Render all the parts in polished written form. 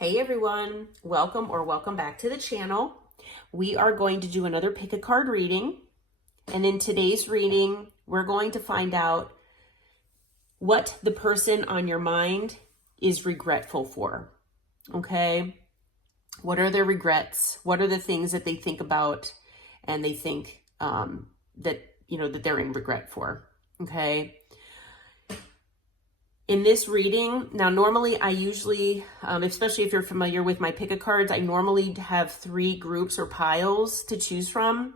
Hey everyone, welcome back to the channel. We are going to do another pick a card reading. And in today's reading, we're going to find out what the person on your mind is regretful for. Okay? What are their regrets? What are the things that they think about and they think that they're in regret for? Okay? In this reading, now normally I usually, especially if you're familiar with my pick a cards, I normally have 3 groups or piles to choose from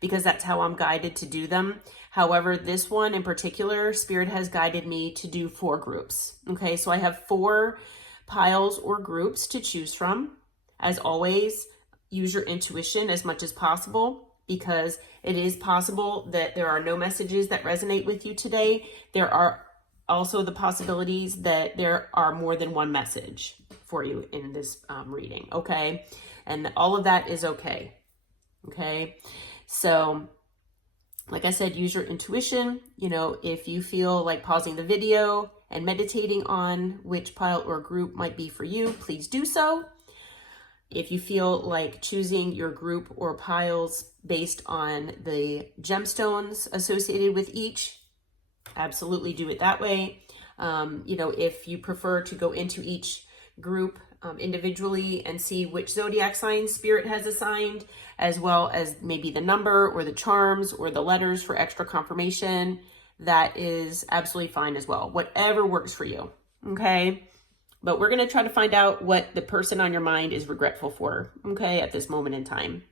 because that's how I'm guided to do them. However, this one in particular, Spirit has guided me to do 4 groups. Okay, so I have 4 piles or groups to choose from. As always, use your intuition as much as possible because it is possible that there are no messages that resonate with you today. There are also the possibilities that there are more than one message for you in this reading, okay? And all of that is okay, okay? So, like I said, use your intuition. If you feel like pausing the video and meditating on which pile or group might be for you, please do so. If you feel like choosing your group or piles based on the gemstones associated with each, absolutely do it that way. If you prefer to go into each group individually and see which zodiac sign Spirit has assigned, as well as maybe the number or the charms or the letters for extra confirmation, that is absolutely fine as well. Whatever works for you, okay? But we're going to try to find out what the person on your mind is regretful for, okay, at this moment in time.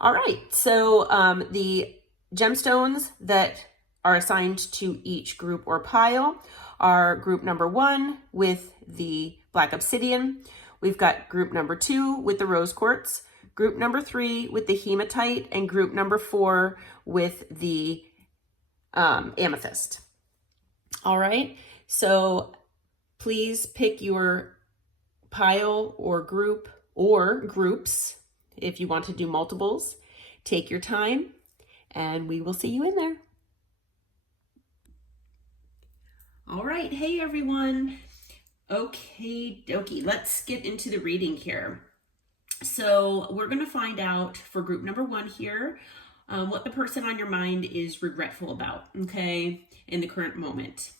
All right, so the gemstones that are assigned to each group or pile are group number 1 with the black obsidian. We've got group number 2 with the rose quartz, group number 3 with the hematite, and group number 4 with the amethyst. All right, so please pick your pile or group or groups if you want to do multiples. Take your time and we will see you in there. All right, hey everyone. Okay, dokie, let's get into the reading here. So we're going to find out for group number 1 here what the person on your mind is regretful about, okay, in the current moment.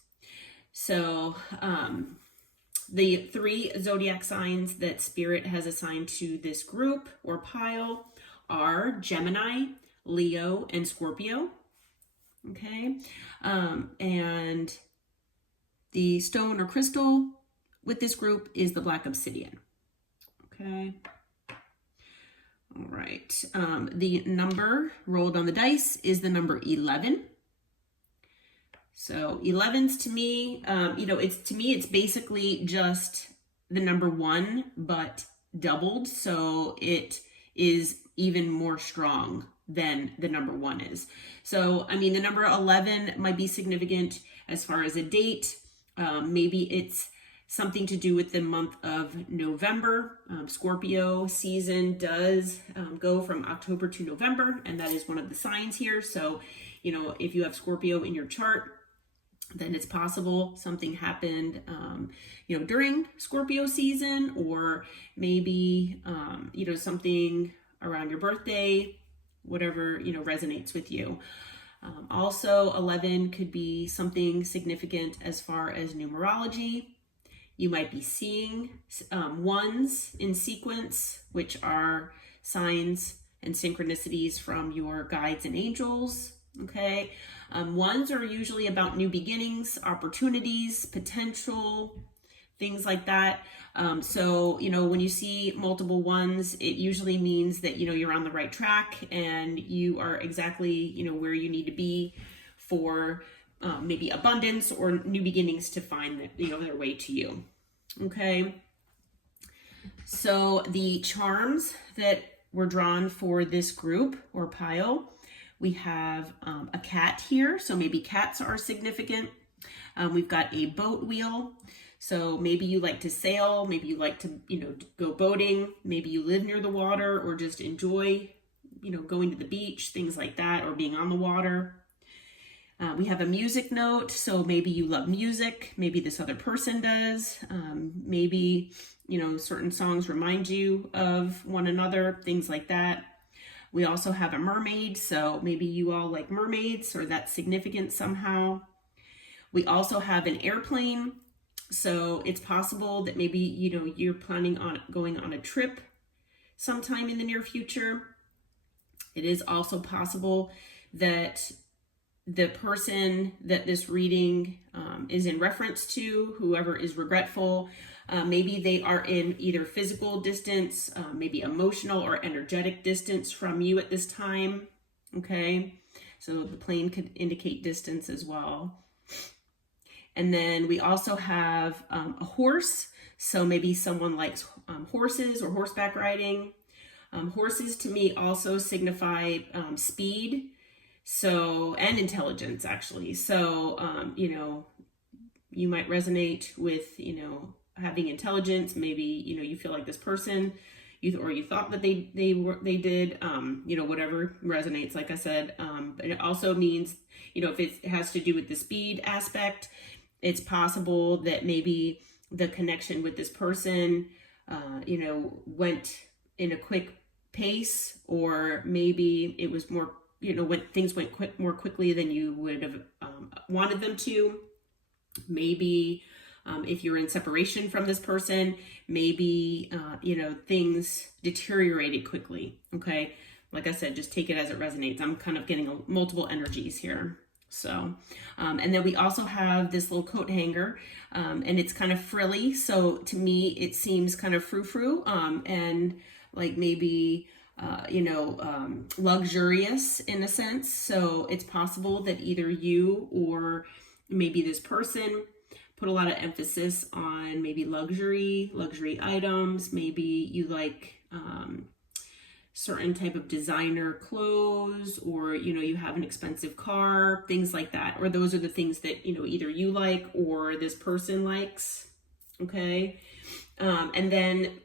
So the 3 zodiac signs that Spirit has assigned to this group or pile are Gemini, Leo, and Scorpio, okay, and the stone or crystal with this group is the black obsidian. Okay. All right. The number rolled on the dice is the number 11. So 11s to me, it's basically just the number 1, but doubled. So it is even more strong than the number 1 is. So, the number 11 might be significant as far as a date. Maybe it's something to do with the month of November. Scorpio season does go from October to November, and that is one of the signs here. So, if you have Scorpio in your chart, then it's possible something happened, during Scorpio season, or maybe, something around your birthday, whatever, resonates with you. Also, 11 could be something significant as far as numerology. You might be seeing 1s in sequence, which are signs and synchronicities from your guides and angels, okay? 1s are usually about new beginnings, opportunities, potential, things like that. So, when you see multiple 1s, it usually means that, you're on the right track and you are exactly, where you need to be for maybe abundance or new beginnings to find, their way to you. Okay. So the charms that were drawn for this group or pile, we have a cat here. So maybe cats are significant. We've got a boat wheel. So maybe you like to sail, maybe you like to, go boating, maybe you live near the water or just enjoy, going to the beach, things like that, or being on the water. We have a music note, so maybe you love music, maybe this other person does, maybe, certain songs remind you of one another, things like that. We also have a mermaid, so maybe you all like mermaids or that's significant somehow. We also have an airplane, so it's possible that maybe, you're planning on going on a trip sometime in the near future. It is also possible that the person that this reading is in reference to, whoever is regretful, maybe they are in either physical distance, maybe emotional or energetic distance from you at this time. Okay, so the plane could indicate distance as well. And then we also have a horse, so maybe someone likes horses or horseback riding. Horses to me also signify speed, so, and intelligence actually. So, you might resonate with, having intelligence. Maybe, you feel like this person, you thought that they did, whatever resonates, like I said. But it also means, if it has to do with the speed aspect, it's possible that maybe the connection with this person, went in a quick pace, or maybe it was more, when things went more quickly than you would have wanted them to. Maybe if you're in separation from this person, maybe, things deteriorated quickly. Okay. Like I said, just take it as it resonates. I'm kind of getting multiple energies here. So, and then we also have this little coat hanger, and it's kind of frilly. So to me, it seems kind of frou-frou, and like maybe, luxurious in a sense. So it's possible that either you or maybe this person put a lot of emphasis on maybe luxury items. Maybe you like, certain type of designer clothes, or, you have an expensive car, things like that. Or those are the things that, either you like or this person likes. Okay. And then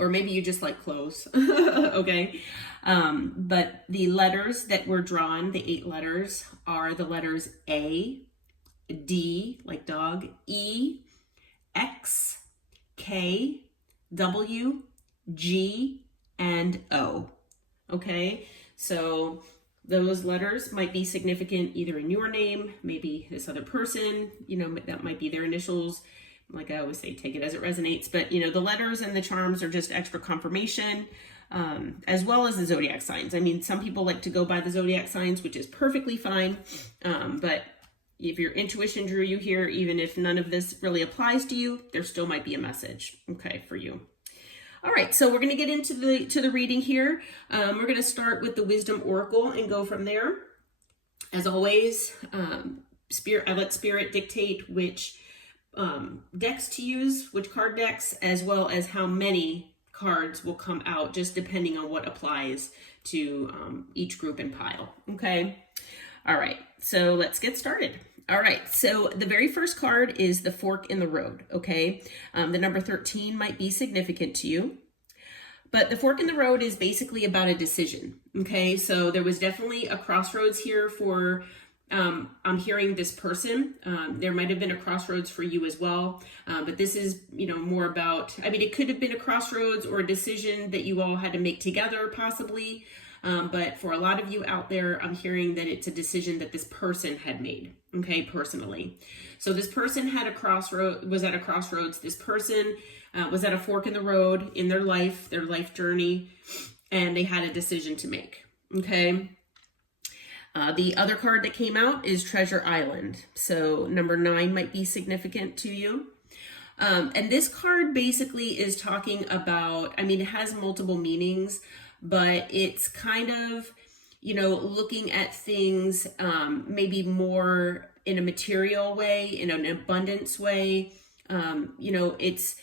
or maybe you just like clothes. Okay. But the letters that were drawn, the 8 letters, are the letters A, D, like dog, E, X, K, W, G, and O. Okay. So those letters might be significant either in your name, maybe this other person, that might be their initials. Like I always say, take it as it resonates. But, the letters and the charms are just extra confirmation, as well as the zodiac signs. I mean, some people like to go by the zodiac signs, which is perfectly fine. But if your intuition drew you here, even if none of this really applies to you, there still might be a message, okay, for you. All right, so we're going to get into the reading here. We're going to start with the Wisdom Oracle and go from there. As always, I let Spirit dictate which decks to use, which card decks, as well as how many cards will come out, just depending on what applies to each group and pile. Okay. All right. So let's get started. All right. So the very first card is the fork in the road. Okay. The number 13 might be significant to you, but the fork in the road is basically about a decision. Okay. So there was definitely a crossroads here for I'm hearing this person. There might have been a crossroads for you as well. But this is, more about, it could have been a crossroads or a decision that you all had to make together possibly. But for a lot of you out there, I'm hearing that it's a decision that this person had made. Okay. Personally. So this person was at a crossroads. This person, was at a fork in the road in their life journey, and they had a decision to make. Okay. The other card that came out is Treasure Island. So number 9 might be significant to you. And this card basically is talking about, it has multiple meanings, but it's kind of, looking at things maybe more in a material way, in an abundance way. It's,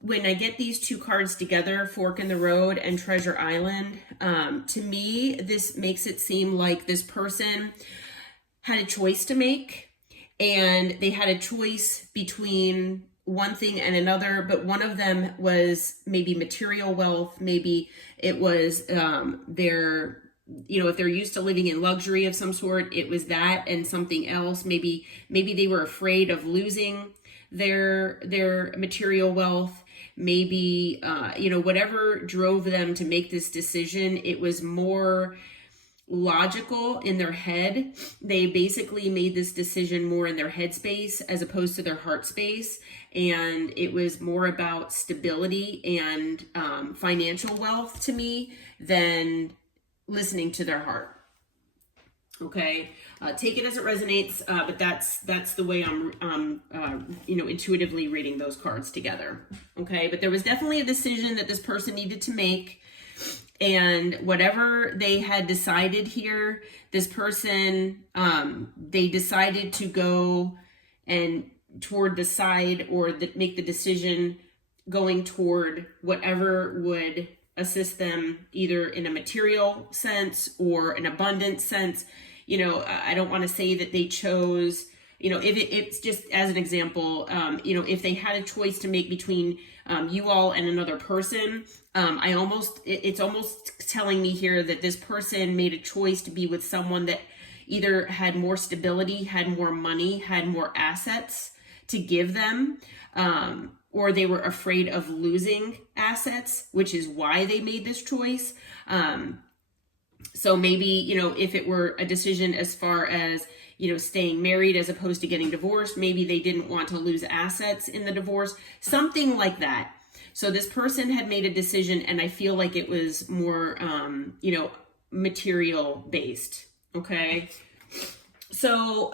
when I get these two cards together, Fork in the Road and Treasure Island, to me, this makes it seem like this person had a choice to make, and they had a choice between one thing and another, but one of them was maybe material wealth, maybe it was their if they're used to living in luxury of some sort, it was that and something else. Maybe they were afraid of losing their material wealth. Maybe, whatever drove them to make this decision, it was more logical in their head. They basically made this decision more in their head space as opposed to their heart space. And it was more about stability and financial wealth to me than listening to their heart. Okay, take it as it resonates, but that's the way I'm intuitively reading those cards together. Okay, but there was definitely a decision that this person needed to make, and whatever they had decided here, this person, they decided to go and toward the side or make the decision going toward whatever would assist them either in a material sense or an abundant sense. I don't want to say that they chose, if it's just as an example, if they had a choice to make between you all and another person, it's almost telling me here that this person made a choice to be with someone that either had more stability, had more money, had more assets to give them, or they were afraid of losing assets, which is why they made this choice. So maybe, if it were a decision as far as, staying married as opposed to getting divorced, maybe they didn't want to lose assets in the divorce, something like that. So this person had made a decision, and I feel like it was more, material based. Okay. So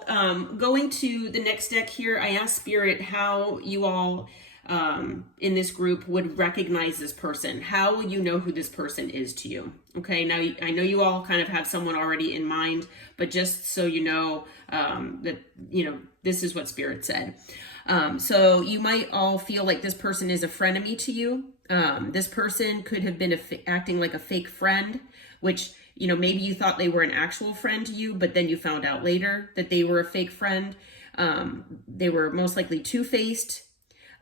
going to the next deck here, I asked Spirit how you all in this group would recognize this person. How will you know who this person is to you? Okay, now I know you all kind of have someone already in mind, but just so you know that, this is what Spirit said. So you might all feel like this person is a frenemy to you. This person could have been acting like a fake friend, which, maybe you thought they were an actual friend to you, but then you found out later that they were a fake friend. They were most likely two-faced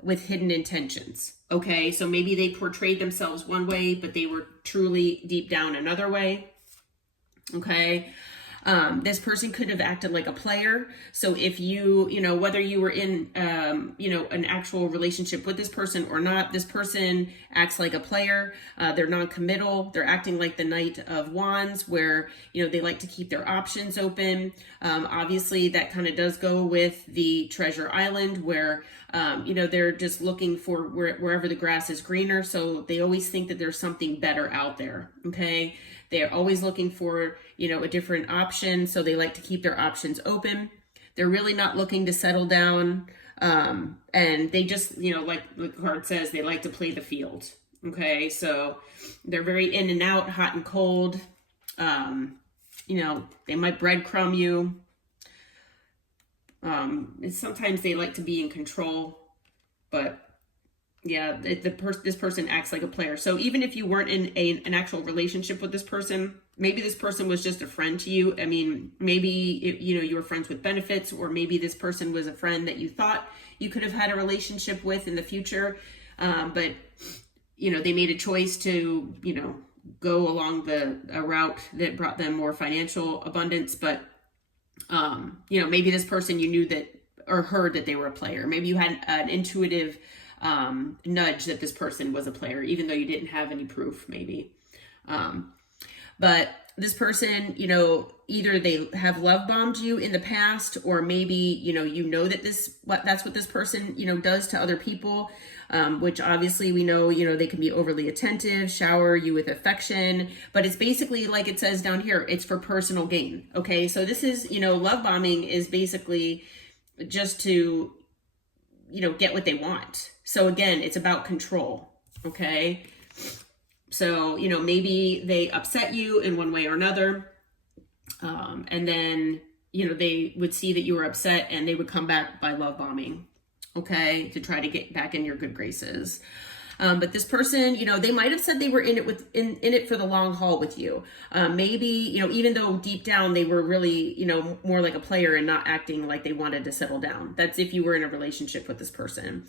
with hidden intentions. Okay, so maybe they portrayed themselves one way, but they were truly deep down another way. Okay. This person could have acted like a player. So if you, whether you were in, an actual relationship with this person or not, this person acts like a player. They're non-committal. They're acting like the Knight of Wands, where, they like to keep their options open. Obviously that kind of does go with the Treasure Island, where, they're just looking for wherever the grass is greener. So they always think that there's something better out there. Okay. They're always looking for, a different option. So they like to keep their options open. They're really not looking to settle down. And they just, like the card says, they like to play the field. Okay. So they're very in and out, hot and cold. They might breadcrumb you. Sometimes they like to be in control, but yeah, this person acts like a player. So even if you weren't in an actual relationship with this person, maybe this person was just a friend to you. I mean, maybe, you were friends with benefits, or maybe this person was a friend that you thought you could have had a relationship with in the future. But, they made a choice to, go along a route that brought them more financial abundance. But, maybe this person, you knew that or heard that they were a player. Maybe you had an intuitive nudge that this person was a player, even though you didn't have any proof, maybe. But this person, either they have love bombed you in the past, or maybe, that that's what this person, does to other people, which obviously we know, they can be overly attentive, shower you with affection, but it's basically like it says down here, it's for personal gain. Okay. So this is, love bombing is basically just to, get what they want. So again, it's about control. Okay. So, maybe they upset you in one way or another. And then, they would see that you were upset and they would come back by love bombing. Okay. To try to get back in your good graces. But this person, they might have said they were in it for the long haul with you. Maybe, even though deep down they were really, more like a player and not acting like they wanted to settle down. That's if you were in a relationship with this person.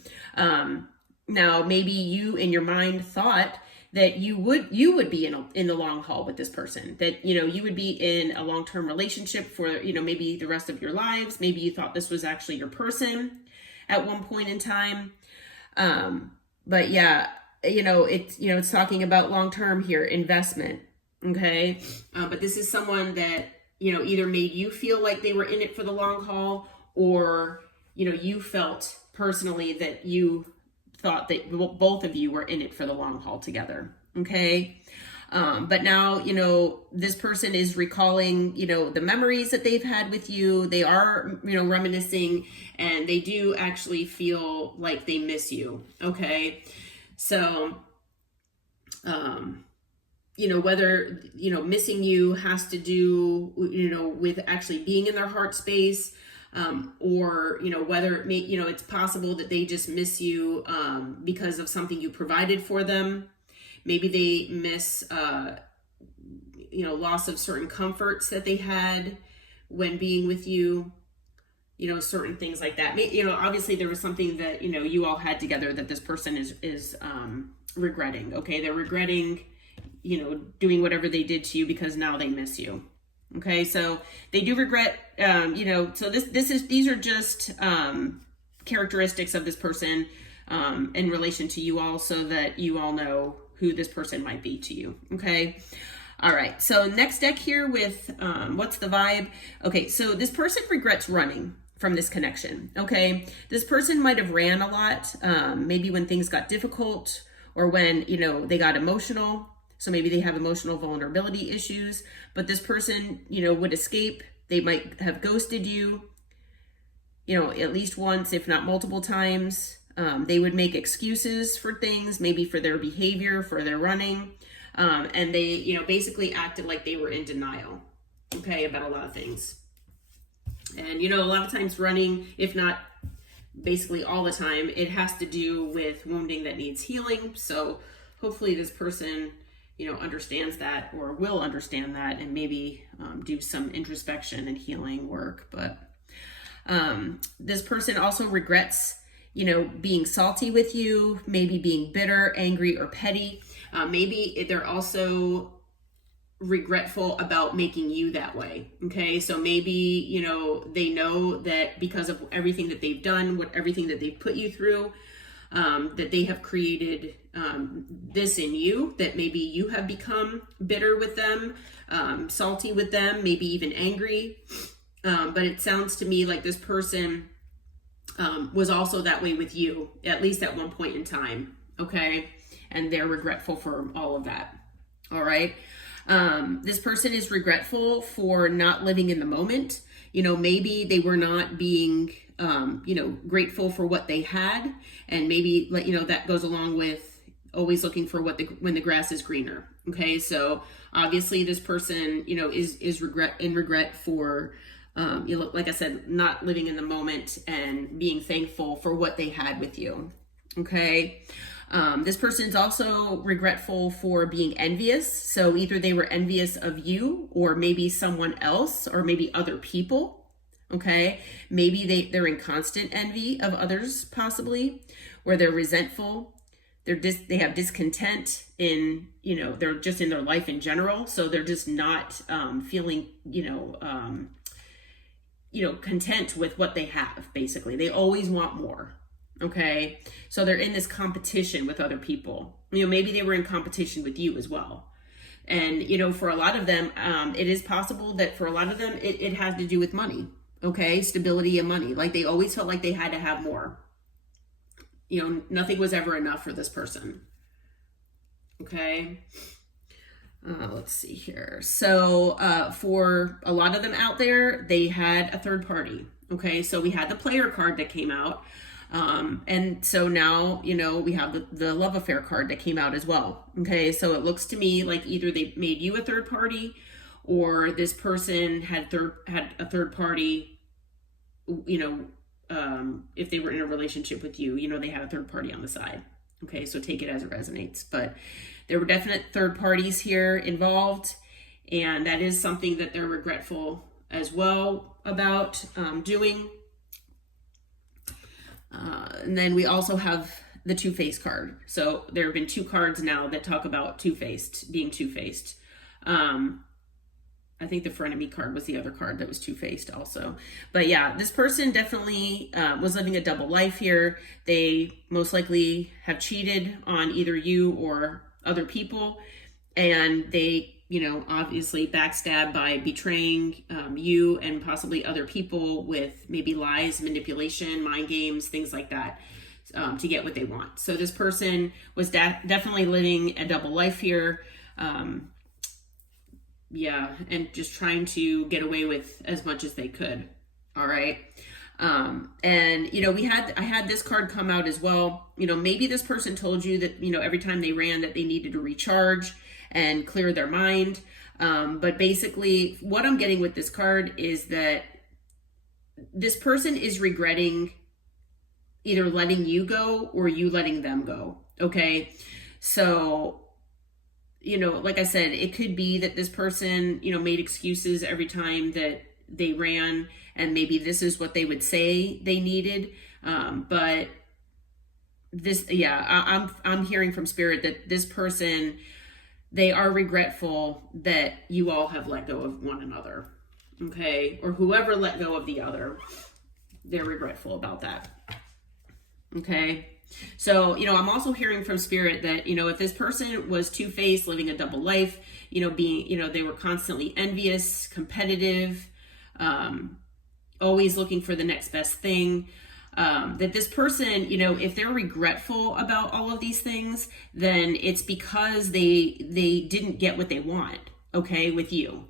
Now, maybe you in your mind thought that you would be in the long haul with this person, that, you know, you would be in a long-term relationship for, you know, maybe the rest of your lives. Maybe you thought this was actually your person at one point in time. But yeah, you know, it's talking about long-term here, investment. Okay. But this is someone that, you know, either made you feel like they were in it for the long haul, or, you know, you felt personally that you thought that both of you were in it for the long haul together. Okay. But now, you know, this person is recalling, you know, the memories that they've had with you. They are, you know, reminiscing, and they do actually feel like they miss you. Okay. So, you know, whether, you know, missing you has to do, you know, with actually being in their heart space, or, you know, whether it may, you know, it's possible that they just miss you, because of something you provided for them. Maybe they miss, you know, loss of certain comforts that they had when being with you, you know, certain things like that. You know, obviously there was something that, you know, you all had together that this person is regretting. Okay. They're regretting, you know, doing whatever they did to you because now they miss you. Okay. So they do regret, you know, so these are just, characteristics of this person, in relation to you all, so that you all know who this person might be to you. Okay. All right. So next deck here with, what's the vibe? Okay. So this person regrets running from this connection. Okay. This person might have ran a lot, maybe when things got difficult, or when, you know, they got emotional. So maybe they have emotional vulnerability issues, but this person, you know, would escape. They might have ghosted you, you know, at least once, if not multiple times. They would make excuses for things, maybe for their behavior, for their running. And they, you know, basically acted like they were in denial, okay, about a lot of things. And, you know, a lot of times running, if not basically all the time, it has to do with wounding that needs healing. So hopefully this person, you know, understands that, or will understand that, and maybe do some introspection and healing work. But this person also regrets, you know, being salty with you, maybe being bitter, angry, or petty. Maybe they're also regretful about making you that way. Okay. So maybe, you know, they know that because of everything that they've done, everything that they've put you through, that they have created this in you, that maybe you have become bitter with them, salty with them, maybe even angry. But it sounds to me like this person was also that way with you, at least at one point in time. Okay. And they're regretful for all of that. All right. This person is regretful for not living in the moment. You know, maybe they were not being, you know, grateful for what they had. And maybe, you know, that goes along with always looking for when the grass is greener. Okay. So obviously this person, you know, is regret for, you know, like I said, not living in the moment and being thankful for what they had with you. Okay. This person's also regretful for being envious. So either they were envious of you, or maybe someone else, or maybe other people. Okay. Maybe they're in constant envy of others, possibly, where they're resentful. They have discontent in, you know, they're just in their life in general. So they're just not, feeling, content with what they have. Basically, they always want more. Okay. So they're in this competition with other people. You know, maybe they were in competition with you as well. And, you know, for a lot of them, it is possible that for a lot of them, it has to do with money. Okay. Stability and money. Like they always felt like they had to have more. You know, nothing was ever enough for this person. Okay. Let's see here. So, for a lot of them out there, they had a third party. Okay. So we had the player card that came out. And so now, you know, we have the love affair card that came out as well. Okay. So it looks to me like either they made you a third party, or this person had a third party, you know, if they were in a relationship with you, you know, they had a third party on the side. Okay. So take it as it resonates, but there were definite third parties here involved. And that is something that they're regretful as well about, doing. And then we also have the two-faced card. So there have been two cards now that talk about two-faced, being two-faced. I think the frenemy card was the other card that was two-faced also. But yeah, this person definitely was living a double life here. They most likely have cheated on either you or other people. And they, you know, obviously backstab by betraying you and possibly other people with maybe lies, manipulation, mind games, things like that, to get what they want. So this person was definitely living a double life here. Yeah, and just trying to get away with as much as they could. All right. And you know, I had this card come out as well. You know, maybe this person told you that, you know, every time they ran that they needed to recharge and clear their mind. But basically what I'm getting with this card is that this person is regretting either letting you go or you letting them go. Okay. So, you know, like I said, it could be that this person, you know, made excuses every time that they ran, and maybe this is what they would say they needed. But this, yeah, I'm hearing from spirit that this person, they are regretful that you all have let go of one another. Okay. Or whoever let go of the other, they're regretful about that. Okay. So, you know, I'm also hearing from spirit that, you know, if this person was two-faced, living a double life, you know, being, you know, they were constantly envious, competitive, always looking for the next best thing, that this person, you know, if they're regretful about all of these things, then it's because they didn't get what they want, okay, with you.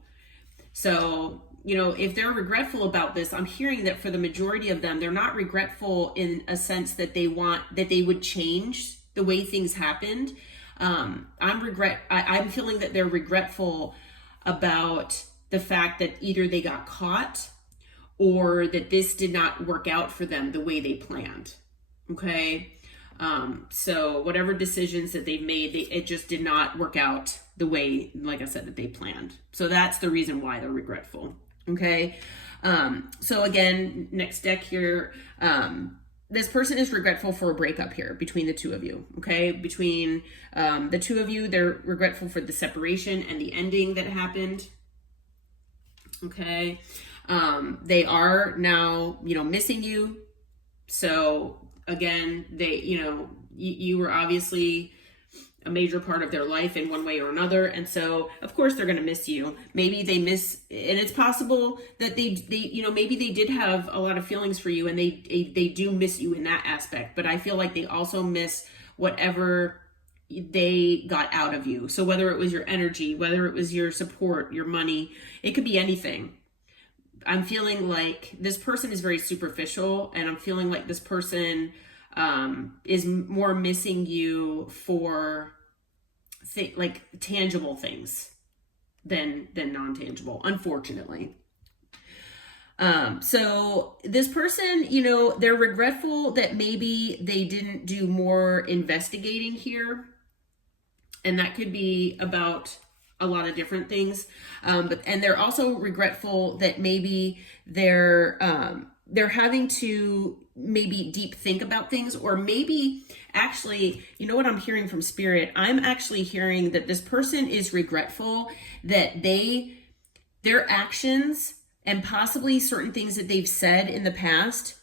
So, you know, if they're regretful about this, I'm hearing that for the majority of them, they're not regretful in a sense that they would change the way things happened. I'm feeling that they're regretful about the fact that either they got caught or that this did not work out for them the way they planned. Okay. So whatever decisions that they've made, it just did not work out the way, like I said, that they planned. So that's the reason why they're regretful. Okay. So again, next deck here, this person is regretful for a breakup here between the two of you. Okay. Between, the two of you, they're regretful for the separation and the ending that happened. Okay. They are now, you know, missing you. So again, they, you know, you were obviously a major part of their life in one way or another. And so of course they're going to miss you. Maybe they miss, and it's possible that they, you know, maybe they did have a lot of feelings for you and they do miss you in that aspect, but I feel like they also miss whatever they got out of you. So whether it was your energy, whether it was your support, your money, it could be anything. I'm feeling like this person is very superficial, and I'm feeling like this person is more missing you for like tangible things than non-tangible, unfortunately. So this person, you know, they're regretful that maybe they didn't do more investigating here, and that could be about a lot of different things. And they're also regretful that maybe they're having to maybe deep think about things, or maybe actually, you know what I'm hearing from spirit? I'm actually hearing that this person is regretful that their actions and possibly certain things that they've said in the past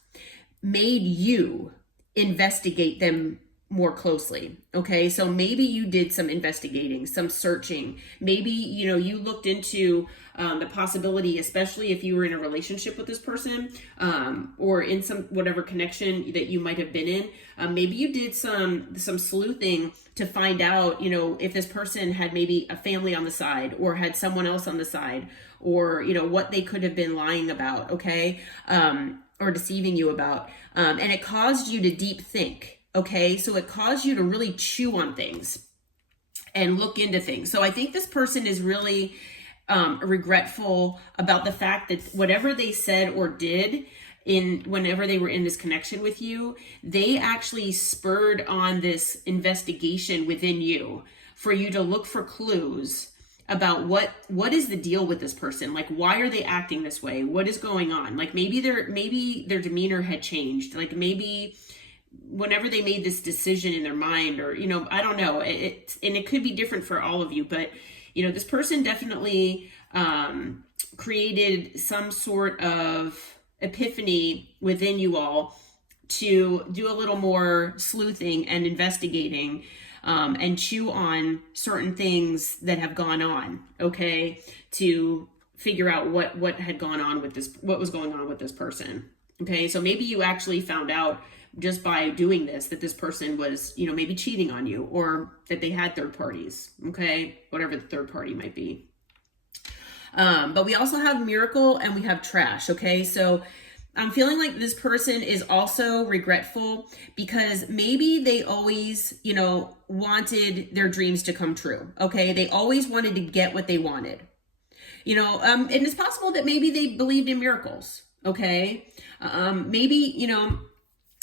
made you investigate them more closely. Okay. So maybe you did some investigating, some searching. Maybe, you know, you looked into the possibility, especially if you were in a relationship with this person, or in some whatever connection that you might have been in. Maybe you did some sleuthing to find out, you know, if this person had maybe a family on the side or had someone else on the side, or, you know, what they could have been lying about. Okay. Or deceiving you about. And it caused you to deep think. Okay, so it caused you to really chew on things and look into things. So I think this person is really regretful about the fact that whatever they said or did whenever they were in this connection with you, they actually spurred on this investigation within you for you to look for clues about what is the deal with this person? Like, why are they acting this way? What is going on? Like maybe their demeanor had changed. Like maybe whenever they made this decision in their mind, or, you know, I don't know, and it could be different for all of you, but, you know, this person definitely created some sort of epiphany within you all to do a little more sleuthing and investigating, and chew on certain things that have gone on, okay, to figure out what had gone on with this, what was going on with this person. Okay, so maybe you actually found out just by doing this that this person was, you know, maybe cheating on you, or that they had third parties, okay, whatever the third party might be. But we also have miracle and we have trash, okay? So I'm feeling like this person is also regretful because maybe they always, you know, wanted their dreams to come true, okay? They always wanted to get what they wanted. You know, and it's possible that maybe they believed in miracles, okay? Maybe, you know,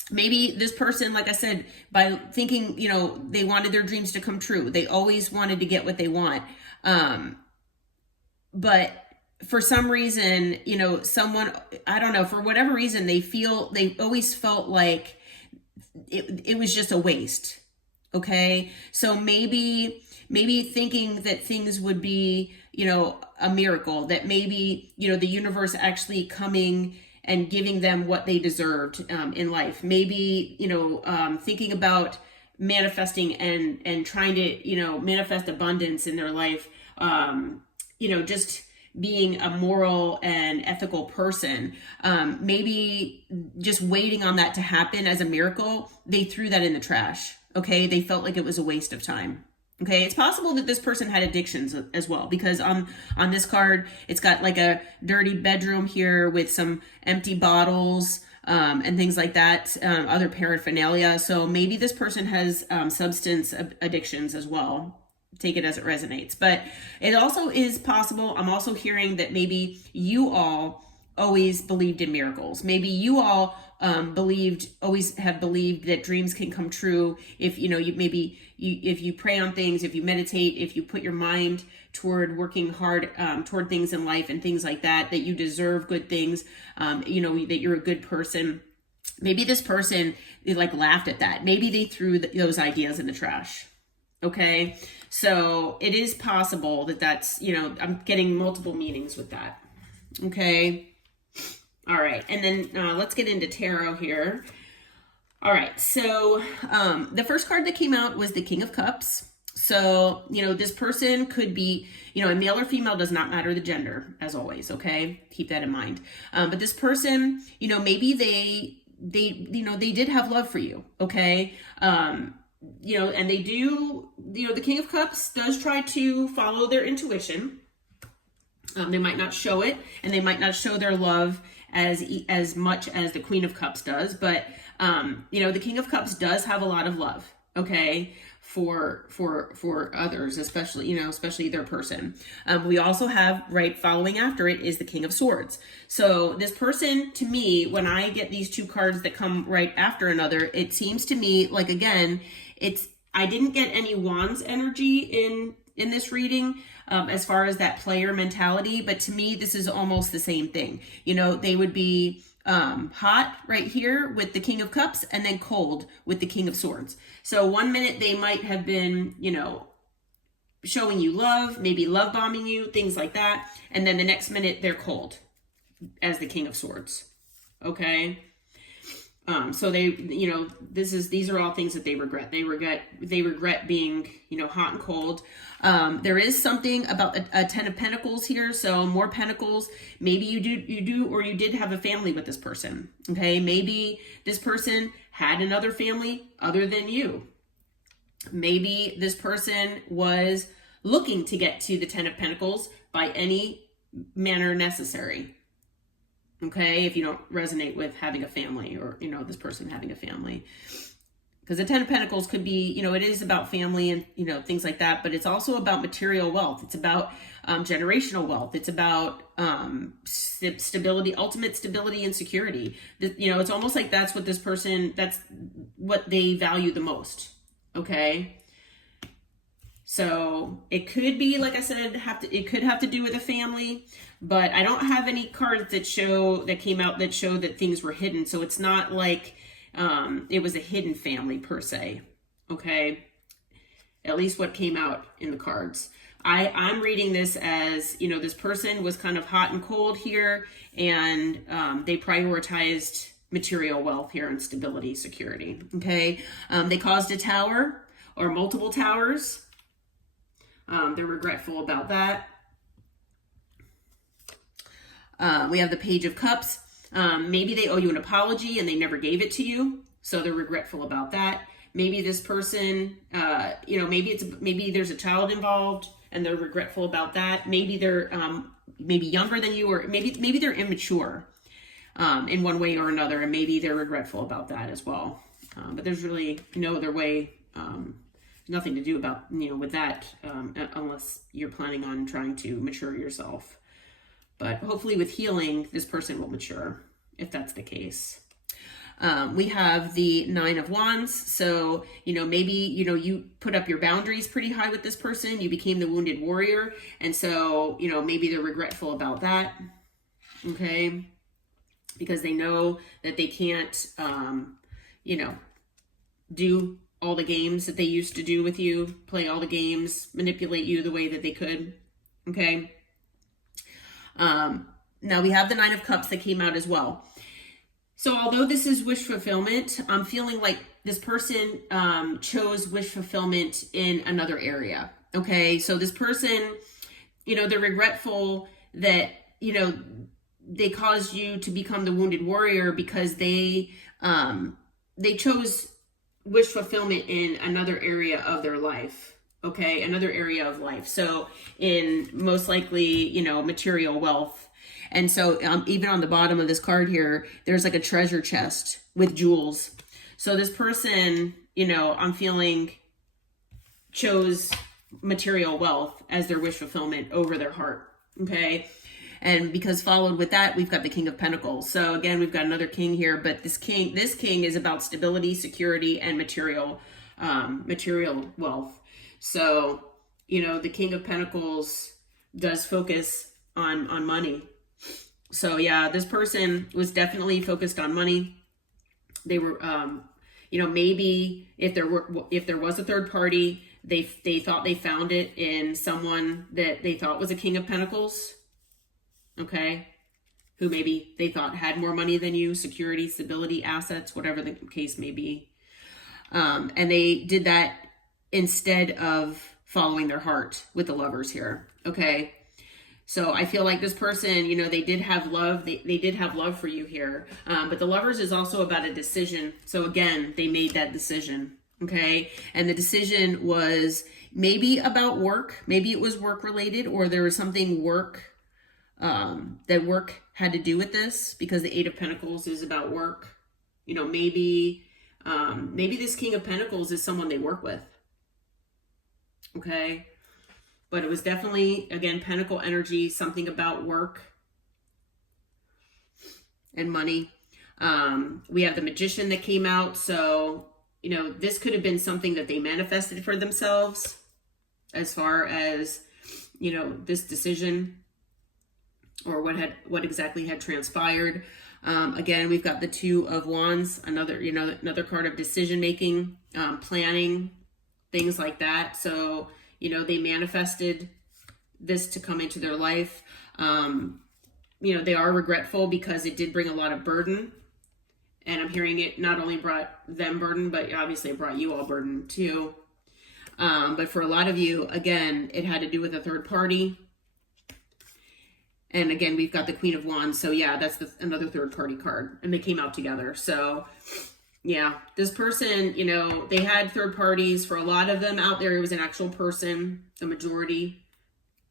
maybe this person, like I said, by thinking, you know, they wanted their dreams to come true. They always wanted to get what they want. But for some reason, you know, someone, I don't know, for whatever reason, they always felt like it was just a waste, okay? So maybe thinking that things would be, you know, a miracle, that maybe, you know, the universe actually coming and giving them what they deserved in life. Maybe, you know, thinking about manifesting and trying to, you know, manifest abundance in their life, you know, just being a moral and ethical person. Maybe just waiting on that to happen as a miracle, they threw that in the trash, okay? They felt like it was a waste of time. Okay, it's possible that this person had addictions as well, because on this card, it's got like a dirty bedroom here with some empty bottles and things like that, other paraphernalia. So maybe this person has substance addictions as well. Take it as it resonates. But it also is possible, I'm also hearing that maybe you all always believed in miracles. Maybe you all always have believed that dreams can come true if, you know, if you pray on things, if you meditate, if you put your mind toward working hard toward things in life and things like that, that you deserve good things, you know, that you're a good person. Maybe this person, they like laughed at that. Maybe they threw those ideas in the trash. Okay, so it is possible that that's, you know, I'm getting multiple meanings with that. Okay. All right, and then let's get into tarot here. All right, so the first card that came out was the King of Cups. So, you know, this person could be, you know, a male or female, does not matter the gender, as always, okay? Keep that in mind. But this person, you know, maybe they you know, they did have love for you, okay? You know, and they do, you know, the King of Cups does try to follow their intuition. They might not show it, and they might not show their love as much as the Queen of Cups does, but you know, the King of Cups does have a lot of love, okay, for others, especially, you know, especially their person. We also have, right following after it, is the King of Swords. So this person, to me, when I get these two cards that come right after another, it seems to me like, again, I didn't get any Wands energy in this reading, as far as that player mentality, but to me, this is almost the same thing. You know, they would be hot right here with the King of Cups, and then cold with the King of Swords. So one minute they might have been, you know, showing you love, maybe love bombing you, things like that, and then the next minute they're cold as the King of Swords. Okay. So they, you know, these are all things that they regret. They regret being, you know, hot and cold. There is something about a 10 of Pentacles here. So more Pentacles. Maybe you do, or you did have a family with this person. Okay. Maybe this person had another family other than you. Maybe this person was looking to get to the 10 of Pentacles by any manner necessary. Okay, if you don't resonate with having a family, or, you know, this person having a family. Because the 10 of Pentacles could be, you know, it is about family and, you know, things like that, but it's also about material wealth. It's about generational wealth. It's about stability, ultimate stability and security. You know, it's almost like that's what this person, that's what they value the most. Okay. So it could be, like I said, it could have to do with a family, but I don't have any cards that came out that show that things were hidden. So it's not like it was a hidden family per se. Okay. At least what came out in the cards. I'm reading this as, this person was kind of hot and cold here, and they prioritized material wealth here and stability, security. Okay. They caused a tower or multiple towers. They're regretful about that. We have the Page of Cups. Maybe they owe you an apology and they never gave it to you, so they're regretful about that. Maybe this person, maybe there's a child involved and they're regretful about that. Maybe they're maybe younger than you, or maybe they're immature in one way or another, and maybe they're regretful about that as well. But there's really no other way, nothing to do about with that unless you're planning on trying to mature yourself. But hopefully with healing, this person will mature if that's the case. We have the Nine of Wands. So, maybe, you put up your boundaries pretty high with this person. You became the wounded warrior. And so, maybe they're regretful about that. Okay. Because they know that they can't, do all the games that they used to do with you, play all the games, manipulate you the way that they could. Okay. Now we have the Nine of Cups that came out as well. So although this is wish fulfillment, I'm feeling like this person chose wish fulfillment in another area. Okay, so this person, they're regretful that, they caused you to become the wounded warrior because they chose wish fulfillment in another area of their life. Okay, another area of life. So in most likely, material wealth. And so even on the bottom of this card here, there's like a treasure chest with jewels. So this person, I'm feeling chose material wealth as their wish fulfillment over their heart. Okay. And because followed with that, we've got the King of Pentacles. So again, we've got another king here, but this king is about stability, security, and material wealth. So, the King of Pentacles does focus on money. So yeah, this person was definitely focused on money. They were, maybe if there was a third party, they thought they found it in someone that they thought was a King of Pentacles. Okay. Who maybe they thought had more money than you, security, stability, assets, whatever the case may be. And they did that instead of following their heart with the Lovers here. Okay. So I feel like this person, they did have love. They did have love for you here. But the Lovers is also about a decision. So again, they made that decision. Okay. And the decision was maybe about work. Maybe it was work related, or there was something that work had to do with this, because the Eight of Pentacles is about work. Maybe this King of Pentacles is someone they work with. Okay. But it was definitely, again, Pentacle energy, something about work and money. We have the Magician that came out. So, this could have been something that they manifested for themselves as far as, this decision or what exactly had transpired. Again, we've got the Two of Wands, another card of decision-making, planning, things like that. So, they manifested this to come into their life. They are regretful because it did bring a lot of burden. And I'm hearing it not only brought them burden, but obviously it brought you all burden too. But for a lot of you, again, it had to do with a third party. And again, we've got the Queen of Wands. So yeah, that's another third party card. And they came out together. So yeah, this person, they had third parties. For a lot of them out there, it was an actual person, the majority.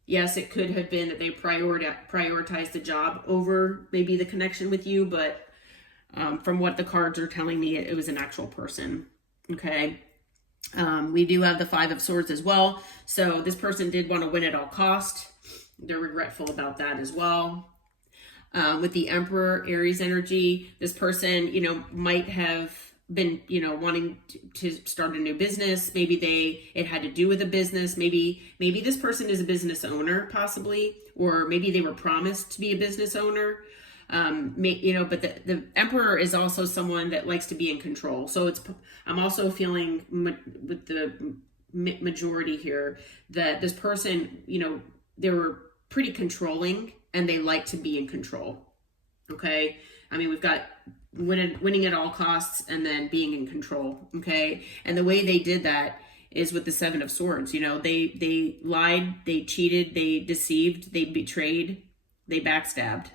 Yes, it could have been that they prioritized the job over maybe the connection with you. But from what the cards are telling me, it was an actual person. Okay. We do have the Five of Swords as well. So this person did want to win at all cost. They're regretful about that as well. With the Emperor, Aries energy, this person, might have been, wanting to start a new business. Maybe it had to do with a business. Maybe this person is a business owner, possibly, or maybe they were promised to be a business owner. But the Emperor is also someone that likes to be in control. So I'm also feeling with the majority here that this person, they were pretty controlling and they like to be in control. Okay. I mean, we've got winning at all costs and then being in control. Okay. And the way they did that is with the Seven of Swords. They lied, they cheated, they deceived, they betrayed, they backstabbed.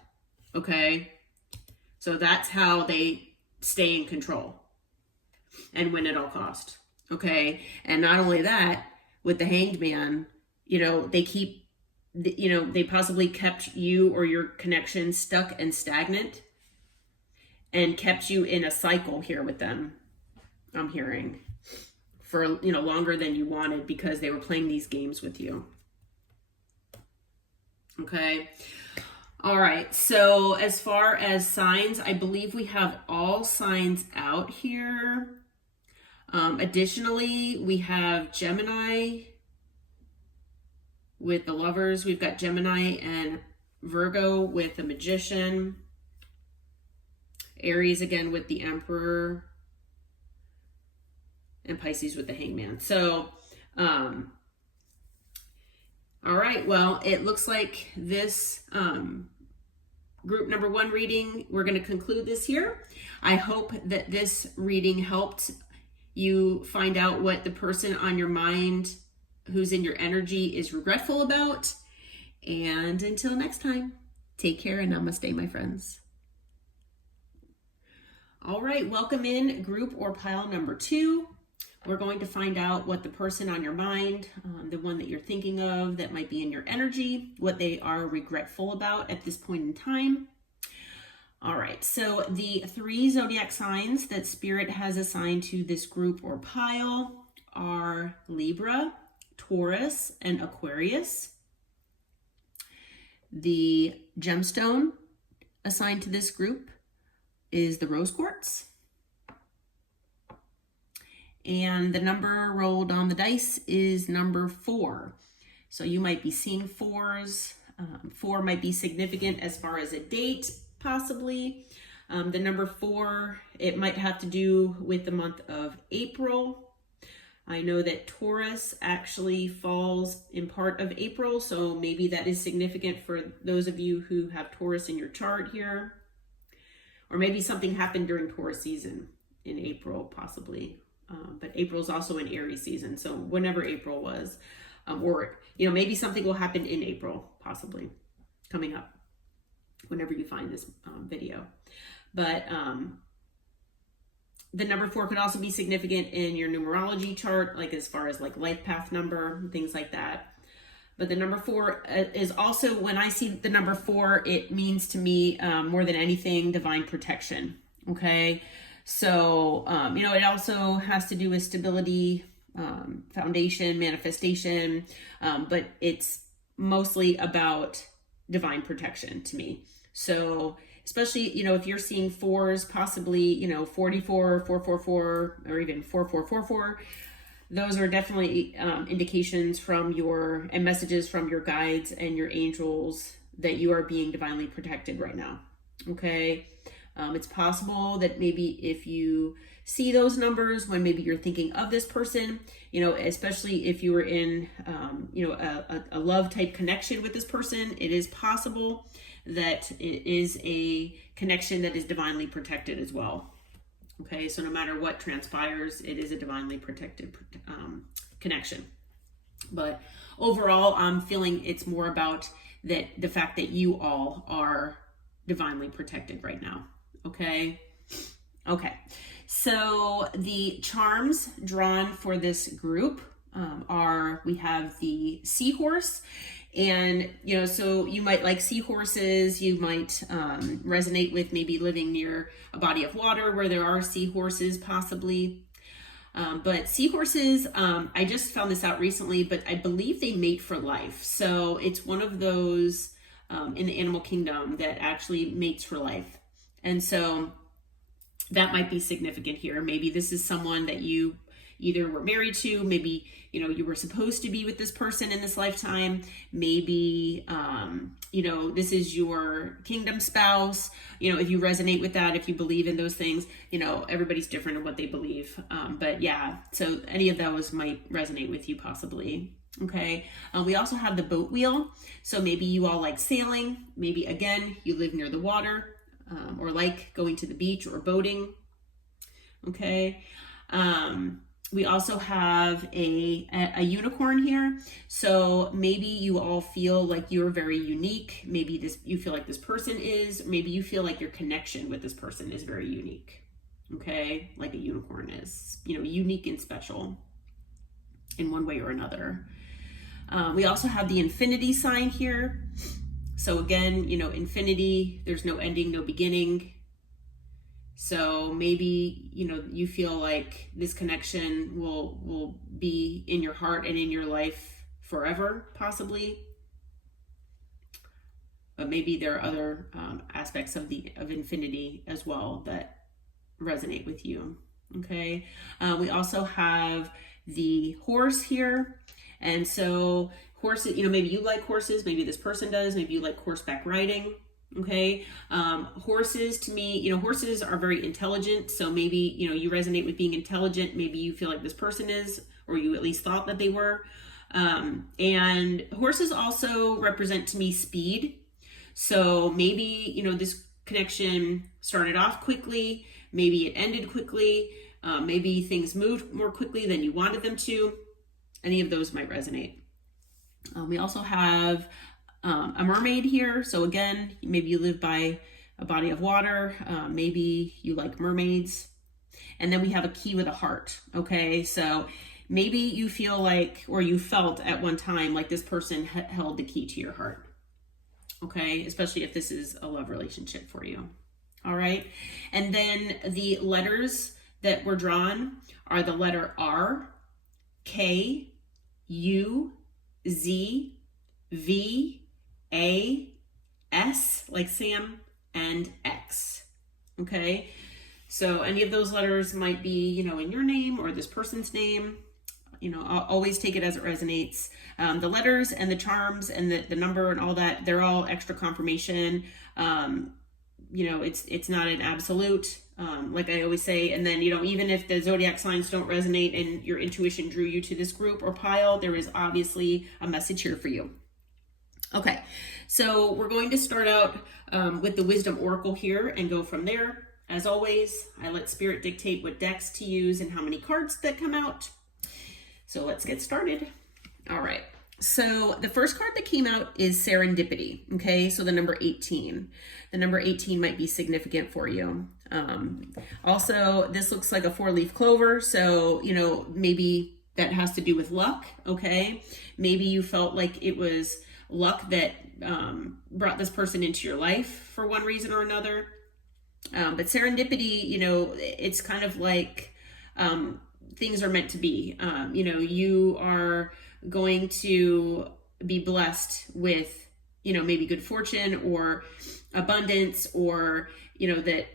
Okay. So that's how they stay in control and win at all cost. Okay. And not only that, with the Hanged Man, they possibly kept you or your connection stuck and stagnant and kept you in a cycle here with them. I'm hearing for, longer than you wanted because they were playing these games with you. Okay. All right. So as far as signs, I believe we have all signs out here. Additionally, we have Gemini with the Lovers. We've got Gemini and Virgo with the Magician. Aries again with the Emperor. And Pisces with the Hangman. So, all right. Well, it looks like this group number 1 reading, we're going to conclude this here. I hope that this reading helped you find out what the person on your mind who's in your energy is regretful about. And until next time, take care and namaste, my friends. All right, welcome in group or pile number 2. We're going to find out what the person on your mind, the one that you're thinking of that might be in your energy, what they are regretful about at this point in time. All right, so the 3 zodiac signs that Spirit has assigned to this group or pile are Libra, Taurus, and Aquarius. The gemstone assigned to this group is the rose quartz. And the number rolled on the dice is number 4. So you might be seeing 4s. 4 might be significant as far as a date, possibly. The number 4, it might have to do with the month of April. I know that Taurus actually falls in part of April, so maybe that is significant for those of you who have Taurus in your chart here. Or maybe something happened during Taurus season in April, possibly. But April is also an Aries season, so whenever April was, or maybe something will happen in April, possibly coming up whenever you find this video. But the number 4 could also be significant in your numerology chart, like as far as like life path number, things like that. But the number 4 is also, when I see the number 4, it means to me more than anything, divine protection. Okay. So, it also has to do with stability, foundation, manifestation, but it's mostly about divine protection to me. So, especially, if you're seeing 4s, possibly, 44, 444, or even 4444, those are definitely indications from and messages from your guides and your angels that you are being divinely protected right now. Okay. It's possible that maybe if you see those numbers when maybe you're thinking of this person, especially if you were in, a love type connection with this person, it is possible that it is a connection that is divinely protected as well. Okay, so no matter what transpires, it is a divinely protected connection. But overall, I'm feeling it's more about the fact that you all are divinely protected right now. Okay. So the charms drawn for this group we have the seahorse, and so you might like seahorses. You might resonate with maybe living near a body of water where there are seahorses, possibly. But seahorses, I just found this out recently, but I believe they mate for life. So it's one of those in the animal kingdom that actually mates for life. And so that might be significant here. Maybe this is someone that you either were married to, maybe, you know, you were supposed to be with this person in this lifetime. Maybe, you know, this is your kingdom spouse. You know, if you resonate with that, if you believe in those things, you know, everybody's different in what they believe. But yeah, so any of those might resonate with you possibly. Okay. We also have the boat wheel. So maybe you all like sailing. Maybe again, you live near the water, or like going to the beach or boating. Okay. We also have a unicorn here. So maybe you all feel like you're very unique. Maybe you feel like this person is, maybe you feel like your connection with this person is very unique. Okay. Like a unicorn is, you know, unique and special in one way or another. We also have the infinity sign here. So again, you know, infinity, there's no ending, no beginning. So maybe, you know, you feel like this connection will be in your heart and in your life forever, possibly. But maybe there are other aspects of infinity as well that resonate with you. Okay. We also have the horse here. And so horses, you know, maybe you like horses, maybe this person does, maybe you like horseback riding. Okay. Horses, to me, you know, horses are very intelligent. So maybe, you know, you resonate with being intelligent. Maybe you feel like this person is, or you at least thought that they were. And horses also represent to me speed. So maybe, you know, this connection started off quickly, maybe it ended quickly, maybe things moved more quickly than you wanted them to. Any of those might resonate. We also have a mermaid here. So again, maybe you live by a body of water. Maybe you like mermaids. And then we have a key with a heart. Okay, so maybe you feel like, or you felt at one time like this person held the key to your heart. Okay, especially if this is a love relationship for you. All right, and then the letters that were drawn are the letter R, K, U, Z, V, A, S, like Sam, and X. Okay, so any of those letters might be, you know, in your name or this person's name. You know, I'll always take it as it resonates. The letters and the charms and the number and all that, they're all extra confirmation. You know, it's not an absolute, like I always say. And then, you know, even if the zodiac signs don't resonate and your intuition drew you to this group or pile, there is obviously a message here for you. Okay, so we're going to start out with the Wisdom Oracle here and go from there. As always, I let Spirit dictate what decks to use and how many cards that come out. So let's get started. All right. So the first card that came out is Serendipity. Okay. So the number 18. The number 18 might be significant for you. Also, this looks like a 4-leaf clover. So, you know, maybe that has to do with luck. Okay. Maybe you felt like it was luck that brought this person into your life for one reason or another. But serendipity, you know, it's kind of like, things are meant to be. You know, you are going to be blessed with, you know, maybe good fortune or abundance, or, you know, that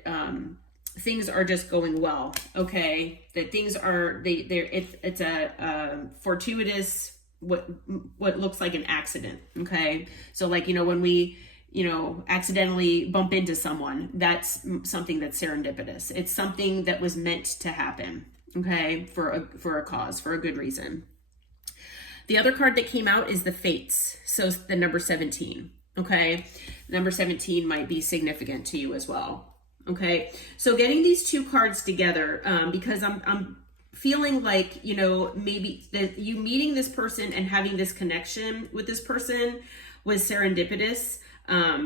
things are just going well. Okay, that things are it's a fortuitous, what looks like an accident. Okay, so like, you know, when we, you know, accidentally bump into someone, that's something that's serendipitous. It's something that was meant to happen. Okay, for a cause, for a good reason. The other card that came out is the Fates. So the number 17. Okay, number 17 might be significant to you as well. Okay, so getting these two cards together, because I'm feeling like, you know, maybe that you meeting this person and having this connection with this person was serendipitous,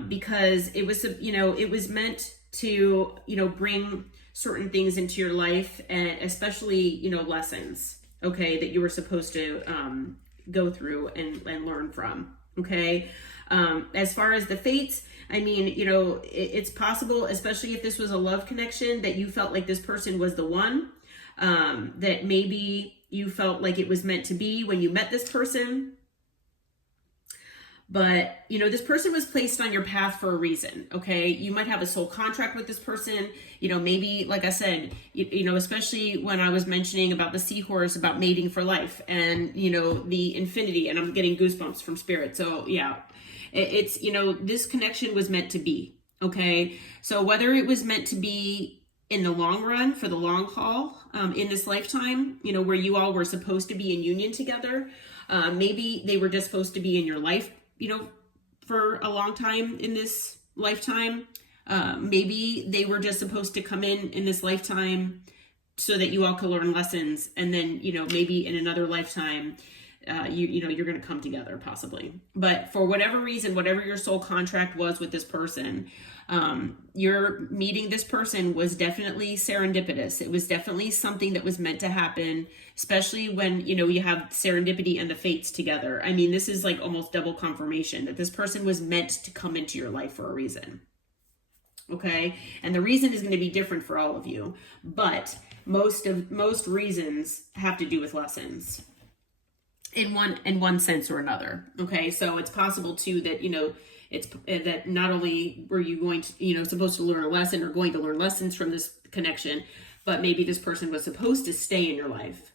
because it was, you know, it was meant to, you know, bring certain things into your life, and especially, you know, lessons, okay, that you were supposed to go through and learn from. Okay, as far as the Fates, I mean, you know, it's possible, especially if this was a love connection, that you felt like this person was the one, that maybe you felt like it was meant to be when you met this person. But, you know, this person was placed on your path for a reason, okay? You might have a soul contract with this person. You know, maybe, like I said, you know, especially when I was mentioning about the seahorse, about mating for life and, you know, the infinity, and I'm getting goosebumps from spirit. So, yeah, it's, you know, this connection was meant to be, okay? So whether it was meant to be in the long run, for the long haul, in this lifetime, you know, where you all were supposed to be in union together, maybe they were just supposed to be in your life, you know, for a long time in this lifetime. Maybe they were just supposed to come in this lifetime so that you all could learn lessons. And then, you know, maybe in another lifetime, you know, you're going to come together possibly. But for whatever reason, whatever your soul contract was with this person, your meeting this person was definitely serendipitous. It was definitely something that was meant to happen, especially when, you know, you have serendipity and the fates together. I mean, this is like almost double confirmation that this person was meant to come into your life for a reason. Okay. And the reason is going to be different for all of you, but most reasons have to do with lessons in one sense or another. Okay. So it's possible too that, you know, it's that not only were you going to, you know, supposed to learn a lesson or going to learn lessons from this connection, but maybe this person was supposed to stay in your life.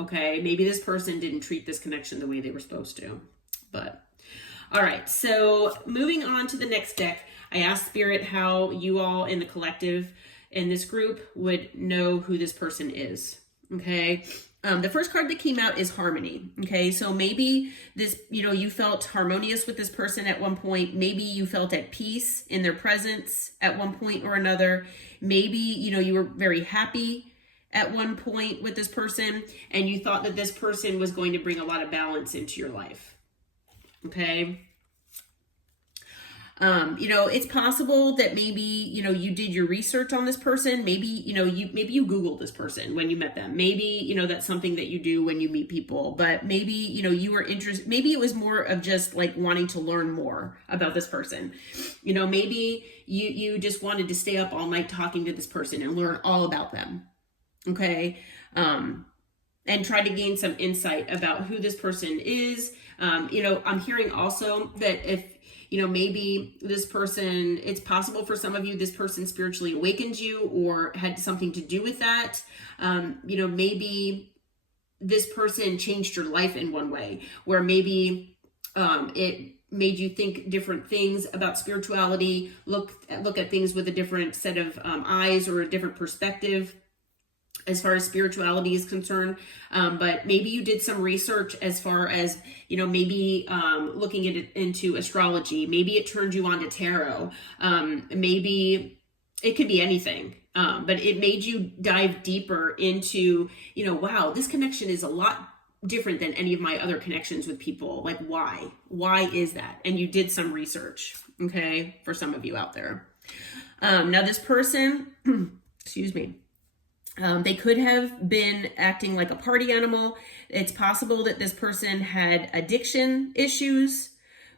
Okay. Maybe this person didn't treat this connection the way they were supposed to, but all right. So moving on to the next deck, I asked Spirit how you all in the collective in this group would know who this person is. Okay. The first card that came out is harmony. Okay. So maybe this, you know, you felt harmonious with this person at one point. Maybe you felt at peace in their presence at one point or another. Maybe, you know, you were very happy at one point with this person and you thought that this person was going to bring a lot of balance into your life. Okay. You know, it's possible that maybe, you know, you did your research on this person. Maybe, you know, maybe you Googled this person when you met them. Maybe, you know, that's something that you do when you meet people, but maybe, you know, you were interested. Maybe it was more of just like wanting to learn more about this person. You know, maybe you just wanted to stay up all night talking to this person and learn all about them. Okay. And try to gain some insight about who this person is. You know, I'm hearing also that if, you know, maybe this person, it's possible for some of you, this person spiritually awakened you or had something to do with that. You know, maybe this person changed your life in one way where maybe it made you think different things about spirituality, look at things with a different set of eyes or a different perspective as far as spirituality is concerned. But maybe you did some research as far as, you know, maybe looking at it into astrology. Maybe it turned you on to tarot. Maybe it could be anything. But it made you dive deeper into, you know, wow, this connection is a lot different than any of my other connections with people. Like, why? Why is that? And you did some research, okay, for some of you out there. Now this person, excuse me, they could have been acting like a party animal. It's possible that this person had addiction issues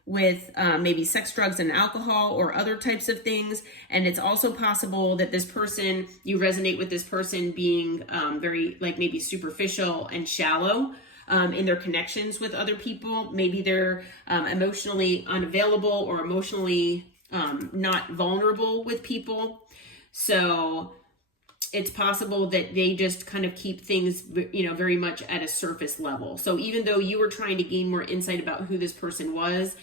with maybe sex, drugs, and alcohol or other types of things. And it's also possible that this person, you resonate with this person being very like maybe superficial and shallow in their connections with other people. Maybe they're emotionally unavailable or emotionally not vulnerable with people. So it's possible that they just kind of keep things, you know, very much at a surface level. So even though you were trying to gain more insight about who this person was,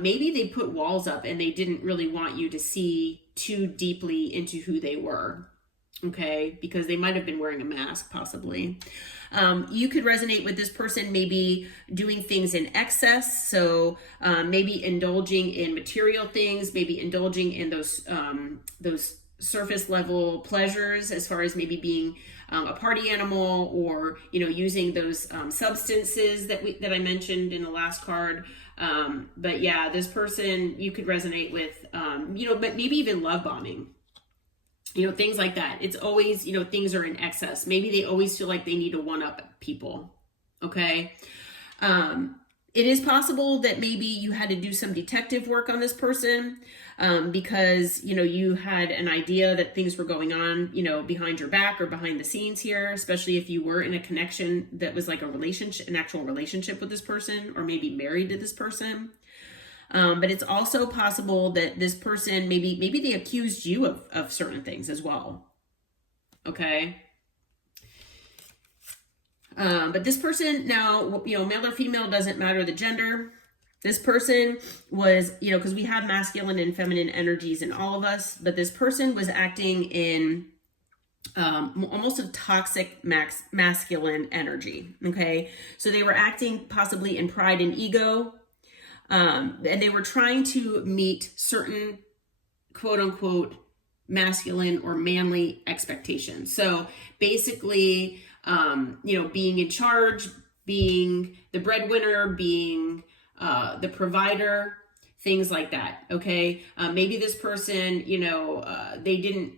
maybe they put walls up and they didn't really want you to see too deeply into who they were. Okay, because they might have been wearing a mask, possibly. You could resonate with this person maybe doing things in excess. So maybe indulging in material things, maybe indulging in those surface level pleasures as far as maybe being a party animal or, you know, using those substances that I mentioned in the last card. But yeah, this person you could resonate with, you know, but maybe even love bombing, you know, things like that. It's always, you know, things are in excess. Maybe they always feel like they need to one up people. Okay. It is possible that maybe you had to do some detective work on this person because, you know, you had an idea that things were going on, you know, behind your back or behind the scenes here, especially if you were in a connection that was like a relationship, an actual relationship with this person, or maybe married to this person. But it's also possible that this person, maybe they accused you of certain things as well. Okay. But this person now, male or female, doesn't matter the gender. This person was, because we have masculine and feminine energies in all of us, but this person was acting in almost a toxic masculine energy. Okay. So they were acting possibly in pride and ego. And they were trying to meet certain quote unquote masculine or manly expectations. So basically, being in charge, being the breadwinner, being the provider, things like that. Okay. Maybe this person, they didn't,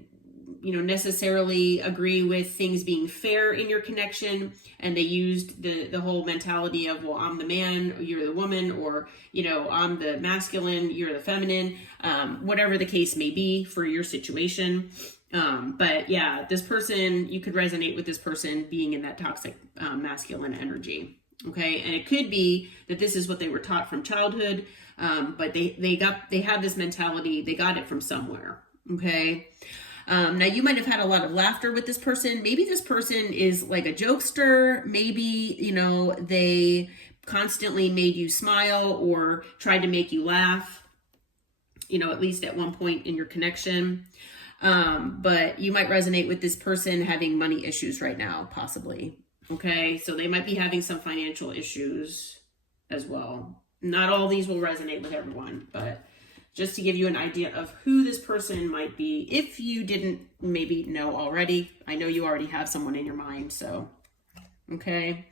necessarily agree with things being fair in your connection. And they used the whole mentality of, well, I'm the man, you're the woman, or, I'm the masculine, you're the feminine, whatever the case may be for your situation. But yeah, this person, you could resonate with this person being in that toxic masculine energy. Okay. And it could be that this is what they were taught from childhood. But they have this mentality, they got it from somewhere. Okay. Now you might have had a lot of laughter with this person. Maybe this person is like a jokester. Maybe, they constantly made you smile or tried to make you laugh, at least at one point in your connection. But you might resonate with this person having money issues right now, possibly. Okay. So they might be having some financial issues as well. Not all these will resonate with everyone, but just to give you an idea of who this person might be, if you didn't maybe know already. I know you already have someone in your mind, so, okay.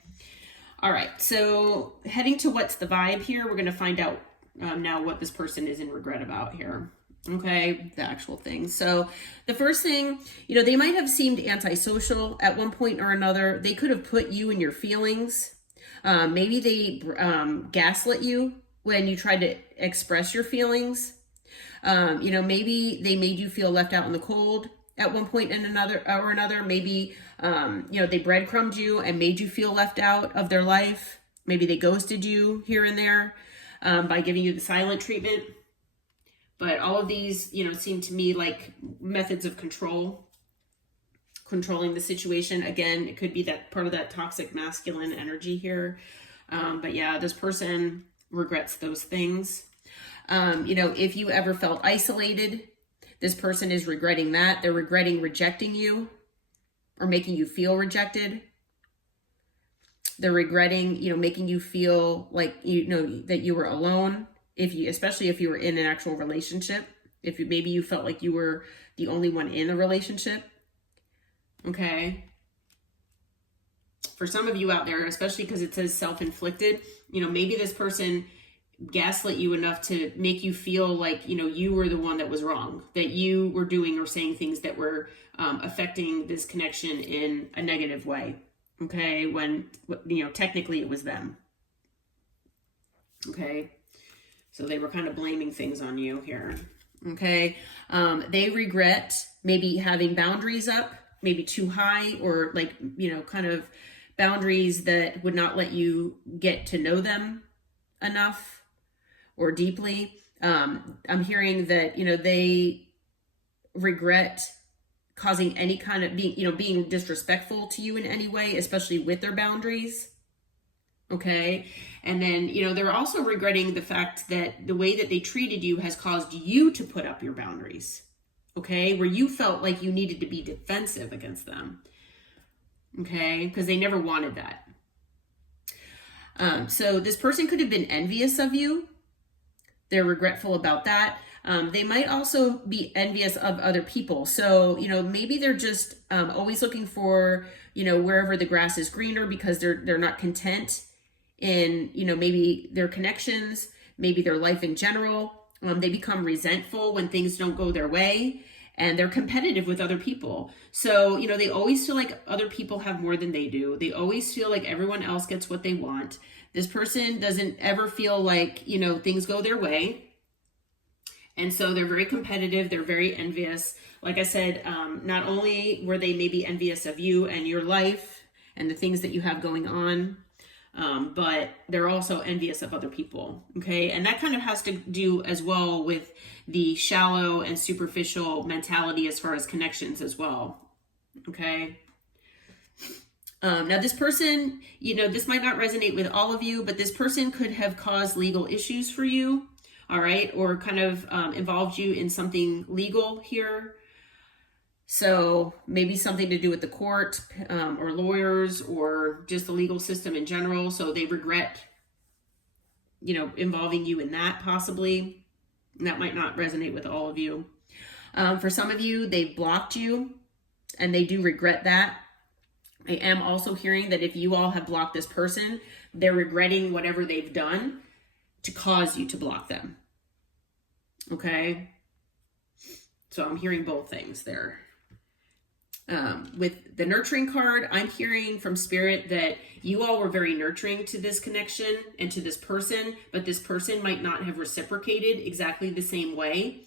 All right, so heading to what's the vibe here, we're going to find out now what this person is in regret about here. Okay, the actual thing. So the first thing, they might have seemed antisocial at one point or another. They could have put you in your feelings. Maybe they gaslit you when you tried to express your feelings. Maybe they made you feel left out in the cold at one point and another. Maybe, they breadcrumbed you and made you feel left out of their life. Maybe they ghosted you here and there, by giving you the silent treatment. But all of these, seem to me like methods of controlling the situation. Again, it could be that part of that toxic masculine energy here. But yeah, this person regrets those things. If you ever felt isolated, this person is regretting that. They're regretting rejecting you or making you feel rejected. They're regretting, making you feel like, that you were alone. Especially if you were in an actual relationship, maybe you felt like you were the only one in a relationship. Okay. For some of you out there, especially because it says self-inflicted, maybe this person gaslit you enough to make you feel like, you were the one that was wrong, that you were doing or saying things that were affecting this connection in a negative way. Okay. When, technically it was them. Okay. So they were kind of blaming things on you here. Okay. They regret maybe having boundaries up, maybe too high, or like, kind of boundaries that would not let you get to know them enough or deeply. I'm hearing that, they regret causing any kind of being disrespectful to you in any way, especially with their boundaries. Okay. And then, they're also regretting the fact that the way that they treated you has caused you to put up your boundaries. Okay. Where you felt like you needed to be defensive against them. Okay. Because they never wanted that. So this person could have been envious of you. They're regretful about that. They might also be envious of other people. So, maybe they're just always looking for, wherever the grass is greener, because they're not content in, maybe their connections, maybe their life in general. They become resentful when things don't go their way, and they're competitive with other people. So, they always feel like other people have more than they do. They always feel like everyone else gets what they want. This person doesn't ever feel like, things go their way. And so they're very competitive. They're very envious. Like I said, not only were they maybe envious of you and your life and the things that you have going on, but they're also envious of other people. Okay. And that kind of has to do as well with the shallow and superficial mentality as far as connections as well. Okay. Now this person, this might not resonate with all of you, but this person could have caused legal issues for you. All right. Or kind of involved you in something legal here. So maybe something to do with the court or lawyers or just the legal system in general. So they regret, involving you in that possibly. And that might not resonate with all of you. For some of you, they've blocked you and they do regret that. I am also hearing that if you all have blocked this person, they're regretting whatever they've done to cause you to block them. Okay. So I'm hearing both things there. With the nurturing card, I'm hearing from Spirit that you all were very nurturing to this connection and to this person, but this person might not have reciprocated exactly the same way.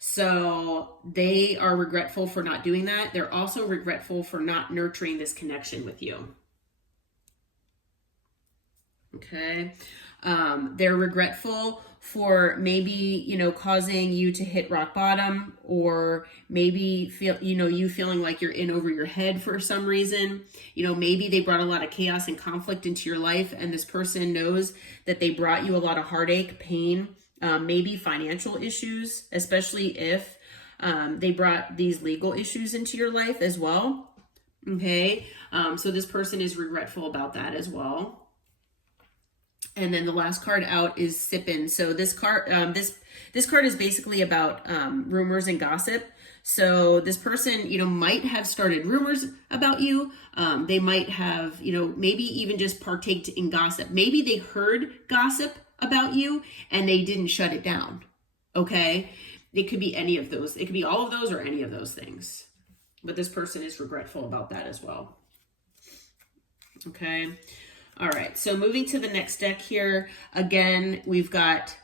So they are regretful for not doing that. They're also regretful for not nurturing this connection with you. Okay. They're regretful for maybe, causing you to hit rock bottom, or maybe you feeling like you're in over your head for some reason. Maybe they brought a lot of chaos and conflict into your life, and this person knows that they brought you a lot of heartache, pain, maybe financial issues, especially if they brought these legal issues into your life as well. Okay. So this person is regretful about that as well. And then the last card out is Sippin'. So this card, this card is basically about rumors and gossip. So this person, might have started rumors about you. They might have, maybe even just partaked in gossip. Maybe they heard gossip about you and they didn't shut it down. Okay. It could be any of those. It could be all of those or any of those things. But this person is regretful about that as well. Okay. All right, so moving to the next deck here, again, we've got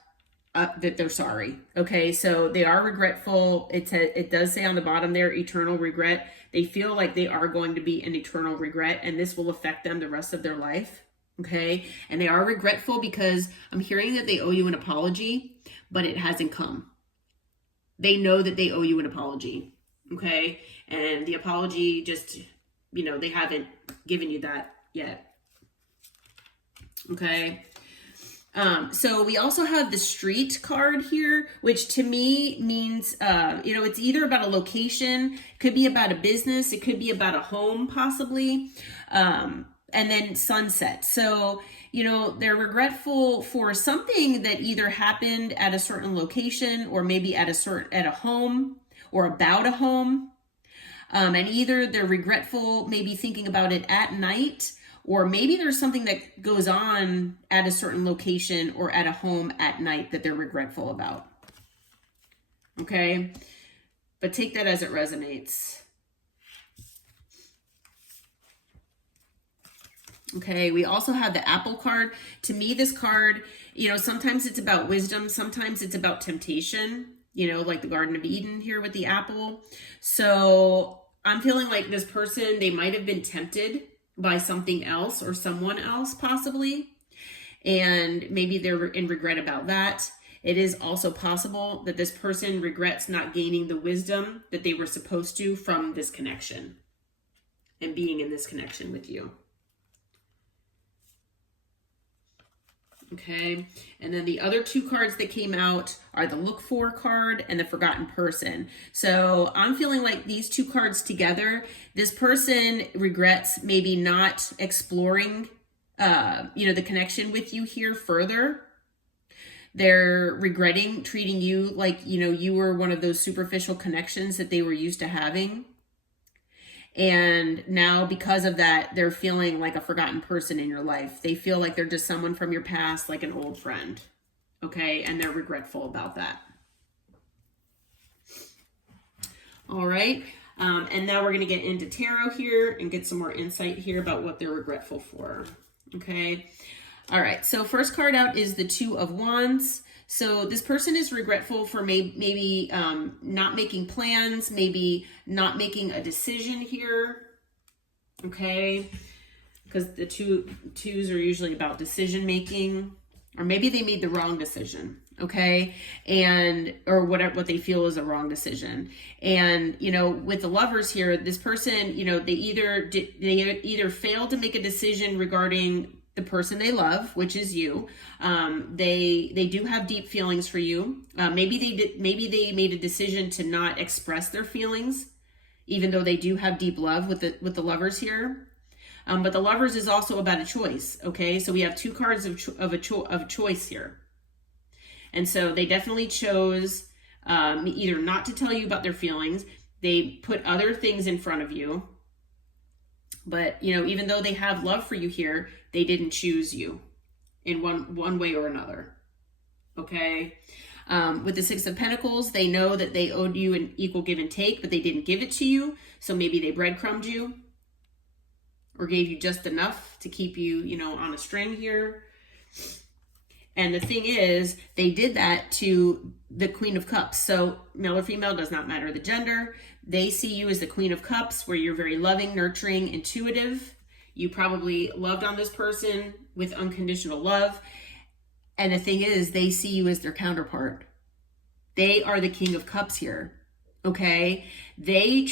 that they're sorry. Okay, so they are regretful. It does say on the bottom there, eternal regret. They feel like they are going to be an eternal regret, and this will affect them the rest of their life. Okay, and they are regretful because I'm hearing that they owe you an apology, but it hasn't come. They know that they owe you an apology. Okay, and the apology just, they haven't given you that yet. Okay. So we also have the street card here, which to me means, it's either about a location, could be about a business, it could be about a home possibly, and then sunset. So, they're regretful for something that either happened at a certain location or maybe at a home or about a home. And either they're regretful, maybe thinking about it at night, or maybe there's something that goes on at a certain location or at a home at night that they're regretful about. Okay? But take that as it resonates. Okay, we also have the Apple card. To me, this card, sometimes it's about wisdom, sometimes it's about temptation, like the Garden of Eden here with the apple. So I'm feeling like this person, they might have been tempted by something else or someone else possibly, and maybe they're in regret about that. It is also possible that this person regrets not gaining the wisdom that they were supposed to from this connection and being in this connection with you. Okay, and then the other two cards that came out are the Look For card and the Forgotten Person. So I'm feeling like these two cards together, this person regrets maybe not exploring, the connection with you here further. They're regretting treating you like, you were one of those superficial connections that they were used to having. And now because of that, they're feeling like a forgotten person in your life. They feel like they're just someone from your past, like an old friend. Okay, and they're regretful about that. All right, and now we're going to get into tarot here and get some more insight here about what they're regretful for. Okay, all right, so first card out is the Two of Wands. So this person is regretful for maybe not making plans, maybe not making a decision here. Okay. because the twos are usually about decision making, or maybe they made the wrong decision, okay, and or what they feel is a wrong decision. And with the Lovers here, this person, they either failed to make a decision regarding the person they love, which is you. They do have deep feelings for you. Maybe they made a decision to not express their feelings, even though they do have deep love with the Lovers here. But the Lovers is also about a choice. Okay, so we have two cards of choice here, and so they definitely chose either not to tell you about their feelings. They put other things in front of you. But even though they have love for you here, they didn't choose you in one way or another. Okay. With the Six of Pentacles, they know that they owed you an equal give and take, but they didn't give it to you. So maybe they breadcrumbed you or gave you just enough to keep you, on a string here. And the thing is, they did that to the Queen of Cups. So male or female, does not matter the gender. They see you as the Queen of Cups, where you're very loving, nurturing, intuitive. You probably loved on this person with unconditional love. And the thing is, they see you as their counterpart. They are the King of Cups here. Okay? They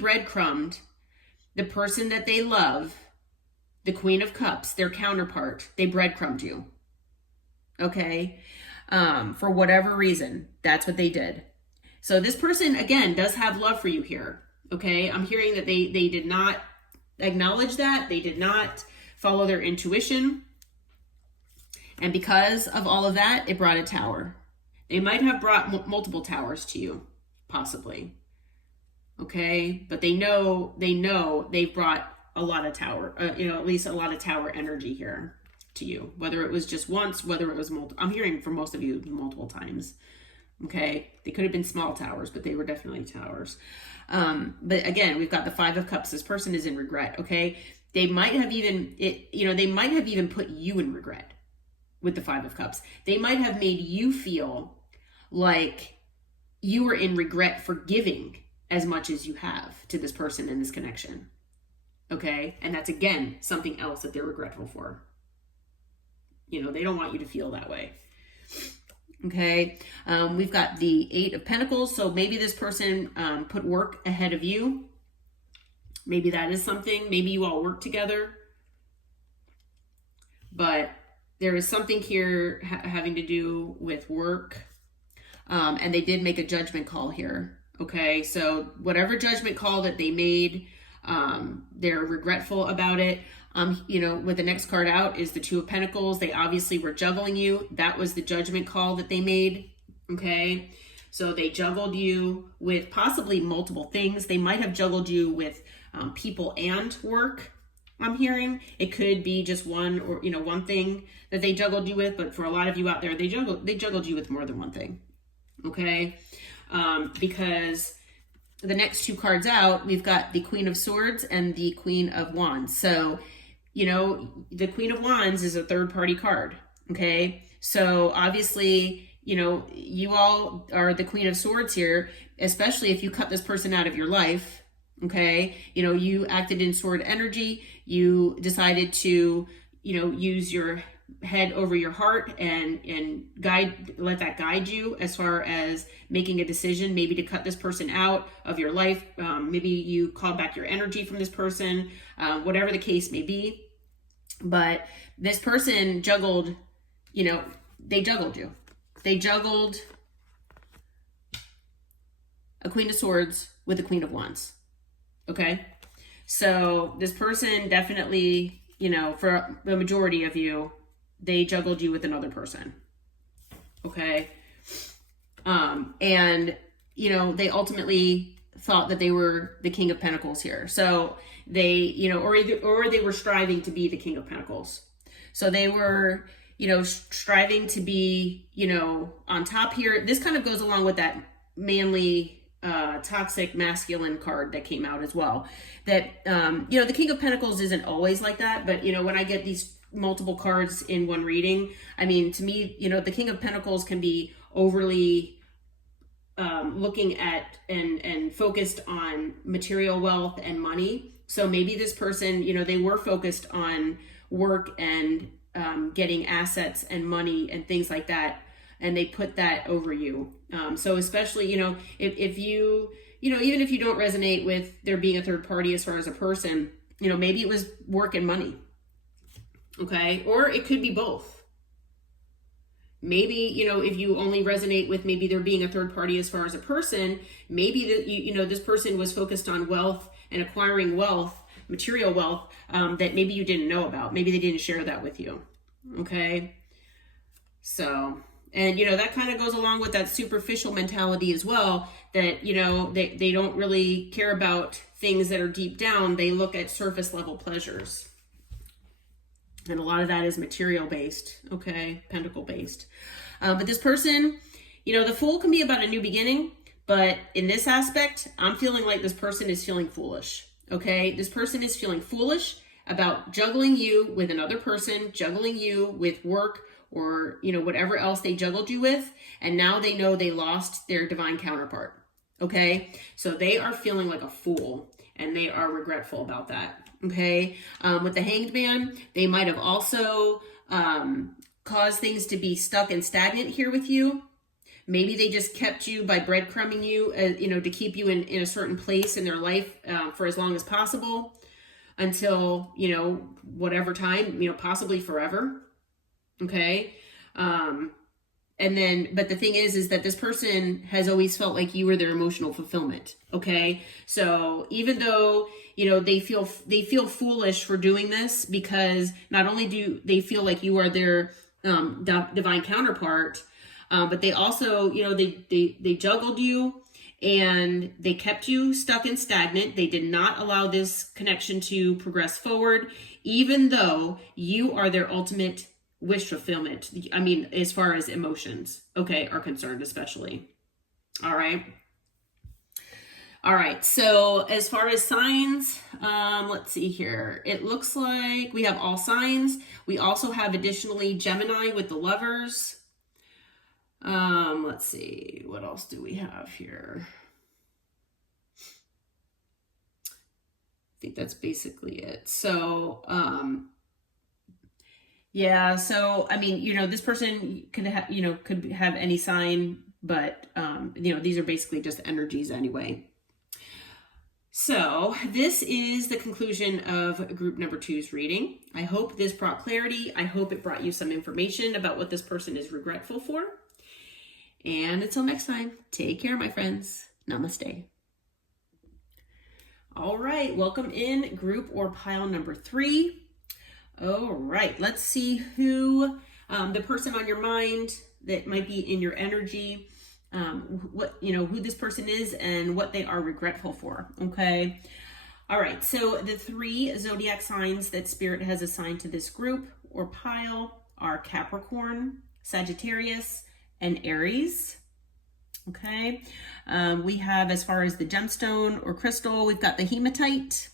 breadcrumbed the person that they love, the Queen of Cups, their counterpart. They breadcrumbed you. Okay? For whatever reason, that's what they did. So this person, again, does have love for you here. Okay? I'm hearing that they did not acknowledge that. They did not follow their intuition. And because of all of that, it brought a tower. They might have brought multiple towers to you, possibly. Okay? But they know they've brought a lot of tower, at least a lot of tower energy here to you. Whether it was just once, whether it was multiple. I'm hearing from most of you multiple times. Okay? They could have been small towers, but they were definitely towers. But again, we've got the Five of Cups. This person is in regret. Okay? They might have even put you in regret with the Five of Cups. They might have made you feel like you were in regret for giving as much as you have to this person in this connection. Okay? And that's, again, something else that they're regretful for. They don't want you to feel that way. Okay? We've got the Eight of Pentacles. So maybe this person put work ahead of you. Maybe that is something. Maybe you all work together. But there is something here having to do with work. And they did make a judgment call here. Okay, so whatever judgment call that they made, they're regretful about it. With the next card out is the Two of Pentacles. They obviously were juggling you. That was the judgment call that they made. Okay, so they juggled you with possibly multiple things. They might have juggled you with people and work. I'm hearing it could be just one or one thing that they juggled you with, but for a lot of you out there, they juggled you with more than one thing. Okay, because the next two cards out, we've got the Queen of Swords and the Queen of Wands. So the Queen of Wands is a third party card. Okay, so obviously you all are the Queen of Swords here, especially if you cut this person out of your life. Okay, you acted in sword energy. You decided to, use your head over your heart and let that guide you as far as making a decision, maybe to cut this person out of your life. Maybe you called back your energy from this person, whatever the case may be. But this person juggled, they juggled you. They juggled a Queen of Swords with a Queen of Wands. Okay, so this person definitely, for the majority of you, they juggled you with another person. Okay, and they ultimately thought that they were the King of Pentacles here. So they, or they were striving to be the King of Pentacles. So they were, striving to be, on top here. This kind of goes along with that manly, toxic masculine card that came out as well. That, the King of Pentacles isn't always like that, but, when I get these multiple cards in one reading, I mean, to me, the King of Pentacles can be overly looking at and focused on material wealth and money. So maybe this person, you know, they were focused on work and getting assets and money and things like that, and they put that over you. So especially, you know, if you, you know, even if you don't resonate with there being a third party as far as a person, you know, maybe it was work and money. Okay. Or it could be both. Maybe, you know, if you only resonate with maybe there being a third party as far as a person, maybe that you know, this person was focused on wealth and acquiring wealth, material wealth, that maybe you didn't know about. Maybe they didn't share that with you. Okay. So, and you know, that kind of goes along with that superficial mentality as well, that, you know, they don't really care about things that are deep down. They look at surface level pleasures. And a lot of that is material based, okay, pentacle based. But this person, you know, the Fool can be about a new beginning, but in this aspect, I'm feeling like this person is feeling foolish, okay? This person is feeling foolish about juggling you with another person, juggling you with work, or, you know, whatever else they juggled you with. And now they know they lost their divine counterpart, okay? So they are feeling like a fool, and they are regretful about that. Okay, with the Hanged Man, they might have also caused things to be stuck and stagnant here with you. Maybe they just kept you by breadcrumbing you, you know, to keep you in a certain place in their life for as long as possible until, you know, whatever time, you know, possibly forever. Okay. And then, but the thing is that this person has always felt like you were their emotional fulfillment. Okay. So even though, you know, they feel foolish for doing this, because not only do they feel like you are their divine counterpart, but they also, you know, they juggled you and they kept you stuck and stagnant. They did not allow this connection to progress forward, even though you are their ultimate wish fulfillment. I mean, as far as emotions, okay, are concerned, especially. All right. All right. So as far as signs, let's see here. It looks like we have all signs. We also have additionally Gemini with the Lovers. Let's see. What else do we have here? I think that's basically it. So, yeah, so I mean, you know, this person could have, you know, could have any sign, but you know, these are basically just energies anyway. So this is the conclusion of group number 2's reading. I hope this brought clarity. I hope it brought you some information about what this person is regretful for. And until next time, take care, my friends. Namaste. All right, welcome in group or pile number 3. All right, let's see who, the person on your mind that might be in your energy, what, you know, who this person is and what they are regretful for. Okay. All right. So the 3 zodiac signs that Spirit has assigned to this group or pile are Capricorn, Sagittarius, and Aries. Okay. We have, as far as the gemstone or crystal, we've got the hematite.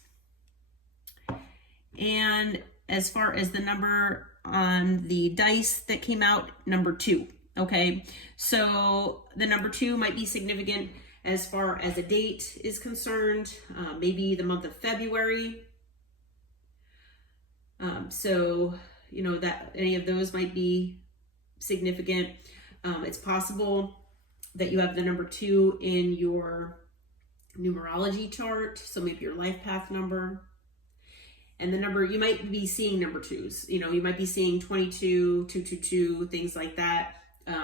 And as far as the number on the dice that came out, number 2. Okay, so the number 2 might be significant as far as a date is concerned, maybe the month of February. So, you know, that any of those might be significant. It's possible that you have the number 2 in your numerology chart, so maybe your life path number. And the number, you might be seeing number 2s. You know, you might be seeing 22, 222, things like that.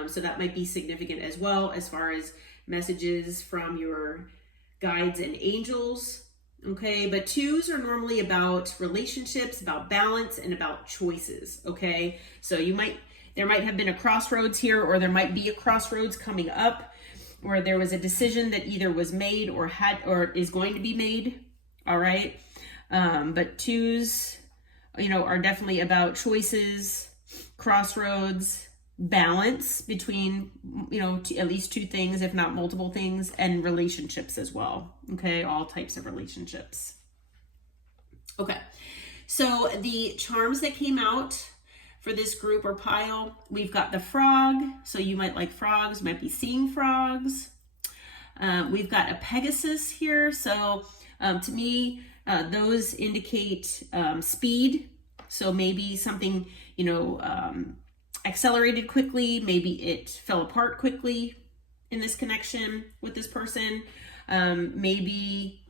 So that might be significant as well, as far as messages from your guides and angels. Okay, but 2s are normally about relationships, about balance, and about choices. Okay, so there might have been a crossroads here, or there might be a crossroads coming up where there was a decision that either was made or is going to be made. All right. But 2s, you know, are definitely about choices, crossroads, balance between, you know, at least 2 things, if not multiple things, and relationships as well. Okay. All types of relationships. Okay. So the charms that came out for this group or pile, we've got the frog. So you might like frogs, might be seeing frogs. We've got a Pegasus here. So, to me, Those indicate speed. So maybe something, accelerated quickly. Maybe it fell apart quickly in this connection with this person. Maybe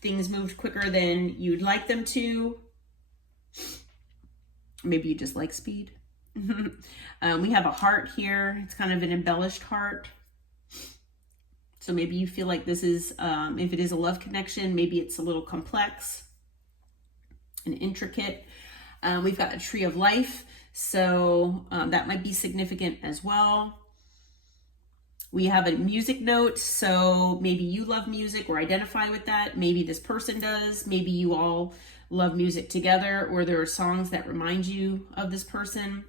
things moved quicker than you'd like them to. Maybe you just like speed. We have a heart here. It's kind of an embellished heart. So maybe you feel like this is, if it is a love connection, maybe it's a little complex and intricate. We've got a tree of life. So that might be significant as well. We have a music note. So maybe you love music or identify with that. Maybe this person does. Maybe you all love music together, or there are songs that remind you of this person.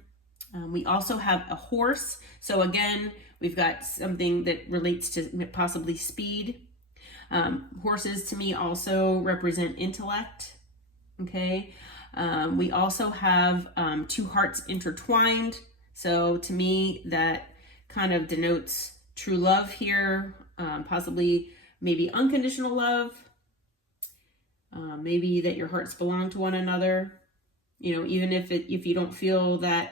We also have a horse. So again, we've got something that relates to possibly speed. Horses to me also represent intellect. Okay. We also have two hearts intertwined. So to me, that kind of denotes true love here, possibly maybe unconditional love, maybe that your hearts belong to one another. Even if you don't feel that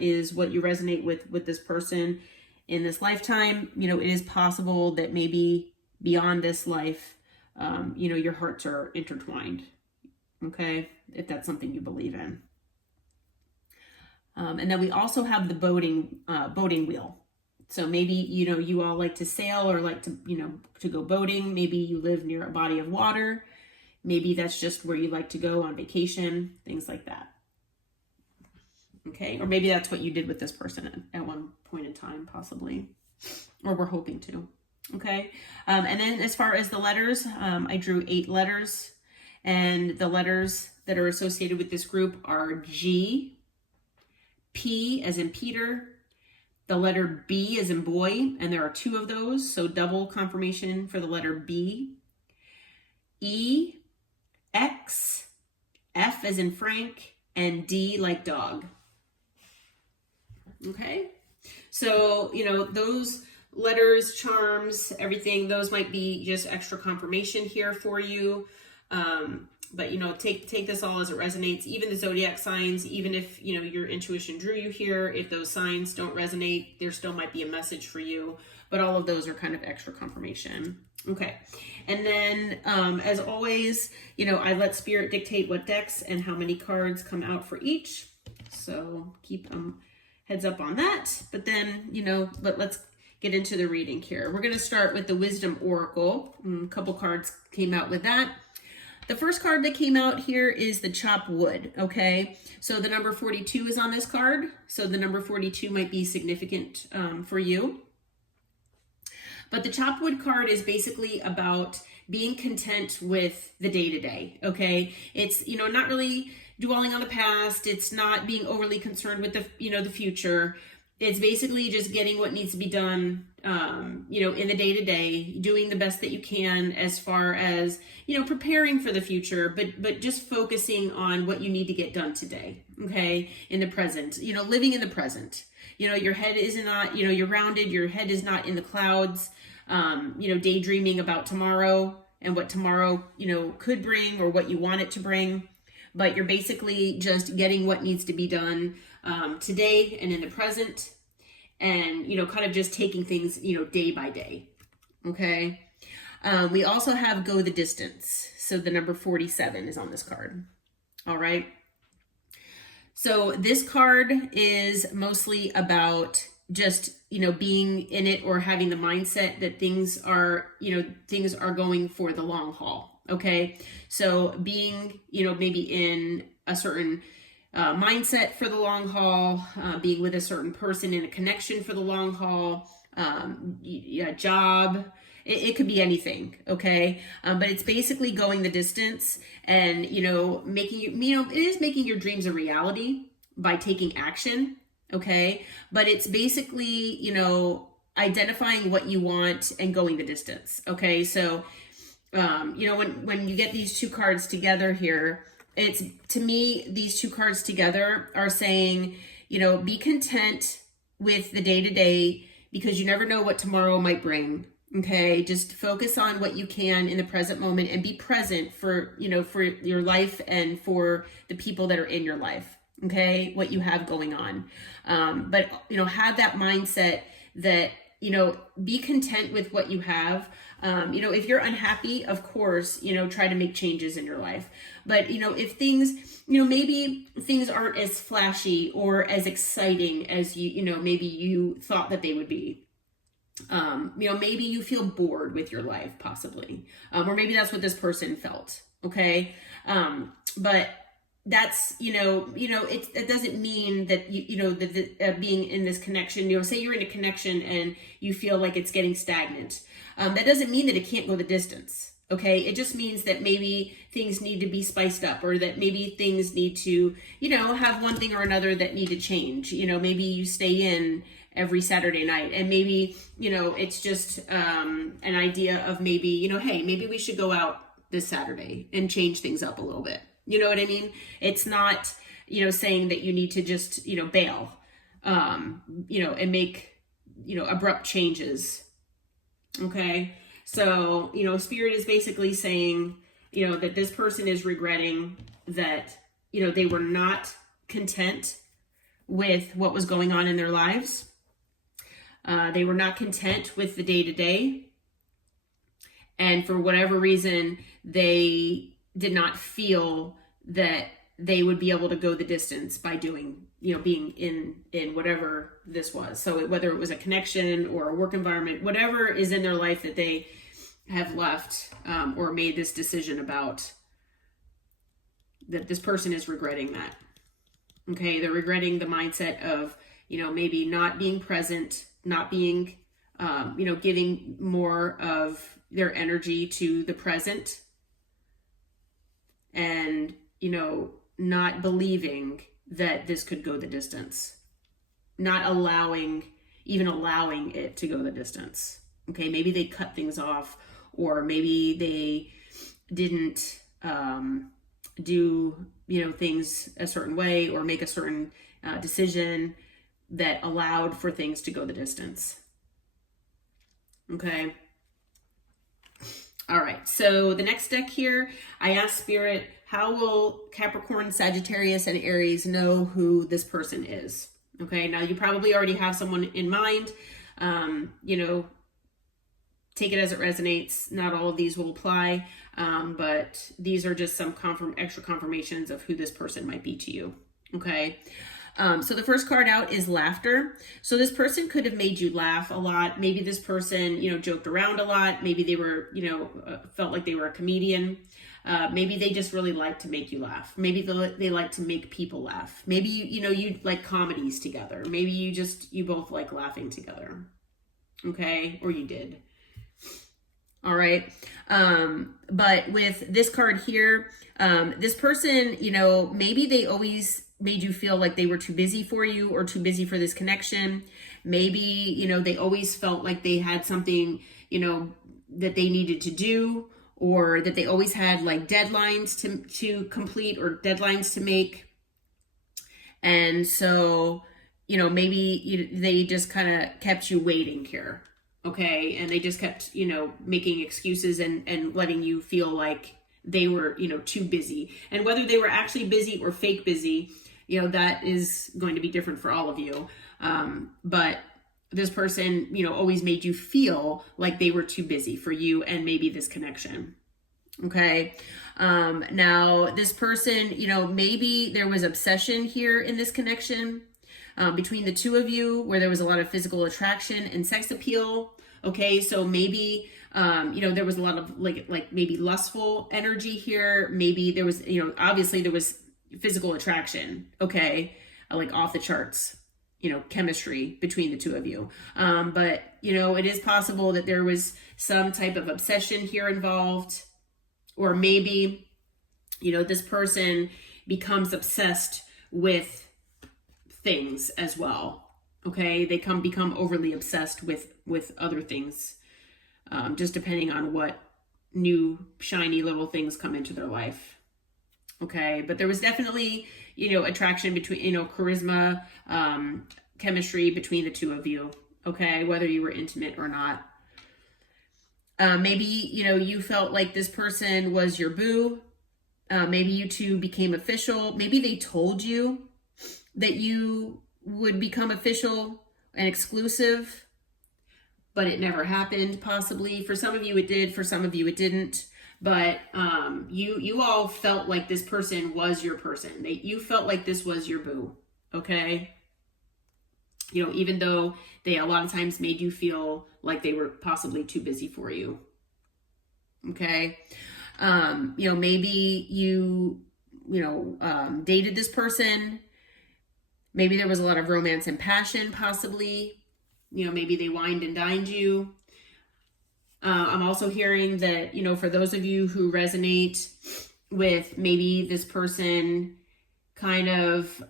is what you resonate with this person in this lifetime, it is possible that maybe beyond this life, your hearts are intertwined. Okay, if that's something you believe in. And then we also have the boating wheel. So maybe, you all like to sail or like to, to go boating. Maybe you live near a body of water. Maybe that's just where you like to go on vacation, things like that. Okay, or maybe that's what you did with this person at one point in time, possibly, or we're hoping to. Okay, and then as far as the letters, I drew 8 letters, and the letters that are associated with this group are G, P as in Peter, the letter B as in boy, and there are 2 of those, so double confirmation for the letter B, E, X, F as in Frank, and D like dog. Okay, so those letters, charms, everything, those might be just extra confirmation here for you. But take this all as it resonates. Even the zodiac signs, even if your intuition drew you here, if those signs don't resonate, there still might be a message for you. But all of those are kind of extra confirmation. Okay, and then as always, I let spirit dictate what decks and how many cards come out for each. So keep heads up on that. But then let's get into the reading here. We're going to start with the Wisdom Oracle. A couple cards came out with that. The first card that came out here is the Chop Wood, okay? So the number 42 is on this card. So the number 42 might be significant for you. But the Chop Wood card is basically about being content with the day-to-day, okay? It's, not really dwelling on the past. It's not being overly concerned with the future. It's basically just getting what needs to be done, in the day-to-day, doing the best that you can as far as, preparing for the future, but just focusing on what you need to get done today, okay, in the present, living in the present. Your head is not, you're rounded, your head is not in the clouds, daydreaming about tomorrow and what tomorrow, could bring or what you want it to bring. But you're basically just getting what needs to be done today and in the present, and kind of just taking things day by day. Okay, we also have Go the Distance, so the number 47 is on this card. All right, so this card is mostly about just being in it, or having the mindset that things are going for the long haul. Okay, so being maybe in a certain mindset for the long haul, being with a certain person in a connection for the long haul, job, it could be anything. Okay, but it's basically going the distance, and making it is making your dreams a reality by taking action. Okay, but it's basically identifying what you want and going the distance. Okay, so when you get these 2 cards together here, it's, to me, these 2 cards together are saying, be content with the day-to-day, because you never know what tomorrow might bring. Okay, just focus on what you can in the present moment and be present for, for your life and for the people that are in your life. Okay, what you have going on. But, have that mindset that, be content with what you have. If you're unhappy, of course, try to make changes in your life. But, if things, maybe things aren't as flashy or as exciting as maybe you thought that they would be. Maybe you feel bored with your life, possibly. Or maybe that's what this person felt. Okay. But that's, it doesn't mean that, being in this connection, say you're in a connection and you feel like it's getting stagnant. That doesn't mean that it can't go the distance. Okay. It just means that maybe things need to be spiced up, or that maybe things need to, have one thing or another that need to change. Maybe you stay in every Saturday night, and maybe, it's just an idea of maybe, hey, maybe we should go out this Saturday and change things up a little bit. You know what I mean? It's not, saying that you need to just, bail, and make, abrupt changes. Okay. So, Spirit is basically saying, that this person is regretting that, they were not content with what was going on in their lives. They were not content with the day-to-day. And for whatever reason, they did not feel that they would be able to go the distance by doing, being in whatever this was. So whether it was a connection or a work environment, whatever is in their life that they have left, or made this decision about, that this person is regretting that. Okay. They're regretting the mindset of, maybe not being present, not being, giving more of their energy to the present, and, not believing that this could go the distance, not even allowing it to go the distance. Okay. Maybe they cut things off, or maybe they didn't, do, things a certain way, or make a certain decision that allowed for things to go the distance. Okay. All right. So the next deck here, I asked Spirit, how will Capricorn, Sagittarius, and Aries know who this person is? Okay. Now you probably already have someone in mind. Take it as it resonates. Not all of these will apply. But these are just some extra confirmations of who this person might be to you. Okay. So the first card out is laughter. So this person could have made you laugh a lot. Maybe this person, joked around a lot. Maybe they were, felt like they were a comedian. Maybe they just really like to make you laugh. Maybe they like to make people laugh. Maybe, you like comedies together. Maybe you both like laughing together. Okay. Or you did. All right. But with this card here, this person, maybe they always made you feel like they were too busy for you, or too busy for this connection. Maybe, they always felt like they had something, that they needed to do, or that they always had like deadlines to complete, or deadlines to make. And so, maybe they just kind of kept you waiting here. Okay. And they just kept, making excuses and letting you feel like they were, too busy. And whether they were actually busy or fake busy, that is going to be different for all of you. But this person, always made you feel like they were too busy for you and maybe this connection. Okay. Now this person, maybe there was obsession here in this connection. Between the two of you, where there was a lot of physical attraction and sex appeal. Okay, so maybe, there was a lot of like maybe lustful energy here. Maybe there was, obviously there was physical attraction. Okay, like off the charts, chemistry between the two of you. But, it is possible that there was some type of obsession here involved, or maybe, this person becomes obsessed with things as well. Okay, they become overly obsessed with other things, just depending on what new shiny little things come into their life. Okay, but there was definitely attraction between charisma, chemistry between the two of you. Okay, whether you were intimate or not. Maybe, you felt like this person was your boo. Maybe you two became official. Maybe they told you that you would become official and exclusive, but it never happened, possibly. For some of you it did, for some of you it didn't. But you all felt like this person was your person. You felt like this was your boo, okay? Even though they a lot of times made you feel like they were possibly too busy for you, okay? Maybe you dated this person. Maybe there was a lot of romance and passion, possibly. Maybe they wined and dined you. I'm also hearing that, for those of you who resonate with maybe this person kind of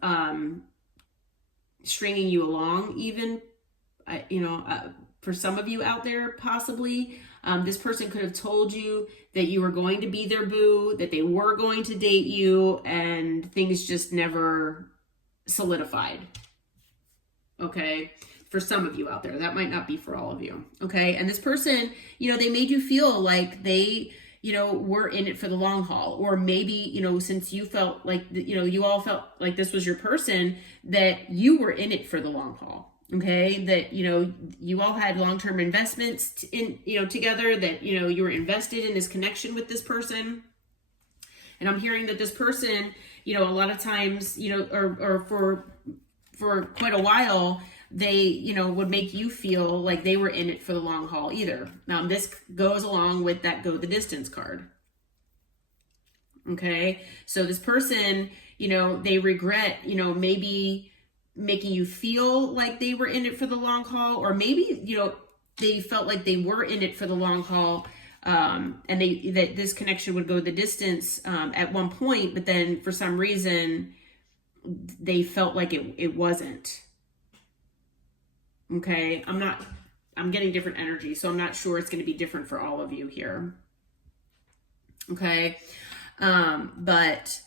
stringing you along, even, for some of you out there, possibly, this person could have told you that you were going to be their boo, that they were going to date you, and things just never solidified. Okay? For some of you out there, that might not be for all of you. Okay. And this person, they made you feel like they, were in it for the long haul. Or maybe, since you felt like, you all felt like this was your person, that you were in it for the long haul. Okay. That, you all had long-term investments together, that, you were invested in this connection with this person. And I'm hearing that this person, a lot of times, or for quite a while, they, would make you feel like they were in it for the long haul either. Now, this goes along with that go the distance card. Okay. So this person, they regret, maybe making you feel like they were in it for the long haul, or maybe, they felt like they were in it for the long haul. And that this connection would go the distance, at one point, but then for some reason they felt like it wasn't. Okay, I'm getting different energy, so I'm not sure it's going to be different for all of you here. Okay, but,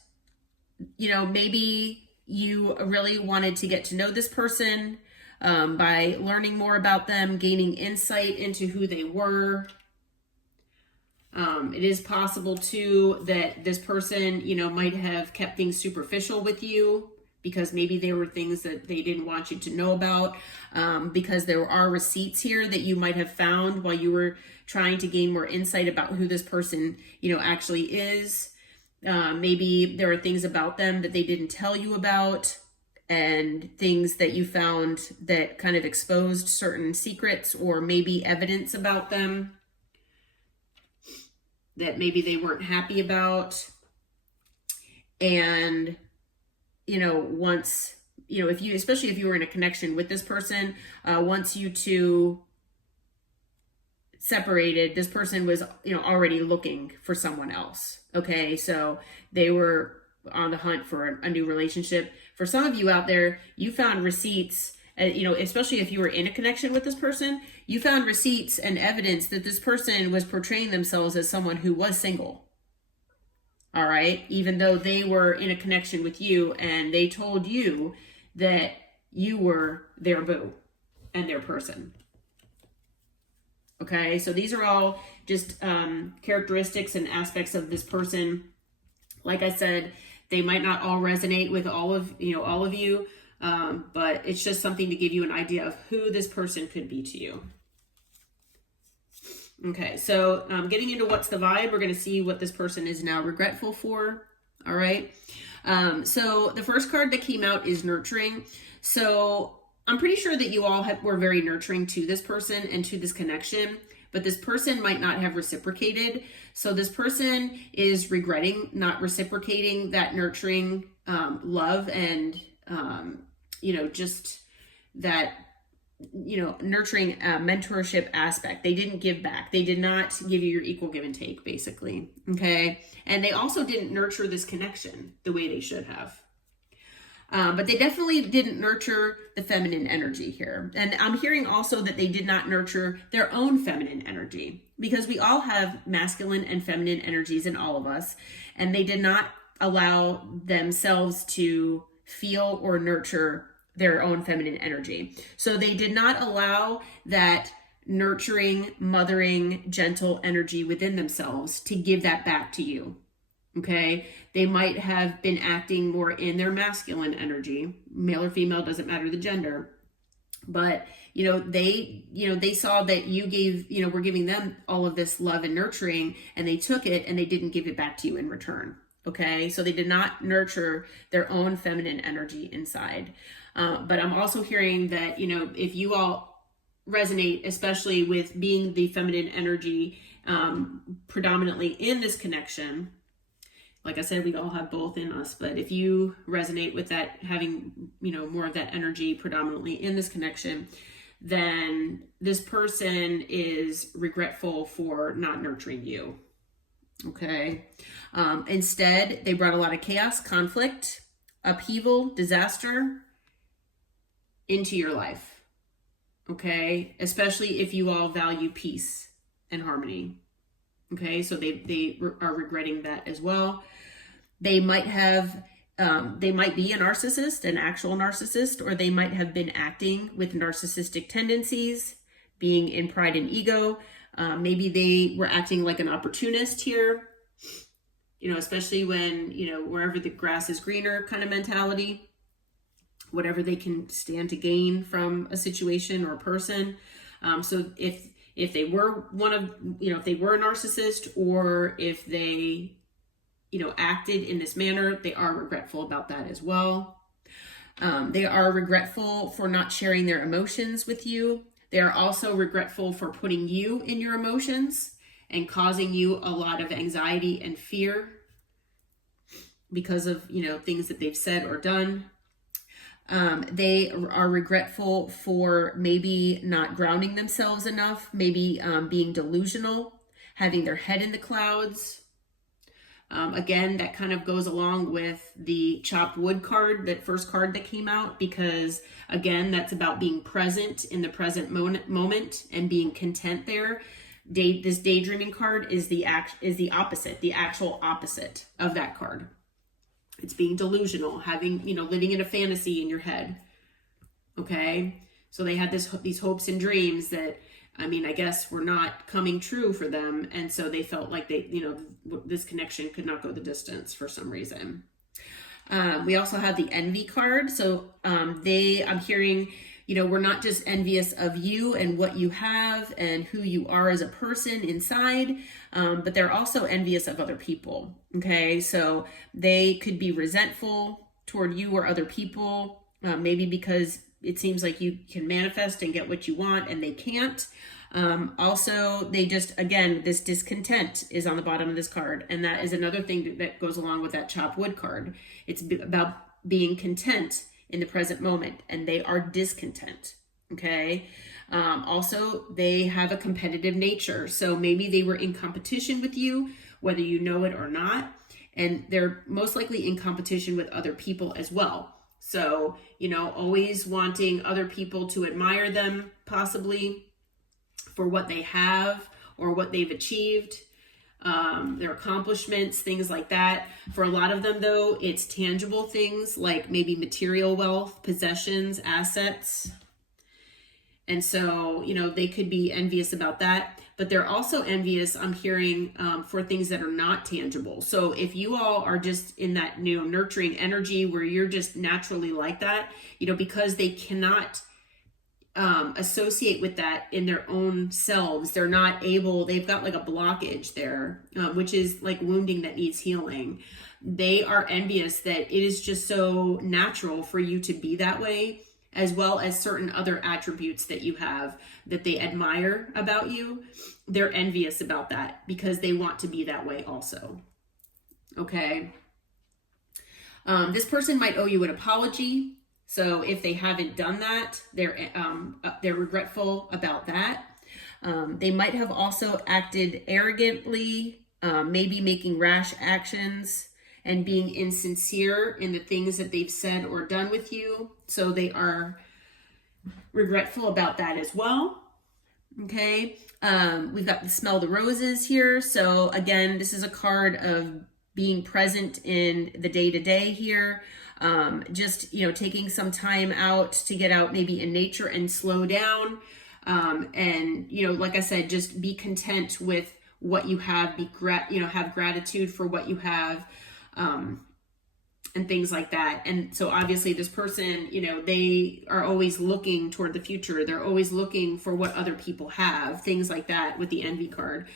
maybe you really wanted to get to know this person by learning more about them, gaining insight into who they were. It is possible, too, that this person, might have kept things superficial with you, because maybe there were things that they didn't want you to know about, because there are receipts here that you might have found while you were trying to gain more insight about who this person, actually is. Maybe there are things about them that they didn't tell you about, and things that you found that kind of exposed certain secrets, or maybe evidence about them that maybe they weren't happy about. And once, especially if you were in a connection with this person, once you two separated, this person was, already looking for someone else. Okay. So they were on the hunt for a new relationship. For some of you out there, you found receipts, especially if you were in a connection with this person, you found receipts and evidence that this person was portraying themselves as someone who was single. All right. Even though they were in a connection with you, and they told you that you were their boo and their person. Okay. So these are all just characteristics and aspects of this person. Like I said, they might not all resonate with all of you, but it's just something to give you an idea of who this person could be to you. Okay, so getting into what's the vibe, we're going to see what this person is now regretful for. All right. So the first card that came out is nurturing. So I'm pretty sure that you all were very nurturing to this person and to this connection, but this person might not have reciprocated. So this person is regretting not reciprocating that nurturing love and, just that, nurturing mentorship aspect. They didn't give back. They did not give you your equal give and take, basically. Okay. And they also didn't nurture this connection the way they should have. But they definitely didn't nurture the feminine energy here. And I'm hearing also that they did not nurture their own feminine energy, because we all have masculine and feminine energies in all of us. And they did not allow themselves to feel or nurture their own feminine energy. So they did not allow that nurturing, mothering, gentle energy within themselves to give that back to you. Okay. They might have been acting more in their masculine energy, male or female, doesn't matter the gender. But, they saw that you gave, were giving them all of this love and nurturing, and they took it and they didn't give it back to you in return. Okay. So they did not nurture their own feminine energy inside. But I'm also hearing that, if you all resonate, especially with being the feminine energy predominantly in this connection, like I said, we all have both in us, but if you resonate with that, having, more of that energy predominantly in this connection, then this person is regretful for not nurturing you. Okay. Instead, they brought a lot of chaos, conflict, upheaval, disaster into your life. Okay. Especially if you all value peace and harmony. Okay. So they are regretting that as well. They might be a narcissist, an actual narcissist, or they might have been acting with narcissistic tendencies, being in pride and ego. Maybe they were acting like an opportunist here, especially when, wherever the grass is greener kind of mentality, whatever they can stand to gain from a situation or a person. So if they were if they were a narcissist, or if they, acted in this manner, they are regretful about that as well. They are regretful for not sharing their emotions with you. They are also regretful for putting you in your emotions and causing you a lot of anxiety and fear because of, things that they've said or done. They are regretful for maybe not grounding themselves enough, maybe being delusional, having their head in the clouds. Again, that kind of goes along with the chopped wood card, that first card that came out, because again, that's about being present in the present moment and being content there. This daydreaming card is the opposite, the actual opposite of that card. It's being delusional, having, living in a fantasy in your head. Okay. So they had these hopes and dreams that, I guess were not coming true for them. And so they felt like this connection could not go the distance for some reason. We also have the envy card. So I'm hearing, we're not just envious of you and what you have and who you are as a person inside, but they're also envious of other people. Okay. So they could be resentful toward you or other people, maybe because it seems like you can manifest and get what you want and they can't. Also, they just, again, this discontent is on the bottom of this card. And that is another thing that goes along with that chopped wood card. It's about being content in the present moment, and they are discontent. Okay. Also, they have a competitive nature. So maybe they were in competition with you, whether you know it or not. And they're most likely in competition with other people as well. So, always wanting other people to admire them, possibly for what they have or what they've achieved, their accomplishments, things like that. For a lot of them, though, it's tangible things like maybe material wealth, possessions, assets. And so, they could be envious about that. But they're also envious, I'm hearing, for things that are not tangible. So if you all are just in that, nurturing energy where you're just naturally like that, because they cannot associate with that in their own selves, they're not able, they've got like a blockage there, which is like wounding that needs healing. They are envious that it is just so natural for you to be that way, as well as certain other attributes that you have that they admire about you. They're envious about that because they want to be that way also. Okay. This person might owe you an apology. So if they haven't done that, they're regretful about that. They might have also acted arrogantly, maybe making rash actions and being insincere in the things that they've said or done with you. So they are regretful about that as well. Okay. We've got the smell the roses here. So again, this is a card of being present in the day-to-day here. Just, taking some time out to get out maybe in nature and slow down. And, like I said, just be content with what you have, have gratitude for what you have, and things like that. And so obviously this person, they are always looking toward the future. They're always looking for what other people have, things like that with the envy card.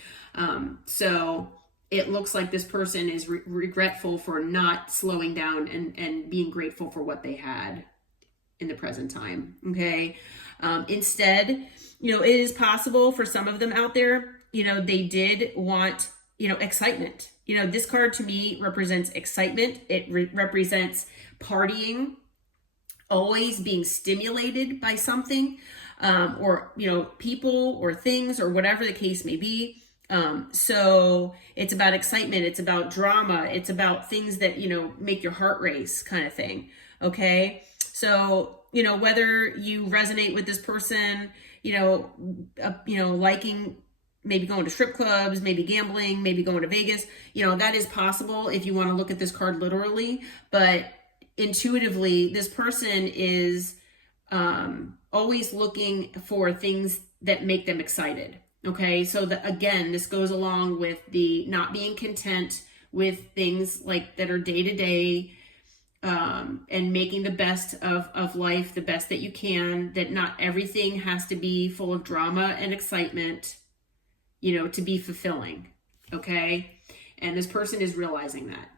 So it looks like this person is regretful for not slowing down and being grateful for what they had in the present time. Okay. Instead, it is possible for some of them out there, they did want, excitement. This card to me represents excitement. It represents partying, always being stimulated by something, or, people or things or whatever the case may be. So it's about excitement. It's about drama. It's about things that, make your heart race kind of thing. Okay. So, whether you resonate with this person, liking maybe going to strip clubs, maybe gambling, maybe going to Vegas, that is possible if you want to look at this card literally. But intuitively, this person is always looking for things that make them excited. Okay, so again, this goes along with the not being content with things like that are day to day, and making the best of life, the best that you can, that not everything has to be full of drama and excitement, to be fulfilling. Okay. And this person is realizing that.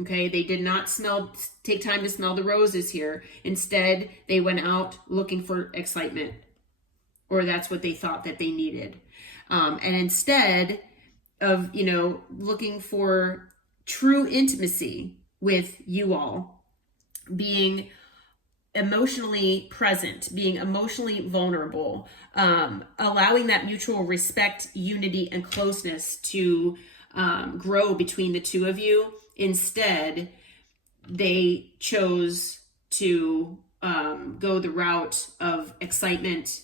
Okay. They did not take time to smell the roses here. Instead, they went out looking for excitement, or that's what they thought that they needed. And instead of, looking for true intimacy with you all, being emotionally present, being emotionally vulnerable, allowing that mutual respect, unity, and closeness to grow between the two of you. Instead, they chose to go the route of excitement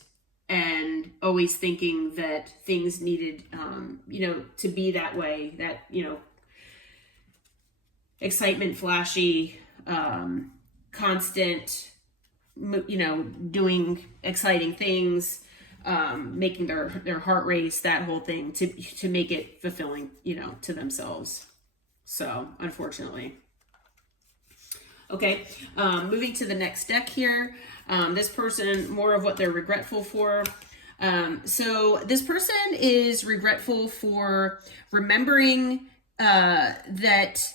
and always thinking that things needed, to be that way, that, excitement, flashy, constant, doing exciting things, making their heart race, that whole thing to make it fulfilling, to themselves. So unfortunately. Okay. Moving to the next deck here. This person, more of what they're regretful for. So this person is regretful for remembering, that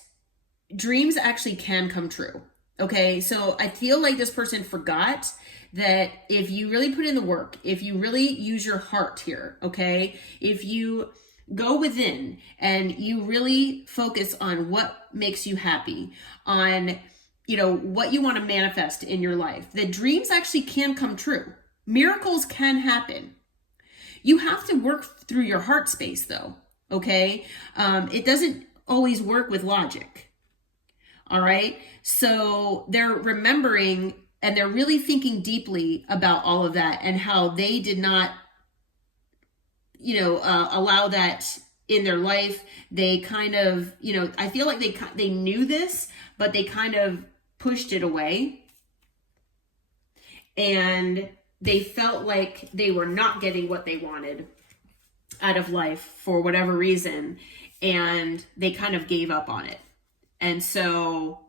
dreams actually can come true. Okay, so I feel like this person forgot that if you really put in the work, if you really use your heart here, okay, if you go within and you really focus on what makes you happy, on, what you want to manifest in your life, that dreams actually can come true. Miracles can happen. You have to work through your heart space though, okay? It doesn't always work with logic. All right. So they're remembering and they're really thinking deeply about all of that and how they did not, allow that in their life. They kind of, I feel like they knew this, but they kind of pushed it away. And they felt like they were not getting what they wanted out of life for whatever reason. And they kind of gave up on it. And so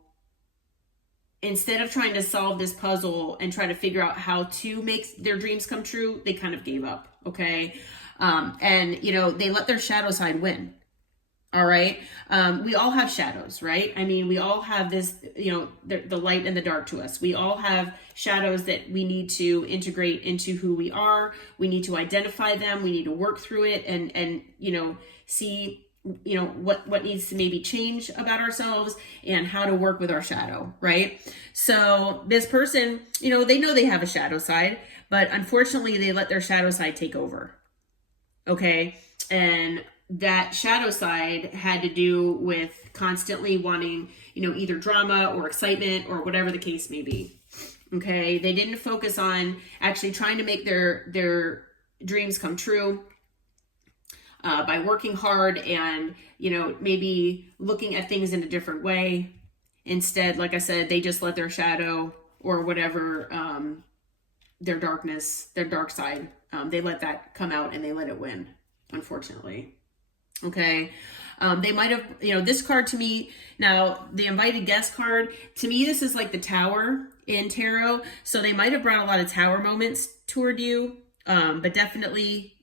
instead of trying to solve this puzzle and try to figure out how to make their dreams come true, they kind of gave up. Okay. And they let their shadow side win. All right. We all have shadows, right? I mean, we all have this, the light and the dark to us. We all have shadows that we need to integrate into who we are. We need to identify them. We need to work through it and see, what needs to maybe change about ourselves and how to work with our shadow, right? So this person, they know they have a shadow side, but unfortunately they let their shadow side take over. Okay. And that shadow side had to do with constantly wanting, either drama or excitement or whatever the case may be. Okay. They didn't focus on actually trying to make their dreams come true. By working hard and, maybe looking at things in a different way. Instead, like I said, they just let their shadow or whatever, their darkness, their dark side. They let that come out and they let it win, unfortunately. Okay. They might have, this card to me, now the invited guest card, to me, this is like the Tower in tarot. So they might have brought a lot of Tower moments toward you. But definitely,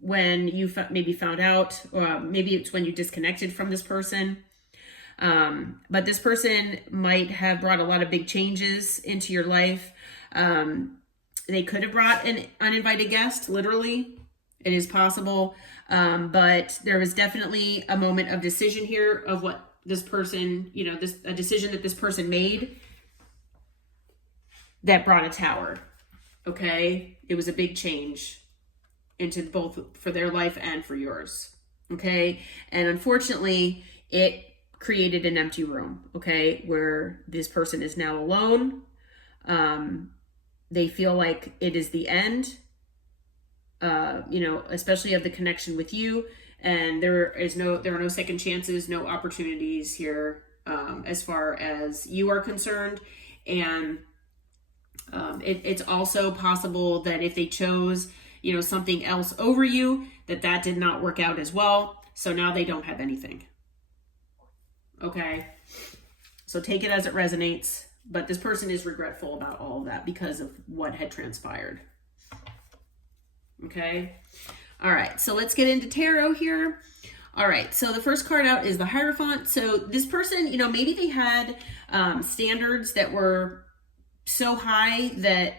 when you maybe found out, or maybe it's when you disconnected from this person. But this person might have brought a lot of big changes into your life. They could have brought an uninvited guest, literally. It is possible. But there was definitely a moment of decision here of what this person, a decision that this person made that brought a Tower. Okay. It was a big change into both for their life and for yours. Okay. And unfortunately, it created an empty room. Okay. Where this person is now alone. They feel like it is the end, especially of the connection with you. And there are no second chances, no opportunities here, as far as you are concerned. And it's also possible that if they chose, something else over you, that did not work out as well. So now they don't have anything. Okay. So take it as it resonates. But this person is regretful about all of that because of what had transpired. Okay. All right. So let's get into tarot here. All right. So the first card out is the Hierophant. So this person, maybe they had standards that were so high that,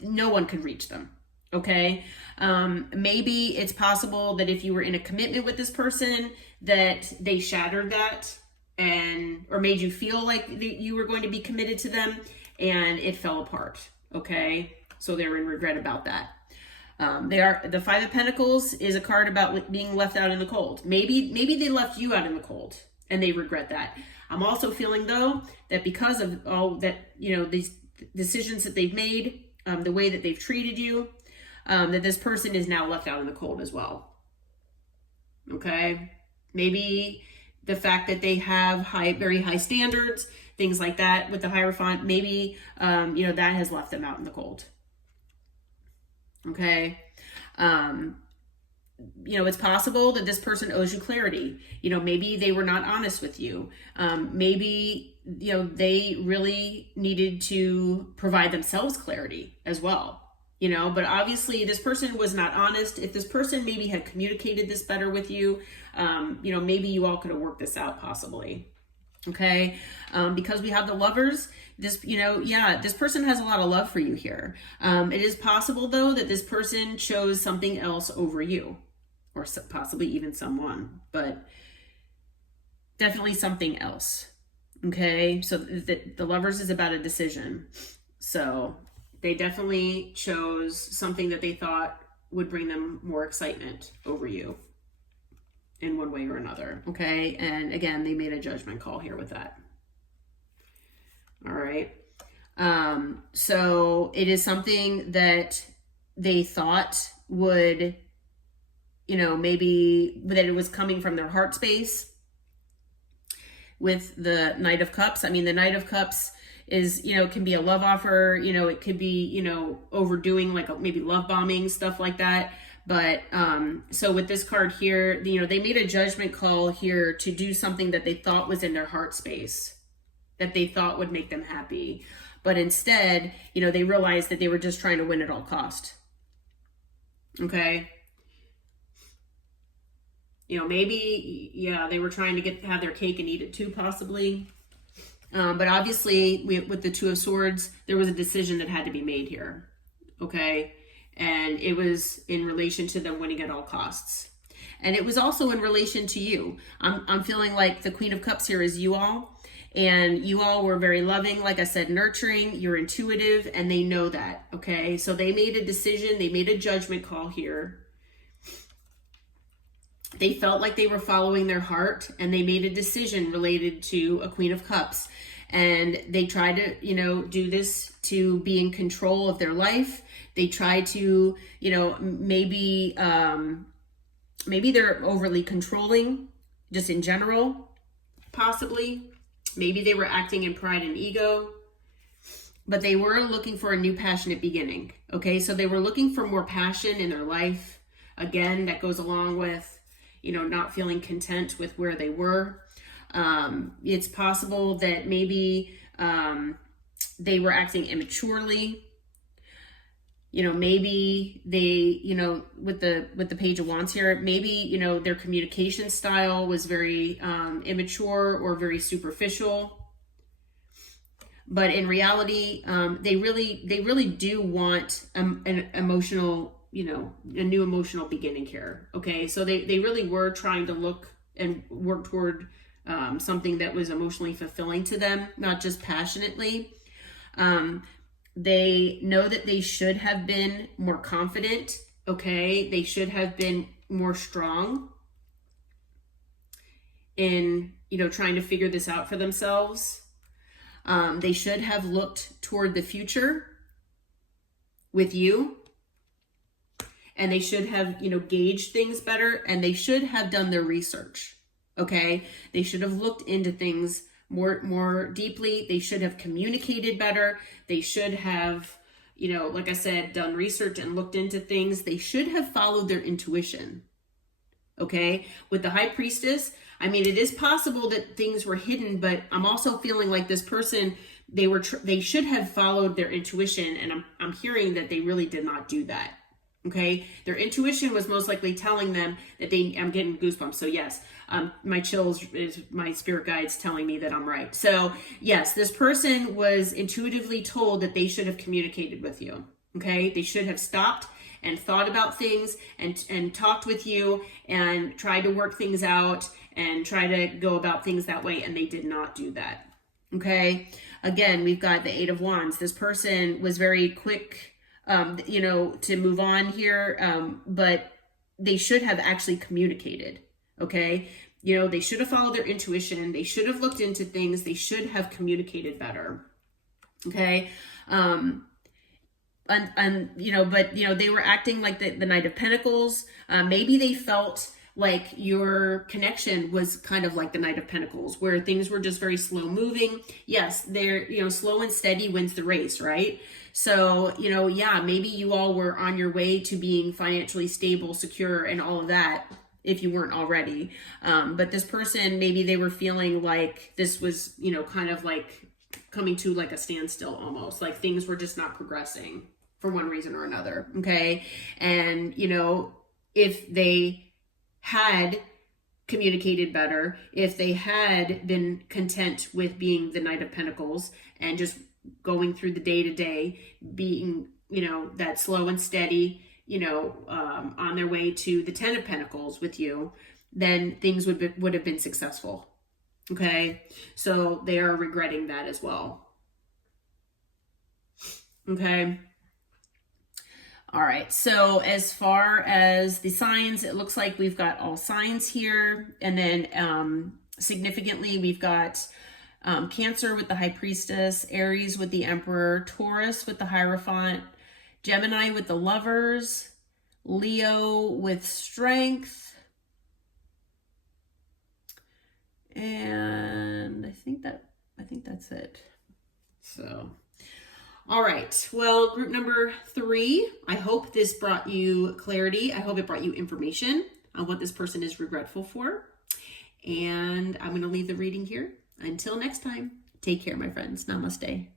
no one could reach them. Okay. Maybe it's possible that if you were in a commitment with this person, that they shattered that or made you feel like you were going to be committed to them and it fell apart. Okay. So they're in regret about that. The Five of Pentacles is a card about being left out in the cold. Maybe they left you out in the cold and they regret that. I'm also feeling though, that because of all that, these decisions that they've made, the way that they've treated you, that this person is now left out in the cold as well. Okay. Maybe the fact that they have very high standards, things like that with the Hierophant, maybe, that has left them out in the cold. Okay. It's possible that this person owes you clarity. Maybe they were not honest with you. Maybe, they really needed to provide themselves clarity as well. But obviously this person was not honest. If this person maybe had communicated this better with you, maybe you all could have worked this out possibly. Okay. Because we have the Lovers, this person has a lot of love for you here. It is possible though, that this person chose something else over you, or possibly even someone, but definitely something else. Okay. So the Lovers is about a decision. So they definitely chose something that they thought would bring them more excitement over you in one way or another. Okay. And again, they made a judgment call here with that. All right. So it is something that they thought would, maybe that it was coming from their heart space with the Knight of Cups. I mean, the Knight of Cups is, can be a love offer, it could be, overdoing like maybe love bombing, stuff like that. But, so with this card here, they made a judgment call here to do something that they thought was in their heart space, that they thought would make them happy. But instead, they realized that they were just trying to win at all cost. Okay. Maybe, they were trying to have their cake and eat it too, possibly. But obviously with the Two of Swords, there was a decision that had to be made here. Okay. And it was in relation to them winning at all costs. And it was also in relation to you. I'm feeling like the Queen of Cups here is you all. And you all were very loving, like I said, nurturing, you're intuitive, and they know that. Okay. So they made a decision. They made a judgment call here. They felt like they were following their heart, and they made a decision related to a Queen of Cups. And they tried to, do this to be in control of their life. They tried to, maybe they're overly controlling just in general, possibly. Maybe they were acting in pride and ego. but they were looking for a new passionate beginning. Okay, so they were looking for more passion in their life. Again, that goes along with, you know, not feeling content with where they were. It's possible that maybe they were acting immaturely. You know, maybe they, you know, with the Page of Wands here, maybe, you know, their communication style was very immature or very superficial. But in reality, they really do want an emotional, you know, a new emotional beginning here. Okay, so they really were trying to look and work toward something that was emotionally fulfilling to them, not just passionately. They know that they should have been more confident. Okay, they should have been more strong in, you know, trying to figure this out for themselves. They should have looked toward the future with you, and they should have, you know, gauged things better, and they should have done their research. Okay, they should have looked into things more deeply. They should have communicated better. They should have, you know, like I said, done research and looked into things. They should have followed their intuition. Okay, with the High Priestess, I mean, it is possible that things were hidden, but I'm also feeling like this person, they should have followed their intuition, and I'm hearing that they really did not do that. Okay, their intuition was most likely telling them that I'm getting goosebumps. So yes, my chills is my spirit guides telling me that I'm right. So yes, this person was intuitively told that they should have communicated with you. Okay, they should have stopped and thought about things and talked with you and tried to work things out and try to go about things that way, and they did not do that. Okay, again, we've got the Eight of Wands. This person was very quick, you know, to move on here, but they should have actually communicated. Okay, you know, they should have followed their intuition. They should have looked into things. They should have communicated better. Okay, and you know, but you know, they were acting like the Knight of Pentacles. Maybe they felt like your connection was kind of like the Knight of Pentacles, where things were just very slow moving. Yes, they're, you know, slow and steady wins the race, right? So, you know, yeah, maybe you all were on your way to being financially stable, secure, and all of that, if you weren't already. But this person, maybe they were feeling like this was, you know, kind of like coming to like a standstill almost, like things were just not progressing for one reason or another. Okay. And, you know, if they had communicated better, if they had been content with being the Knight of Pentacles and just going through the day to day, being, you know, that slow and steady, you know, on their way to the Ten of Pentacles with you, then things would have been successful. Okay. So they are regretting that as well. Okay. All right, so as far as the signs, it looks like we've got all signs here. And then significantly, we've got Cancer with the High Priestess, Aries with the Emperor, Taurus with the Hierophant, Gemini with the Lovers, Leo with Strength. And I think that's it. So... all right, well, group number 3, I hope this brought you clarity. I hope it brought you information on what this person is regretful for. And I'm going to leave the reading here. Until next time, take care, my friends. Namaste.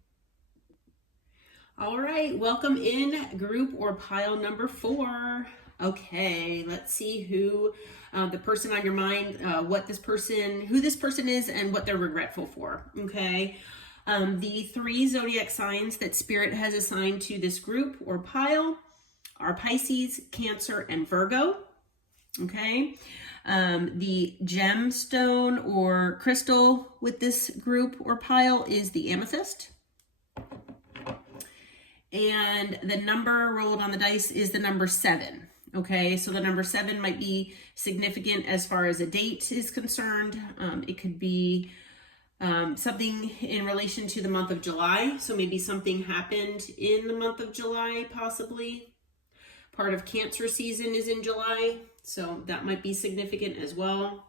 All right, welcome in group or pile number 4. Okay, let's see who the person on your mind, who this person is and what they're regretful for. Okay. The 3 zodiac signs that Spirit has assigned to this group or pile are Pisces, Cancer, and Virgo. Okay. The gemstone or crystal with this group or pile is the amethyst. And the number rolled on the dice is the number 7. Okay, so the number 7 might be significant as far as a date is concerned. It could be something in relation to the month of July. So maybe something happened in the month of July, possibly. Part of Cancer season is in July, so that might be significant as well.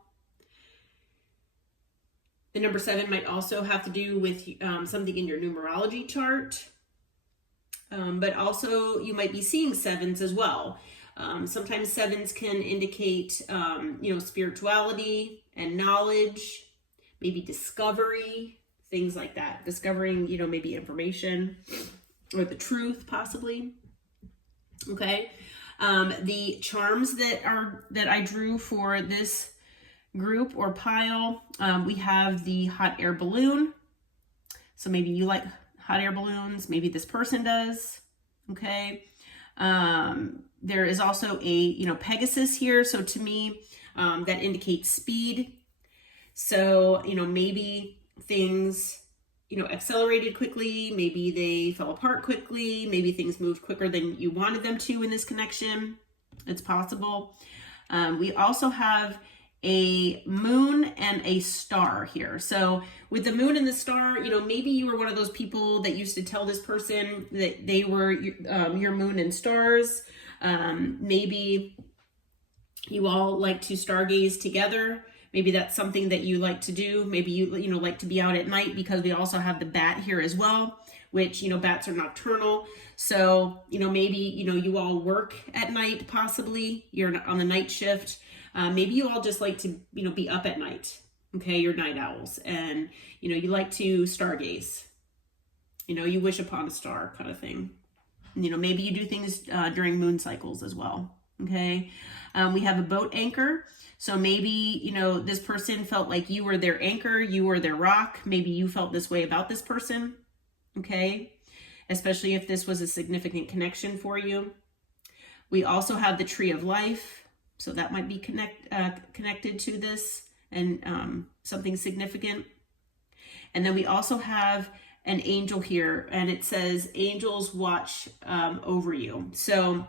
The number 7 might also have to do with something in your numerology chart. but also you might be seeing sevens as well. Sometimes sevens can indicate, spirituality and knowledge, maybe discovery, things like that. Discovering, maybe information or the truth, possibly. Okay. The charms that I drew for this group or pile, we have the hot air balloon. So maybe you like hot air balloons. Maybe this person does. Okay. There is also a, Pegasus here. So to me, that indicates speed. So, maybe things, accelerated quickly. Maybe they fell apart quickly. Maybe things moved quicker than you wanted them to in this connection. It's possible. We also have a moon and a star here. So with the moon and the star, maybe you were one of those people that used to tell this person that they were your moon and stars. Maybe you all like to stargaze together. Maybe that's something that you like to do. Maybe you like to be out at night, because we also have the bat here as well, which, bats are nocturnal. So, maybe, you all work at night, possibly. You're on the night shift. Maybe you all just like to, be up at night. Okay, you're night owls. And, you like to stargaze. You wish upon a star kind of thing. Maybe you do things during moon cycles as well. Okay, we have a boat anchor. So maybe, this person felt like you were their anchor, you were their rock. Maybe you felt this way about this person. Okay, especially if this was a significant connection for you. We also have the tree of life. So that might be connected to this and something significant. And then we also have an angel here, and it says angels watch over you. So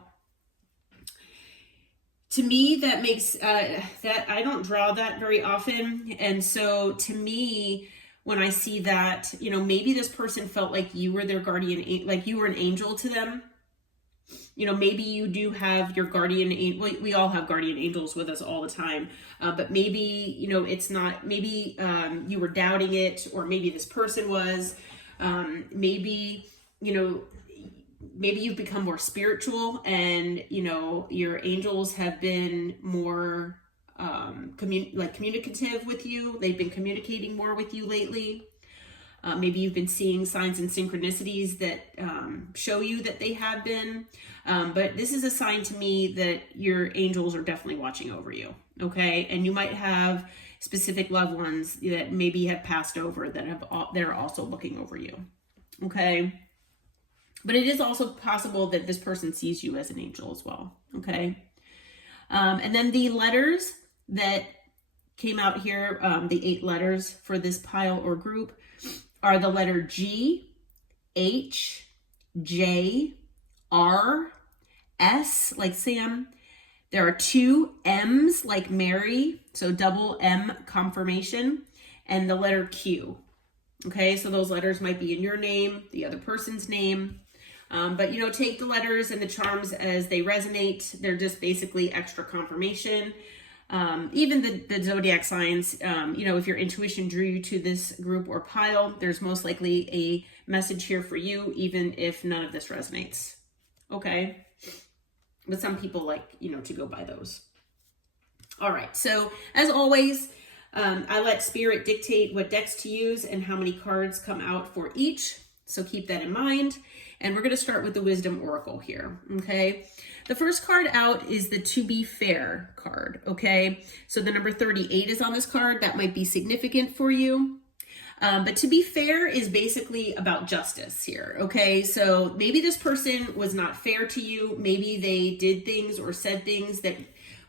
to me, that makes that I don't draw that very often. And so to me, when I see that, maybe this person felt like you were their guardian, like you were an angel to them. Maybe you do have your guardian angel. We all have guardian angels with us all the time. But maybe, it's not, maybe you were doubting it, or maybe this person was. Maybe, maybe you've become more spiritual, and, your angels have been more communicative with you. They've been communicating more with you lately. Maybe you've been seeing signs and synchronicities that show you that they have been. But this is a sign to me that your angels are definitely watching over you. Okay. And you might have specific loved ones that maybe have passed over that are also looking over you. Okay. But it is also possible that this person sees you as an angel as well. Okay. And then the letters that came out here, the 8 letters for this pile or group, are the letter G, H, J, R, S, like Sam. There are 2 M's, like Mary, so double M confirmation, and the letter Q. Okay, so those letters might be in your name, the other person's name. But, take the letters and the charms as they resonate. They're just basically extra confirmation. Even the zodiac signs, if your intuition drew you to this group or pile, there's most likely a message here for you, even if none of this resonates. Okay. But some people like, to go by those. All right. So as always, I let spirit dictate what decks to use and how many cards come out for each. So keep that in mind. And we're going to start with the Wisdom Oracle here. Okay. The first card out is the To Be Fair card. Okay. So the number 38 is on this card. That might be significant for you. But to be fair is basically about justice here. Okay. So maybe this person was not fair to you. Maybe they did things or said things that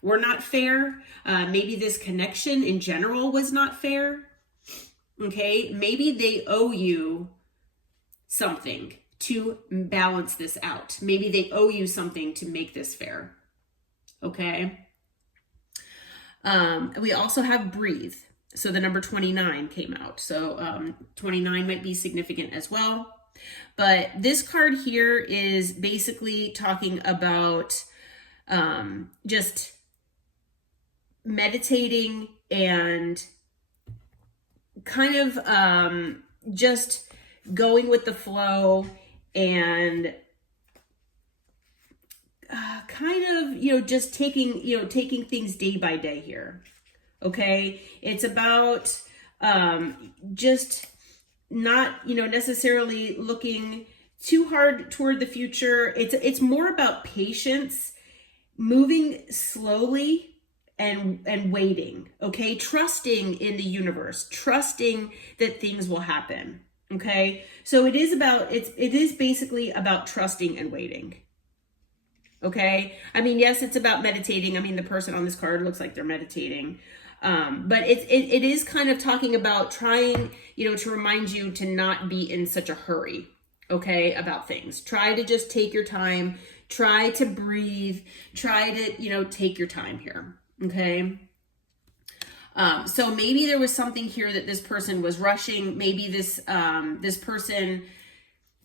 were not fair. Maybe this connection in general was not fair. Okay. Maybe they owe you something to balance this out. Maybe they owe you something to make this fair. Okay. We also have Breathe. So the number 29 came out. So 29 might be significant as well. But this card here is basically talking about just meditating and kind of just going with the flow and kind of, just taking things day by day here. Okay. It's about, just not, necessarily looking too hard toward the future. It's more about patience, moving slowly and waiting. Okay. Trusting in the universe, trusting that things will happen. Okay. So it is basically about trusting and waiting. Okay. I mean, yes, it's about meditating. I mean, the person on this card looks like they're meditating. But it is kind of talking about trying, to remind you to not be in such a hurry, okay, about things. Try to just take your time, try to breathe, try to, take your time here, okay? So maybe there was something here that this person was rushing. Maybe this person,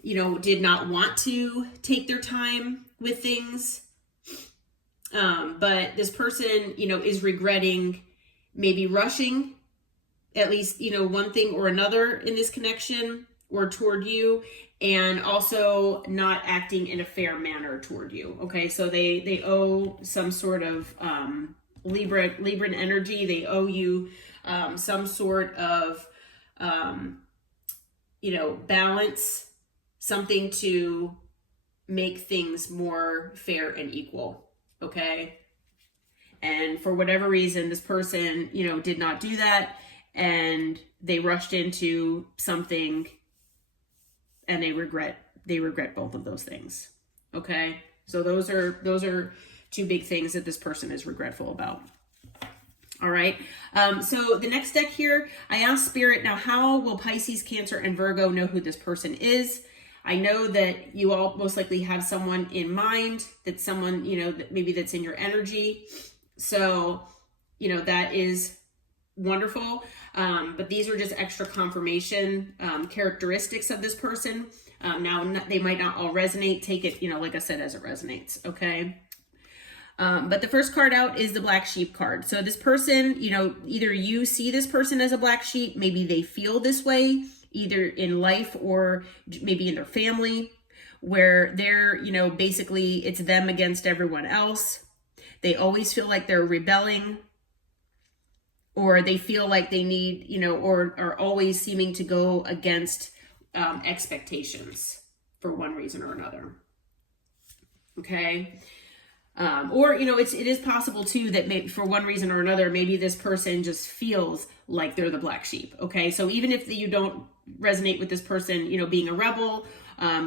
did not want to take their time with things. But this person, is regretting maybe rushing at least, one thing or another in this connection or toward you, and also not acting in a fair manner toward you. Okay. So they owe some sort of, Libran energy. They owe you, some sort of, balance, something to make things more fair and equal. Okay. And for whatever reason, this person, did not do that, and they rushed into something and they regret both of those things. Okay. So those are two big things that this person is regretful about. All right. So the next deck here, I asked Spirit, now how will Pisces, Cancer, and Virgo know who this person is? I know that you all most likely have someone in mind, that's someone, that maybe that's in your energy. So, that is wonderful. But these are just extra confirmation, characteristics of this person. Now they might not all resonate. Take it, like I said, as it resonates. Okay. But the first card out is the Black Sheep card. So this person, either you see this person as a black sheep, maybe they feel this way, either in life or maybe in their family, where they're, basically it's them against everyone else. They always feel like they're rebelling, or they feel like they need, or are always seeming to go against expectations for one reason or another. Okay. Or, it is possible too that maybe for one reason or another, maybe this person just feels like they're the black sheep. Okay. So even if you don't resonate with this person, being a rebel,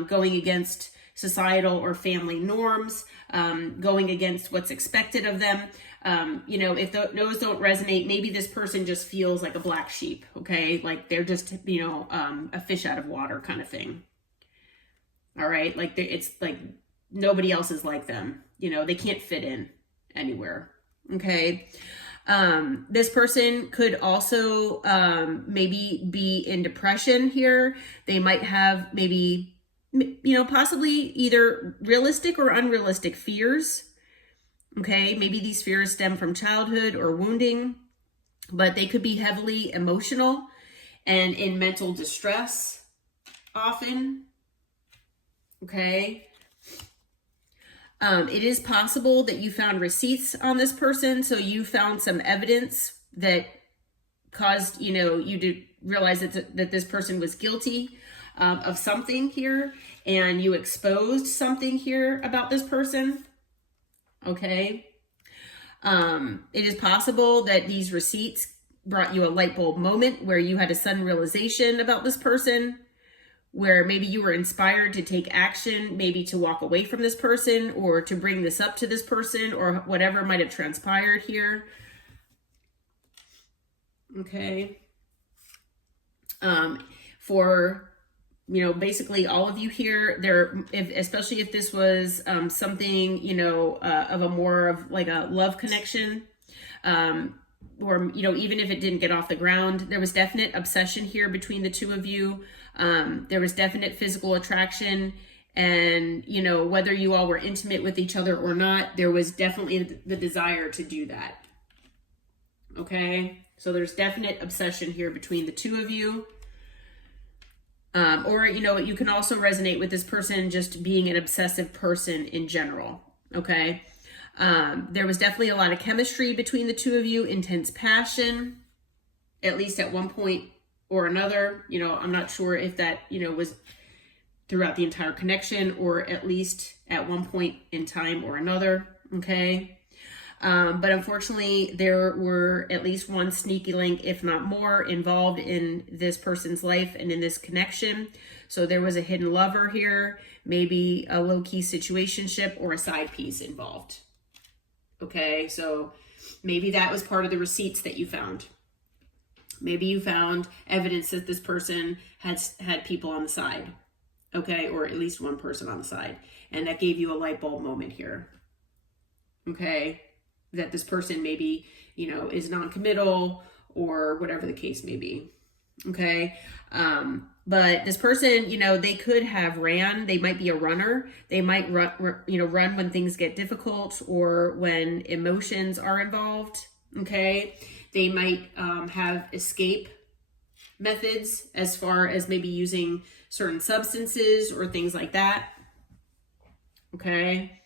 going against societal or family norms, going against what's expected of them, if those don't resonate, maybe this person just feels like a black sheep. Okay. Like they're just, a fish out of water kind of thing. All right. Like it's like nobody else is like them. They can't fit in anywhere. Okay. This person could also, maybe be in depression here. They might have maybe, possibly either realistic or unrealistic fears. Okay. Maybe these fears stem from childhood or wounding, but they could be heavily emotional and in mental distress often. Okay. It is possible that you found receipts on this person. So you found some evidence that caused, you to realize that this person was guilty of something here, and you exposed something here about this person. Okay. It is possible that these receipts brought you a light bulb moment where you had a sudden realization about this person, where maybe you were inspired to take action, maybe to walk away from this person or to bring this up to this person, or whatever might have transpired here. Okay. For, basically all of you here, especially if this was something, of a more of like a love connection, or, even if it didn't get off the ground, there was definite obsession here between the two of you. There was definite physical attraction, and, whether you all were intimate with each other or not, there was definitely the desire to do that. Okay. So there's definite obsession here between the two of you. Or, you can also resonate with this person just being an obsessive person in general. Okay. There was definitely a lot of chemistry between the two of you, intense passion, at least at one point or another. I'm not sure if that, was throughout the entire connection or at least at one point in time or another. Okay. But unfortunately, there were at least one sneaky link, if not more, involved in this person's life and in this connection. So there was a hidden lover here, maybe a low-key situationship or a side piece involved. Okay, so maybe that was part of the receipts that you found. Maybe you found evidence that this person had people on the side. Okay, or at least one person on the side. And that gave you a light bulb moment here. Okay, that this person maybe, is non-committal or whatever the case may be. Okay. But this person, they could have ran. They might be a runner. They might run when things get difficult or when emotions are involved. Okay. They might have escape methods as far as maybe using certain substances or things like that. Okay.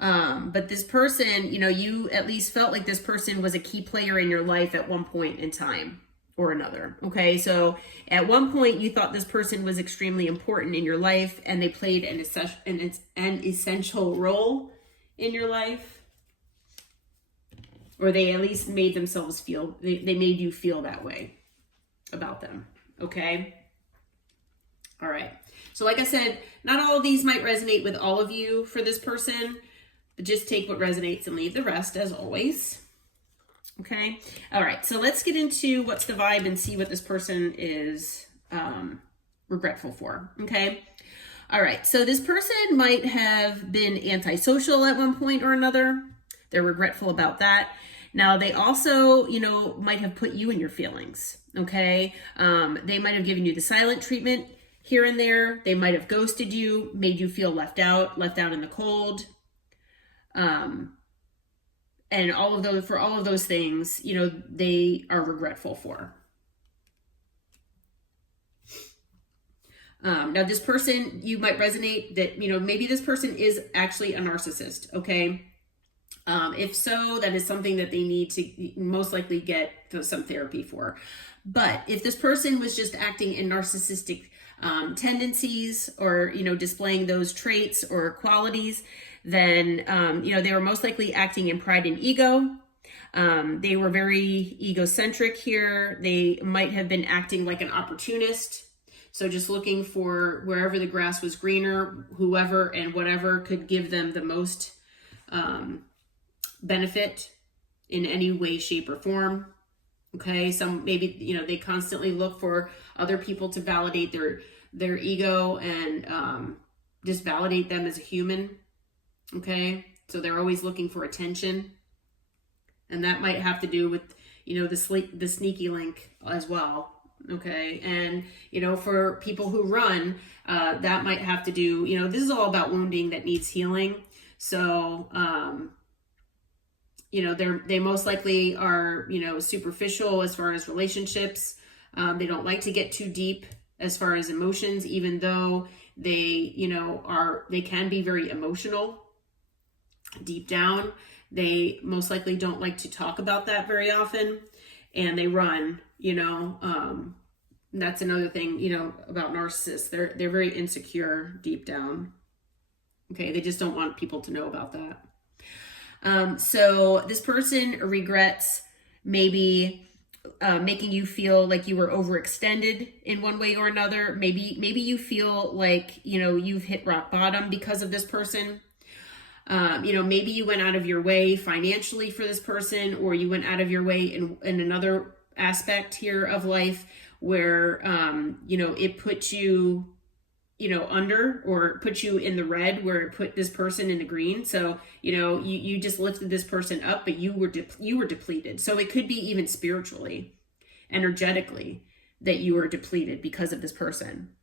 But this person, you at least felt like this person was a key player in your life at one point in time or another. Okay. So at one point you thought this person was extremely important in your life and they played an essential role in your life, or they at least made themselves feel, they made you feel that way about them. Okay. All right. So like I said, not all of these might resonate with all of you for this person, but just take what resonates and leave the rest as always. Okay. All right. So let's get into what's the vibe and see what this person is regretful for. Okay. All right. So this person might have been antisocial at one point or another. They're regretful about that. Now they also, might have put you in your feelings. Okay. They might have given you the silent treatment here and there. They might have ghosted you, made you feel left out in the cold. And all of those things, they are regretful for. Now this person, you might resonate that, maybe this person is actually a narcissist. Okay. If so, that is something that they need to most likely get some therapy for. But if this person was just acting in narcissistic tendencies or, displaying those traits or qualities, then, they were most likely acting in pride and ego. They were very egocentric here. They might have been acting like an opportunist. So just looking for wherever the grass was greener, whoever and whatever could give them the most benefit in any way, shape, or form. Okay, some maybe, they constantly look for other people to validate their ego and just validate them as a human. Okay, so they're always looking for attention. And that might have to do with, the sneaky link as well. Okay, and, for people who run, that might have to do, this is all about wounding that needs healing. So, they most likely are, superficial as far as relationships. They don't like to get too deep as far as emotions, even though they, they can be very emotional deep down. They most likely don't like to talk about that very often, and they run, that's another thing, about narcissists. They're very insecure deep down. Okay. They just don't want people to know about that. So this person regrets maybe making you feel like you were overextended in one way or another. Maybe you feel like, you've hit rock bottom because of this person. Maybe you went out of your way financially for this person, or you went out of your way in another aspect here of life where, it put you, under, or put you in the red where it put this person in the green. So, you just lifted this person up, but you were depleted. So it could be even spiritually, energetically, that you were depleted because of this person.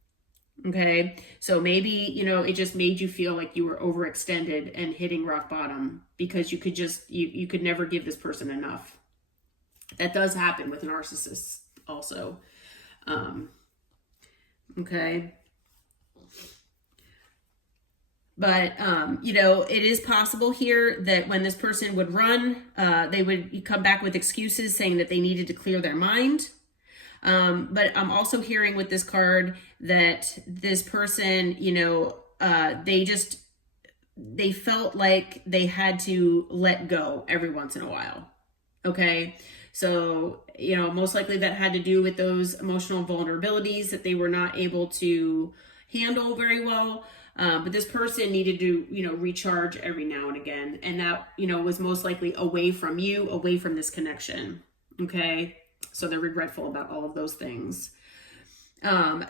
Okay. So maybe, it just made you feel like you were overextended and hitting rock bottom because you could you could never give this person enough. That does happen with narcissists also. Okay. But, you know, it is possible here that when this person would run, they would come back with excuses saying that they needed to clear their mind. But I'm also hearing with this card that this person, you know, they felt like they had to let go every once in a while. Okay. So, you know, most likely that had to do with those emotional vulnerabilities that they were not able to handle very well. But this person needed to, you know, recharge every now and again. And that, you know, was most likely away from you, away from this connection. Okay. So they're regretful about all of those things.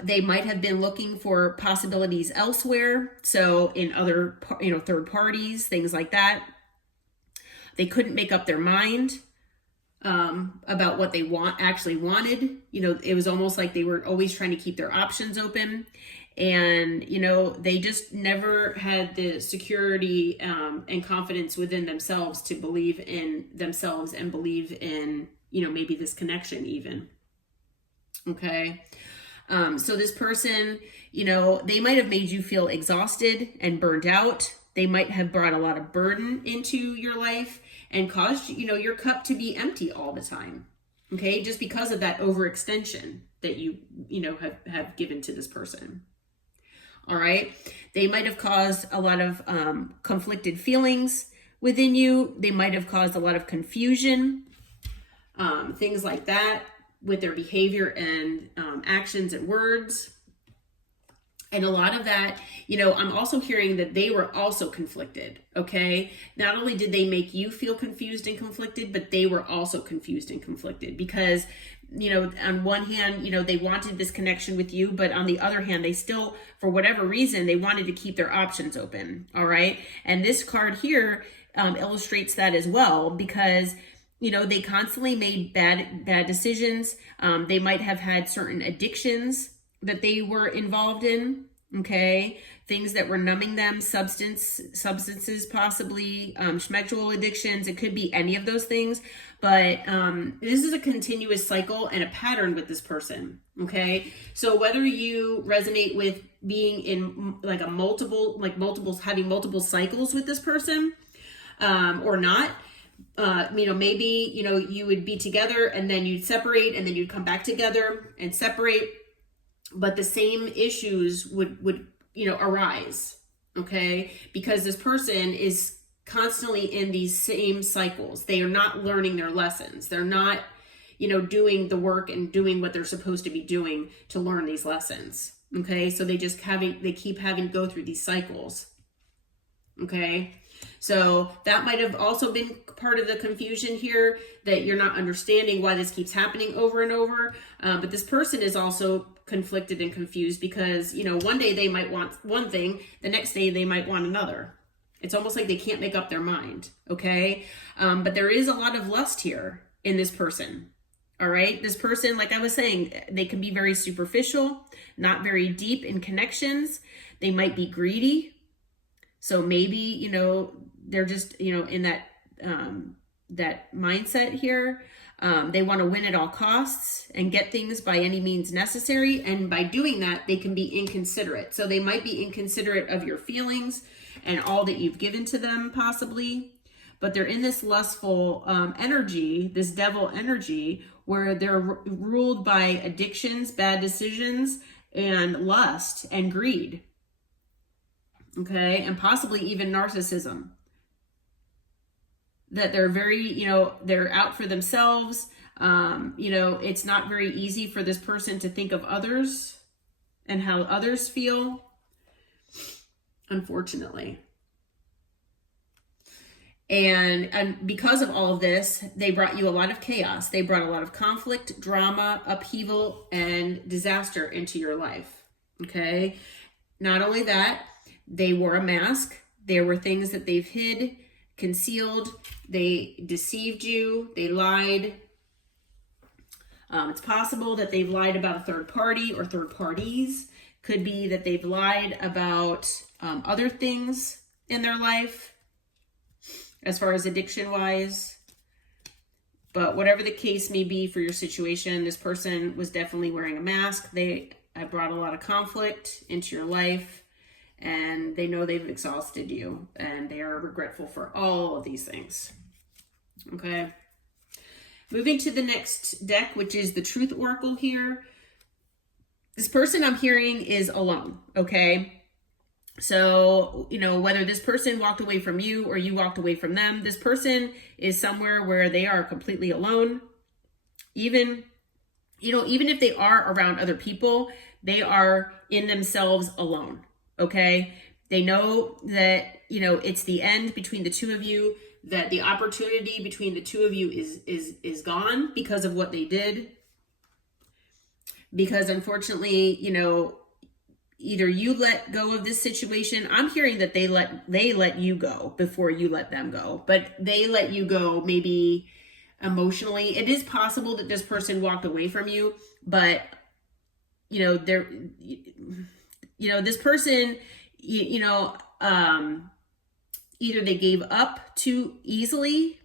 They might have been looking for possibilities elsewhere. So in other, you know, third parties, things like that. They couldn't make up their mind about what they actually wanted. You know, it was almost like they were always trying to keep their options open. And, you know, they just never had the security and confidence within themselves to believe in themselves and believe in, you know, maybe this connection even. Okay. So this person, you know, they might have made you feel exhausted and burned out. They might have brought a lot of burden into your life and caused, you know, your cup to be empty all the time. Okay. Just because of that overextension that you know, have given to this person. All right. They might have caused a lot of conflicted feelings within you. They might have caused a lot of confusion, things like that with their behavior and actions and words. And a lot of that, you know, I'm also hearing that they were also conflicted. Okay. Not only did they make you feel confused and conflicted, but they were also confused and conflicted because, you know, on one hand, you know, they wanted this connection with you, but on the other hand, they still, for whatever reason, they wanted to keep their options open. All right. And this card here illustrates that as well, because, you know, they constantly made bad decisions. They might have had certain addictions that they were involved in. Okay. Things that were numbing them, substances, possibly, schmegmual addictions. It could be any of those things, but this is a continuous cycle and a pattern with this person. Okay. So whether you resonate with being in like having multiple cycles with this person, or not, you know, maybe, you know, you would be together and then you'd separate and then you'd come back together and separate, but the same issues would, you know, arise. Okay. Because this person is constantly in these same cycles. They are not learning their lessons. They're not, you know, doing the work and doing what they're supposed to be doing to learn these lessons. Okay. So they keep having to go through these cycles. Okay. So that might have also been part of the confusion here, that you're not understanding why this keeps happening over and over. But this person is also conflicted and confused because, you know, one day they might want one thing, the next day they might want another. It's almost like they can't make up their mind. Okay. But there is a lot of lust here in this person. All right. This person, like I was saying, they can be very superficial, not very deep in connections. They might be greedy. So maybe, you know, they're just, you know, in that mindset here. They want to win at all costs and get things by any means necessary. And by doing that, they can be inconsiderate. So they might be inconsiderate of your feelings and all that you've given to them possibly. But they're in this lustful energy, this devil energy, where they're ruled by addictions, bad decisions, and lust and greed. Okay, and possibly even narcissism. That they're very, you know, they're out for themselves. You know, it's not very easy for this person to think of others and how others feel, unfortunately. And because of all of this, they brought you a lot of chaos. They brought a lot of conflict, drama, upheaval, and disaster into your life. Okay, not only that, they wore a mask. There were things that they've hid, concealed. They deceived you. They lied. It's possible that they've lied about a third party or third parties. Could be that they've lied about other things in their life as far as addiction wise. But whatever the case may be for your situation, this person was definitely wearing a mask. They have brought a lot of conflict into your life. and they know they've exhausted you, and they are regretful for all of these things. Okay. Moving to the next deck, which is the Truth Oracle here. This person I'm hearing is alone, okay? So, whether this person walked away from you or you walked away from them, this person is somewhere where they are completely alone. Even if they are around other people, they are in themselves alone, okay? They know that, it's the end between the two of you, that the opportunity between the two of you is gone because of what they did. Because unfortunately, either you let go of this situation. I'm hearing that they let you go before you let them go, but they let you go maybe emotionally. It is possible that this person walked away from you, but this person, either they gave up too easily,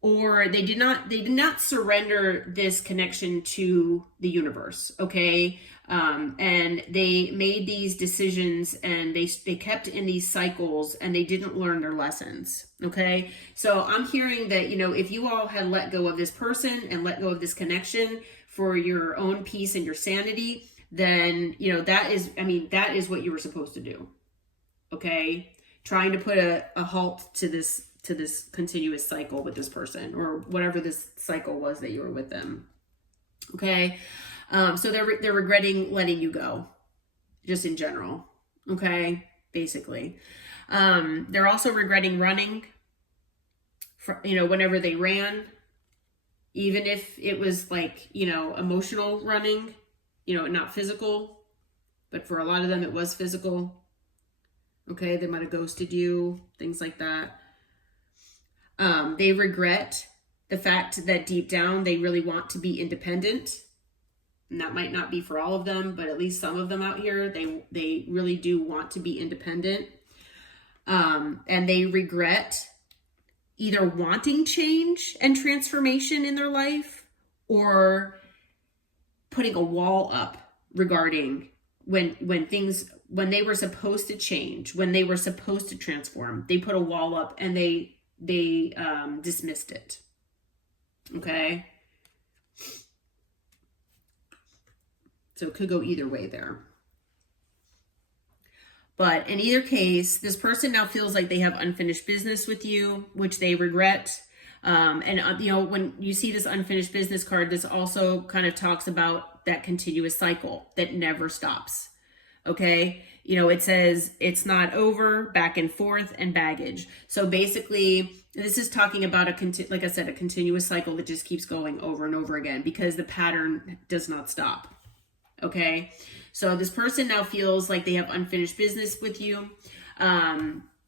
or they did not surrender this connection to the universe, okay? And they made these decisions, and they kept in these cycles, and they didn't learn their lessons, okay? So I'm hearing that, if you all had let go of this person and let go of this connection for your own peace and your sanity, then, that is what you were supposed to do, okay? Trying to put a halt to this continuous cycle with this person, or whatever this cycle was that you were with them. Okay. So they're regretting letting you go, just in general. Okay. Basically. They're also regretting running, whenever they ran, even if it was like, emotional running, not physical, but for a lot of them, it was physical. Okay. They might've ghosted you, things like that. They regret the fact that deep down they really want to be independent. And that might not be for all of them, but at least some of them out here, they really do want to be independent. And they regret either wanting change and transformation in their life, or putting a wall up regarding when they were supposed to change, when they were supposed to transform. They put a wall up and they dismissed it. Okay. So it could go either way there. But in either case, this person now feels like they have unfinished business with you, which they regret. When you see this unfinished business card, this also kind of talks about that continuous cycle that never stops. Okay. It says it's not over, back and forth, and baggage. So basically, this is talking about a continuous cycle that just keeps going over and over again, because the pattern does not stop. Okay. So this person now feels like they have unfinished business with you,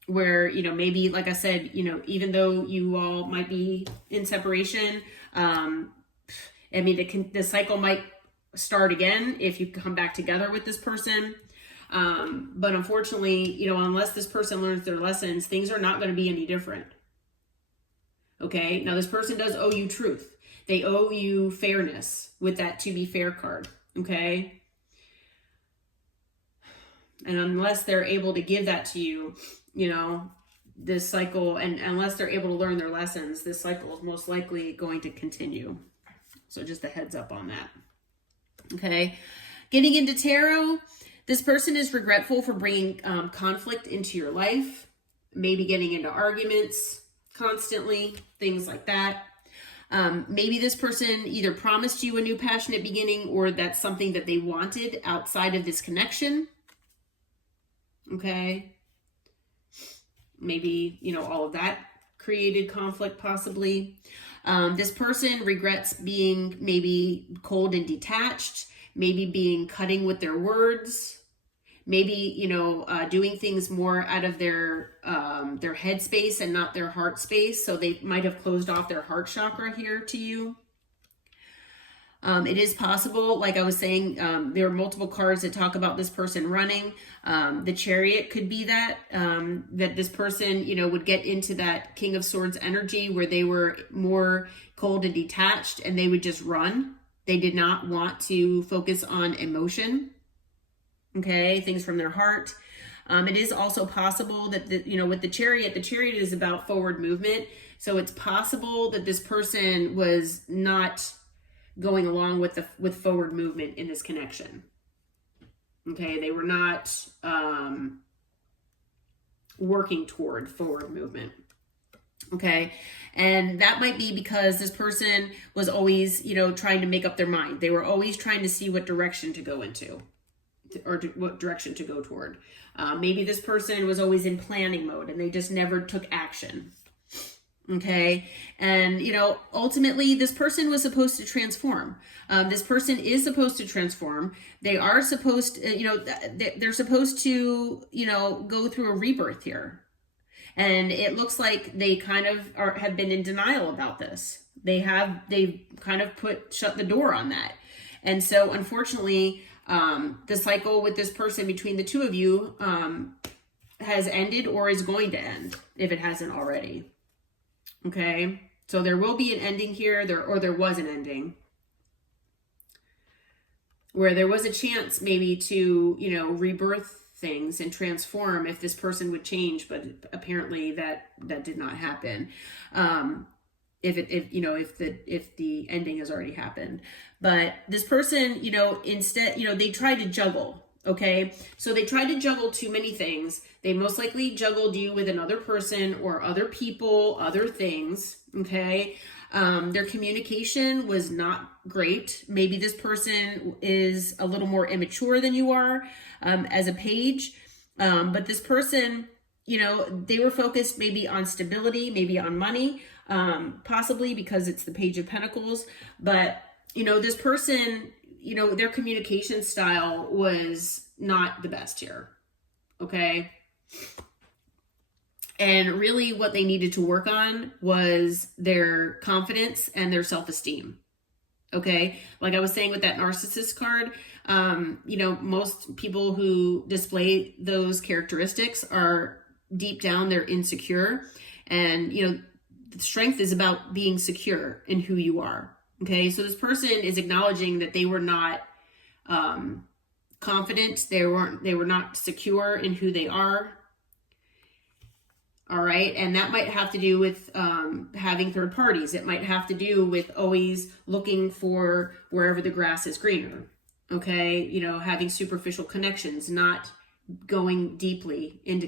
where, maybe, like I said, even though you all might be in separation, the cycle might start again if you come back together with this person. But unfortunately, unless this person learns their lessons, things are not going to be any different. Okay. Now this person does owe you truth. They owe you fairness with that to be fair card. Okay. And unless they're able to give that to you, this cycle, and unless they're able to learn their lessons, this cycle is most likely going to continue. So just a heads up on that. Okay. Getting into tarot, this person is regretful for bringing conflict into your life, maybe getting into arguments constantly, things like that. Maybe this person either promised you a new passionate beginning, or that's something that they wanted outside of this connection. Okay. Maybe, all of that created conflict possibly. This person regrets being maybe cold and detached, maybe being cutting with their words, maybe, doing things more out of their head space and not their heart space. So they might have closed off their heart chakra here to you. It is possible, like I was saying, there are multiple cards that talk about this person running. The Chariot could be that this person, would get into that King of Swords energy where they were more cold and detached, and they would just run. They did not want to focus on emotion. okay? Things from their heart. It is also possible that, with the chariot is about forward movement. So it's possible that this person was not going along with forward movement in this connection. Okay, they were not working toward forward movement. Okay, and that might be because this person was always, trying to make up their mind. They were always trying to see what direction to go into, or what direction to go toward. Maybe this person was always in planning mode and they just never took action. Okay, and ultimately this person was supposed to transform. This person is supposed to transform. They are supposed to, they're supposed to, go through a rebirth here. And it looks like they kind of have been in denial about this. They've kind of shut the door on that. And so unfortunately, the cycle with this person between the two of you has ended or is going to end if it hasn't already. Okay, so there will be an ending here, there was an ending where there was a chance maybe to, rebirth things and transform if this person would change, but apparently that did not happen. If the ending has already happened, but this person, instead, they tried to juggle. Okay, so they tried to juggle too many things. They most likely juggled you with another person or other people, other things. Okay, their communication was not great. Maybe this person is a little more immature than you are as a page, but this person, they were focused maybe on stability, maybe on money, possibly because it's the Page of Pentacles. But this person, their communication style was not the best here. Okay. And really what they needed to work on was their confidence and their self-esteem. Okay. Like I was saying with that narcissist card, most people who display those characteristics are deep down, they're insecure. And, the strength is about being secure in who you are. Okay, so this person is acknowledging that they were not confident. They were not secure in who they are. All right, and that might have to do with having third parties. It might have to do with always looking for wherever the grass is greener. Okay, having superficial connections, not going deeply into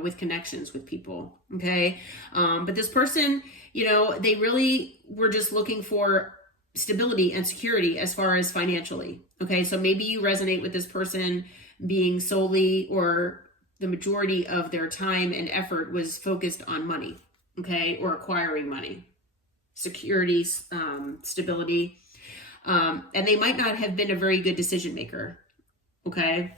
with connections with people. Okay, but this person, they really were just looking for stability and security as far as financially. Okay, so maybe you resonate with this person being solely, or the majority of their time and effort was focused on money. Okay, or acquiring money, security, stability, and they might not have been a very good decision maker. Okay,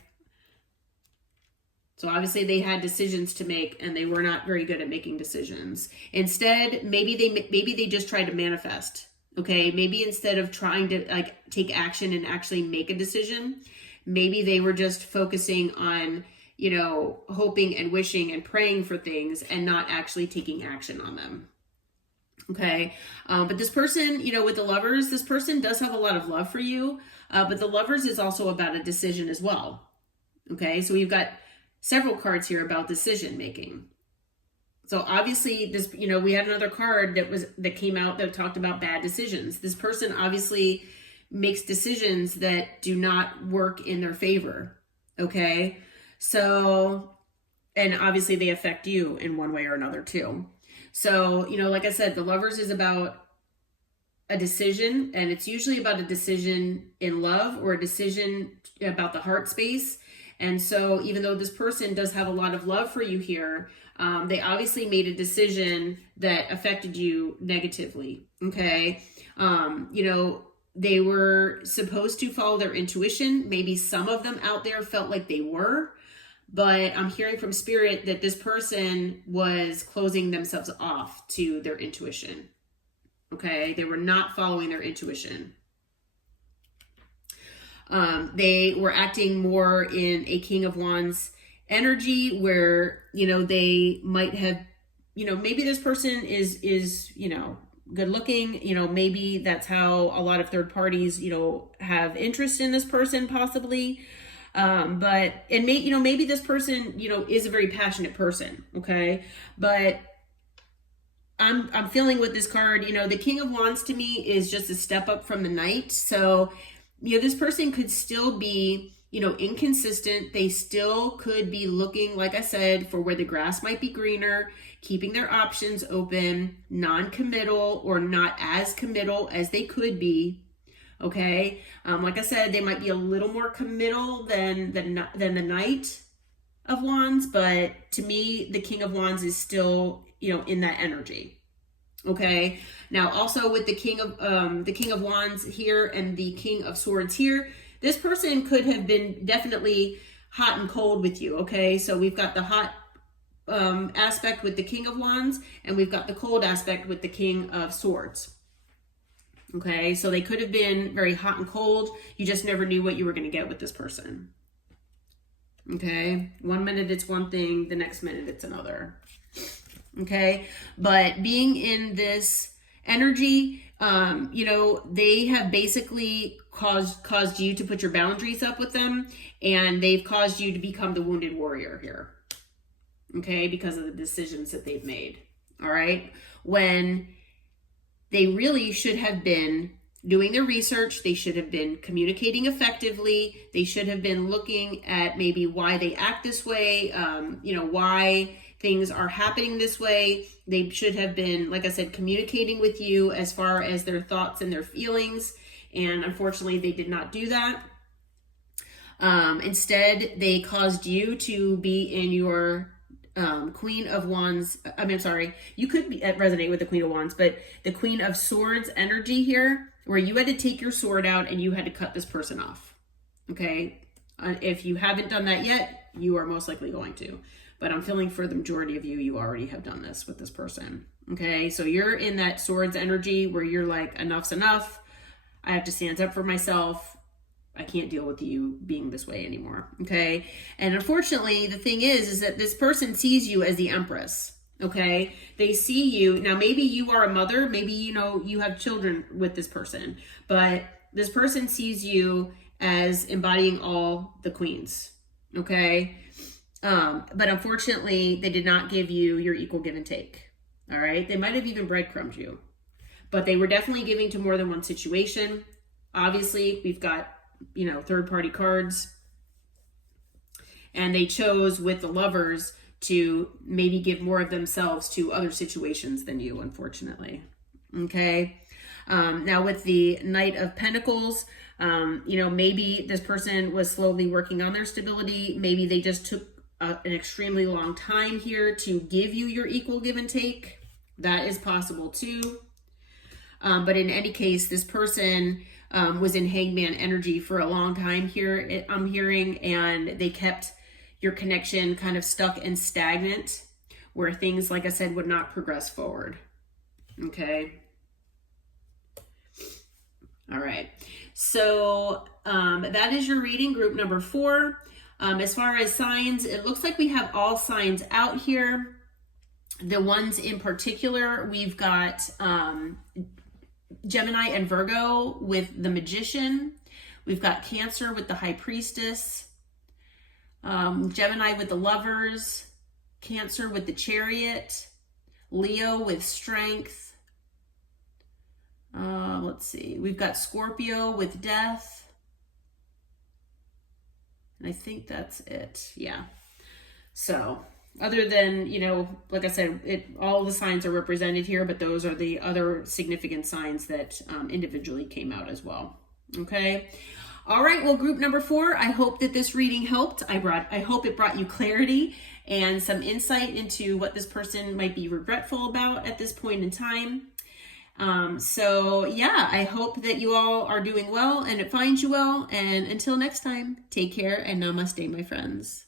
so obviously they had decisions to make and they were not very good at making decisions. Instead, maybe they just tried to manifest. Okay, maybe instead of trying to take action and actually make a decision, maybe they were just focusing on, hoping and wishing and praying for things and not actually taking action on them. Okay, but this person, with the Lovers, this person does have a lot of love for you, but the Lovers is also about a decision as well. Okay, so we've got several cards here about decision making. So obviously this, we had another card that came out that talked about bad decisions. This person obviously makes decisions that do not work in their favor. Okay. So, and obviously they affect you in one way or another too. So, like I said, the Lovers is about a decision, and it's usually about a decision in love or a decision about the heart space. And so even though this person does have a lot of love for you here, they obviously made a decision that affected you negatively. Okay. They were supposed to follow their intuition. Maybe some of them out there felt like they were, but I'm hearing from Spirit that this person was closing themselves off to their intuition. Okay. They were not following their intuition. They were acting more in a King of Wands energy where, they might have, maybe this person is, good looking, maybe that's how a lot of third parties, have interest in this person possibly. And maybe this person, is a very passionate person. Okay. But I'm feeling with this card, the King of Wands to me is just a step up from the Knight. So, this person could still be, inconsistent. They still could be looking, like I said, for where the grass might be greener, keeping their options open, non-committal or not as committal as they could be. Okay. Like I said, they might be a little more committal than the Knight of Wands, but to me, the King of Wands is still, in that energy. Okay. Now, also with the King of Wands here and the King of Swords here, this person could have been definitely hot and cold with you. Okay. So we've got the hot aspect with the King of Wands, and we've got the cold aspect with the King of Swords. Okay. So they could have been very hot and cold. You just never knew what you were going to get with this person. Okay. 1 minute it's one thing, the next minute it's another. Okay. But being in this energy, they have basically caused you to put your boundaries up with them, and they've caused you to become the wounded warrior here. Okay. Because of the decisions that they've made. All right. When they really should have been doing their research, they should have been communicating effectively. They should have been looking at maybe why they act this way, why things are happening this way. They should have been, like I said, communicating with you as far as their thoughts and their feelings. And unfortunately, they did not do that. Instead, they caused you to be in your Queen of Wands. You could resonate with the Queen of Wands, but the Queen of Swords energy here, where you had to take your sword out and you had to cut this person off. Okay. If you haven't done that yet, you are most likely going to. But I'm feeling for the majority of you, you already have done this with this person. Okay. So you're in that swords energy where you're like, enough's enough. I have to stand up for myself. I can't deal with you being this way anymore. Okay. And unfortunately, the thing is that this person sees you as the Empress. Okay. They see you. Now, maybe you are a mother. Maybe, you have children with this person, but this person sees you as embodying all the queens. Okay. But unfortunately, they did not give you your equal give and take. All right. They might have even breadcrumbed you, but they were definitely giving to more than one situation. Obviously, we've got, third-party cards, and they chose with the Lovers to maybe give more of themselves to other situations than you, unfortunately. Okay. Now with the Knight of Pentacles, maybe this person was slowly working on their stability. Maybe they just took an extremely long time here to give you your equal give and take. That is possible too. But in any case, this person was in hangman energy for a long time here, I'm hearing, and they kept your connection kind of stuck and stagnant, where things, like I said, would not progress forward. Okay. All right. So that is your reading, group number 4. As far as signs, it looks like we have all signs out here. The ones in particular, we've got Gemini and Virgo with the Magician. We've got Cancer with the High Priestess. Gemini with the Lovers. Cancer with the Chariot. Leo with Strength. Let's see. We've got Scorpio with Death. And I think that's it. Yeah. So other than, like I said, all the signs are represented here, but those are the other significant signs that individually came out as well. Okay. All right. Well, group number 4, I hope that this reading helped. I hope it brought you clarity and some insight into what this person might be regretful about at this point in time. So yeah, I hope that you all are doing well and it finds you well. And until next time, take care and namaste, my friends.